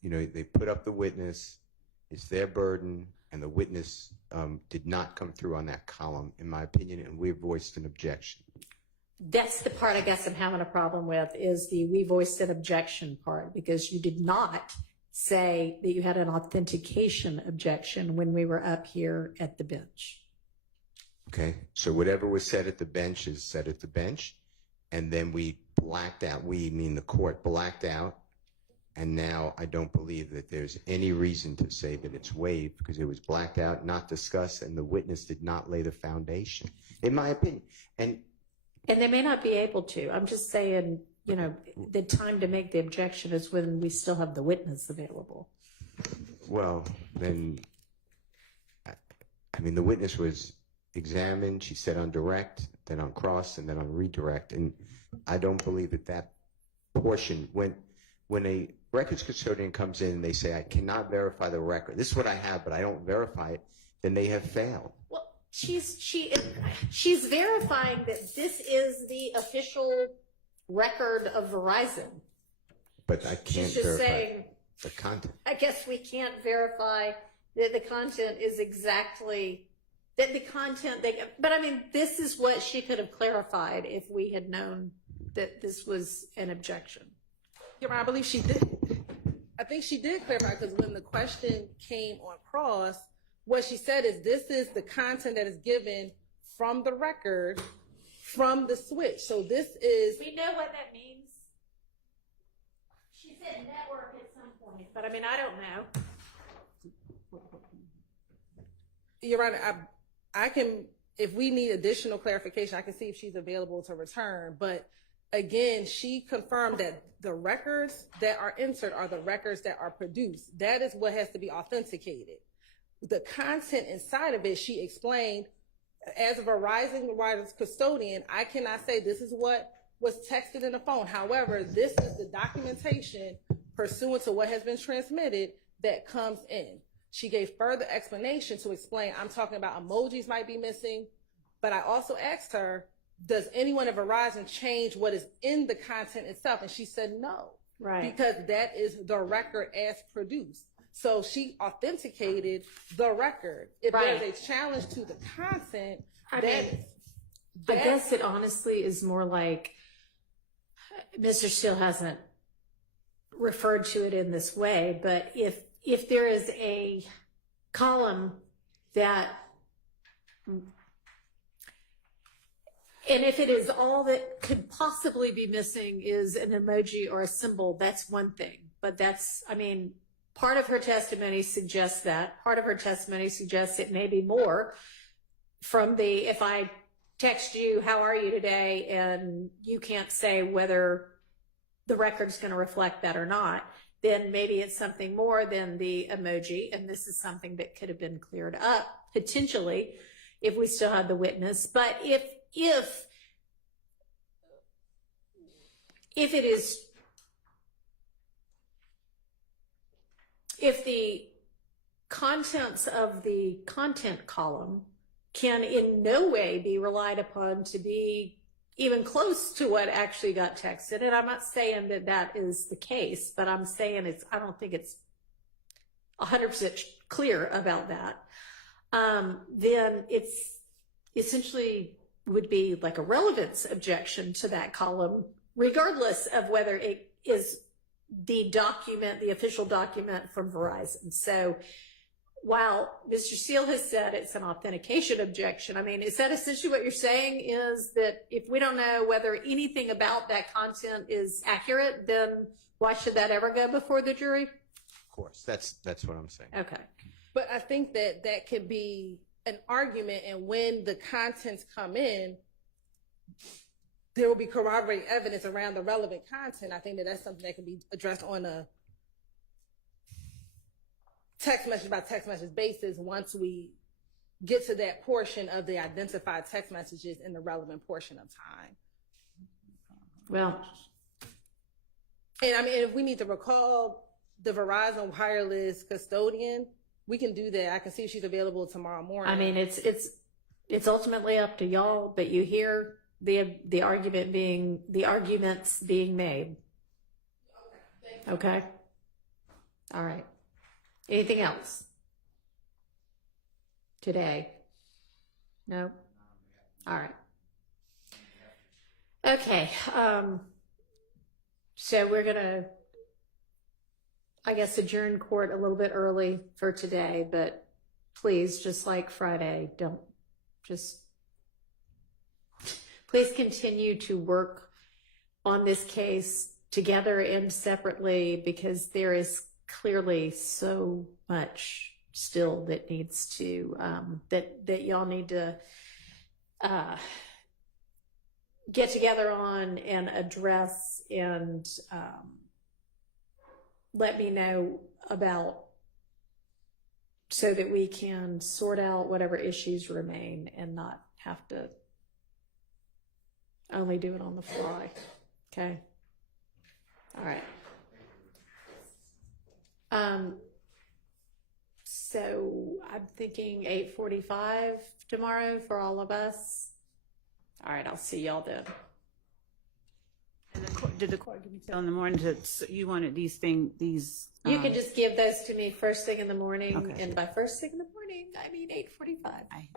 you know, they put up the witness, it's their burden, and the witness did not come through on that column, in my opinion, and we voiced an objection. That's the part I guess I'm having a problem with, is the we voiced an objection part, because you did not say that you had an authentication objection when we were up here at the bench. Okay, so whatever was said at the bench is said at the bench, and then we blacked out, we mean the court blacked out, and now I don't believe that there's any reason to say that it's waived, because it was blacked out, not discussed, and the witness did not lay the foundation, in my opinion. And they may not be able to. I'm just saying, you know, the time to make the objection is when we still have the witness available. well, then, I mean, the witness was examined, she said on direct, then on cross, and then on redirect, and I don't believe that that portion, when a records custodian comes in and they say, I cannot verify the record, this is what I have, but I don't verify it, then they have failed. Well, she's verifying that this is the official record of Verizon. But I can't She's just verify saying, the content. I guess we can't verify that the content is exactly that the content but I mean, this is what she could have clarified if we had known that this was an objection. Yeah, I believe she did. I think she did clarify, because when the question came on cross, what she said is, this is the content that is given from the record, from the switch. So this is... We know what that means. She said network at some point, but I mean, I don't know. You're right. I can, if we need additional clarification, I can see if she's available to return. But again, she confirmed that the records that are entered are the records that are produced. That is what has to be authenticated. The content inside of it, she explained, as a Verizon wireless custodian, I cannot say this is what was texted in the phone. However, this is the documentation pursuant to what has been transmitted that comes in. She gave further explanation to explain, I'm talking about emojis might be missing, But I also asked her, does anyone at Verizon change what is in the content itself? And she said no. Right. Because that is the record as produced. So she authenticated the record. If Right. there's a challenge to the content, I guess it honestly is more like Mr. Steele hasn't referred to it in this way, but if there is a column that, and if it is all that could possibly be missing is an emoji or a symbol, that's one thing. But that's, I mean, part of her testimony suggests that. Part of her testimony suggests it may be more from the, if I text you, how are you today? And you can't say whether the record's going to reflect that or not, then maybe it's something more than the emoji. And this is something that could have been cleared up potentially if we still had the witness. But if it is, if the contents of the content column can in no way be relied upon to be even close to what actually got texted, and I'm not saying that that is the case, but I'm saying I don't think it's 100% clear about that, then it's essentially would be like a relevance objection to that column, regardless of whether it is the document, the official document from Verizon. So while Mr. Steele has said it's an authentication objection, I mean, is that essentially what you're saying, is that if we don't know whether anything about that content is accurate, then why should that ever go before the jury? Of course, that's what I'm saying. Okay. But I think that could be an argument, and when the contents come in, there will be corroborating evidence around the relevant content. I think that's something that can be addressed on a text message by text message basis once we get to that portion of the identified text messages in the relevant portion of time. Well, and I mean, if we need to recall the Verizon wireless custodian, we can do that. I can see if she's available tomorrow morning. I mean, it's ultimately up to y'all, but you hear the arguments being made. Okay. All right. Anything else today? No. All right. Okay. So we're gonna, I guess, adjourn court a little bit early for today, but please, just like Friday, please continue to work on this case together and separately, because there is clearly so much still that needs to, that y'all need to get together on and address, and let me know about, so that we can sort out whatever issues remain and not have to only do it on the fly. Okay. All right. So I'm thinking 8:45 tomorrow for all of us. All right, I'll see y'all then. And did the court give you till in the morning you wanted these things, You can just give those to me first thing in the morning, Okay. and by first thing in the morning, I mean 8:45.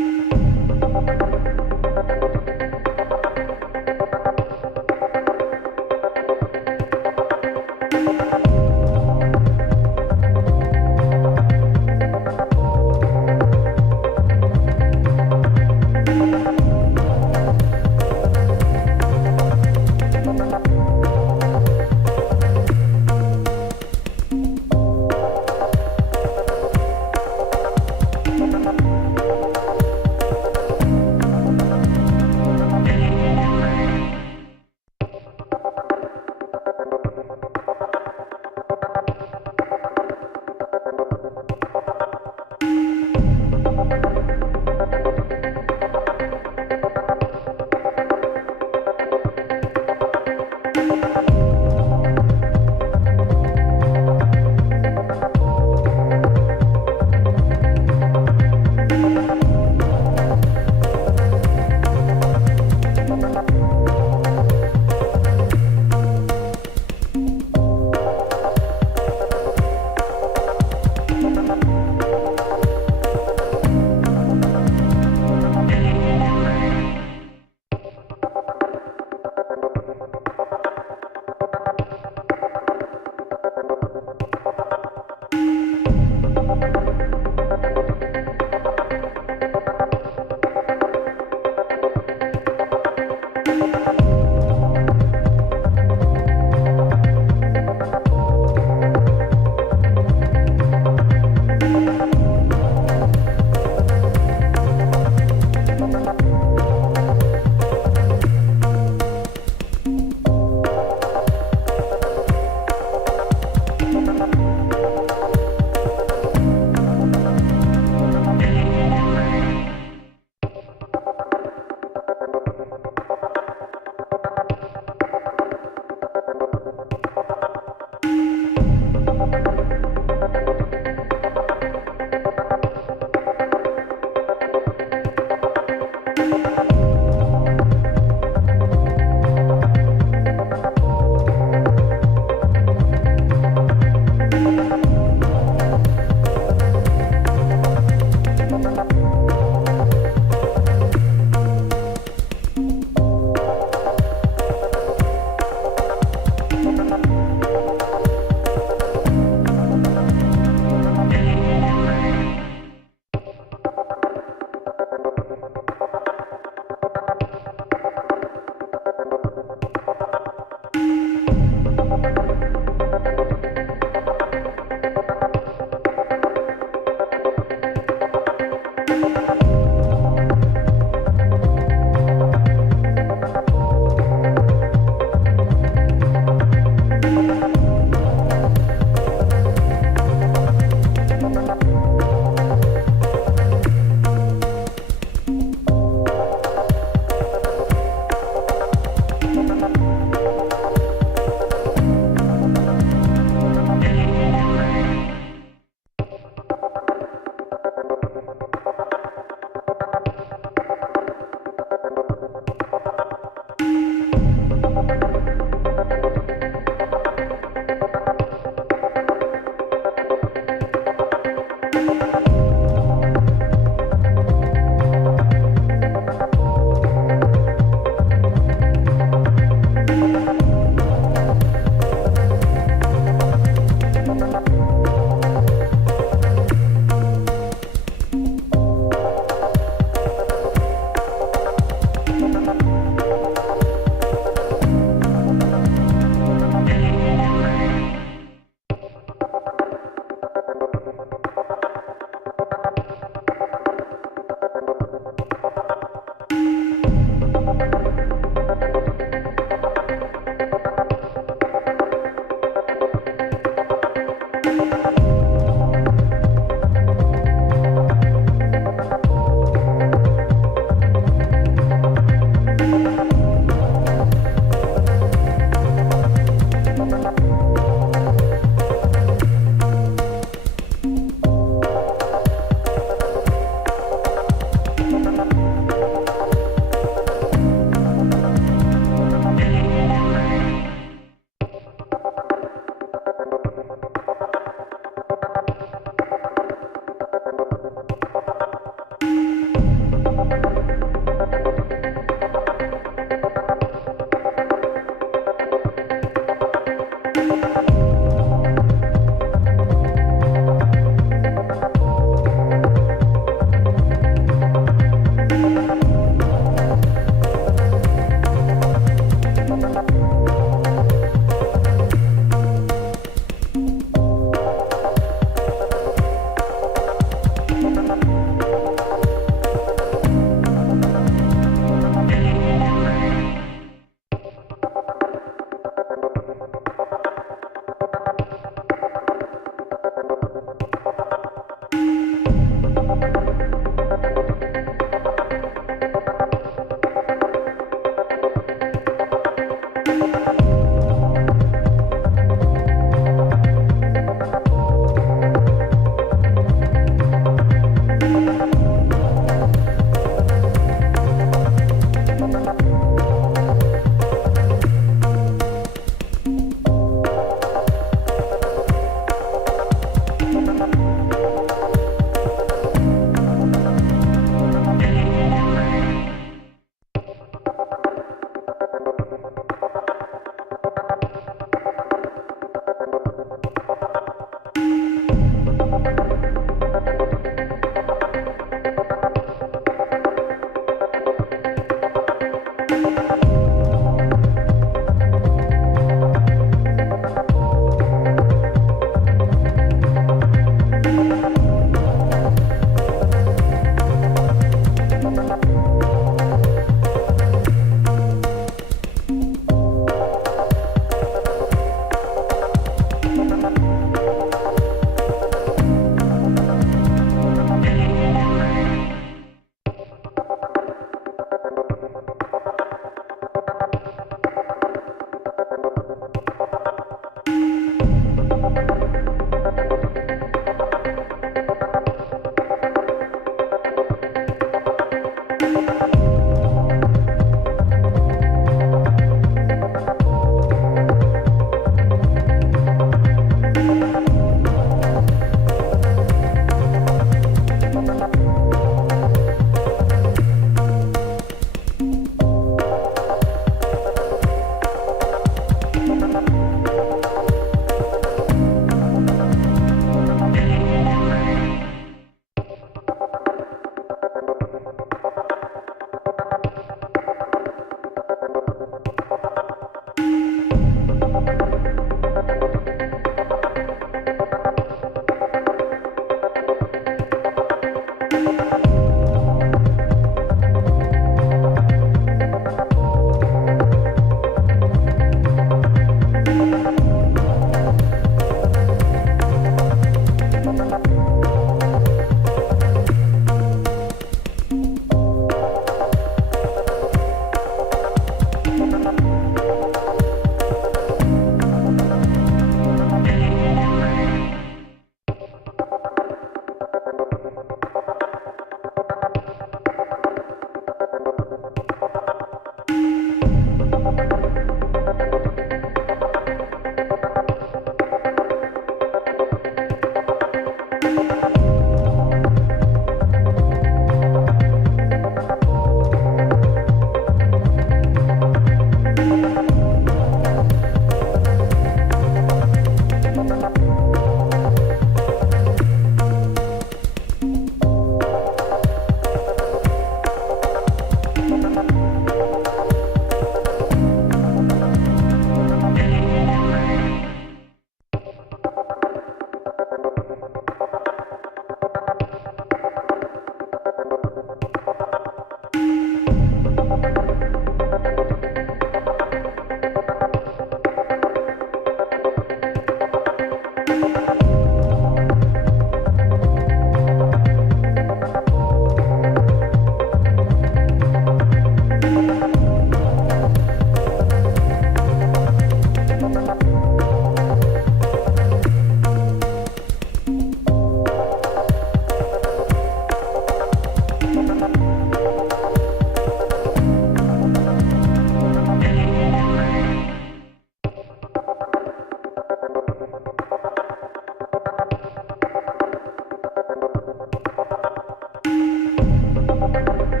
you.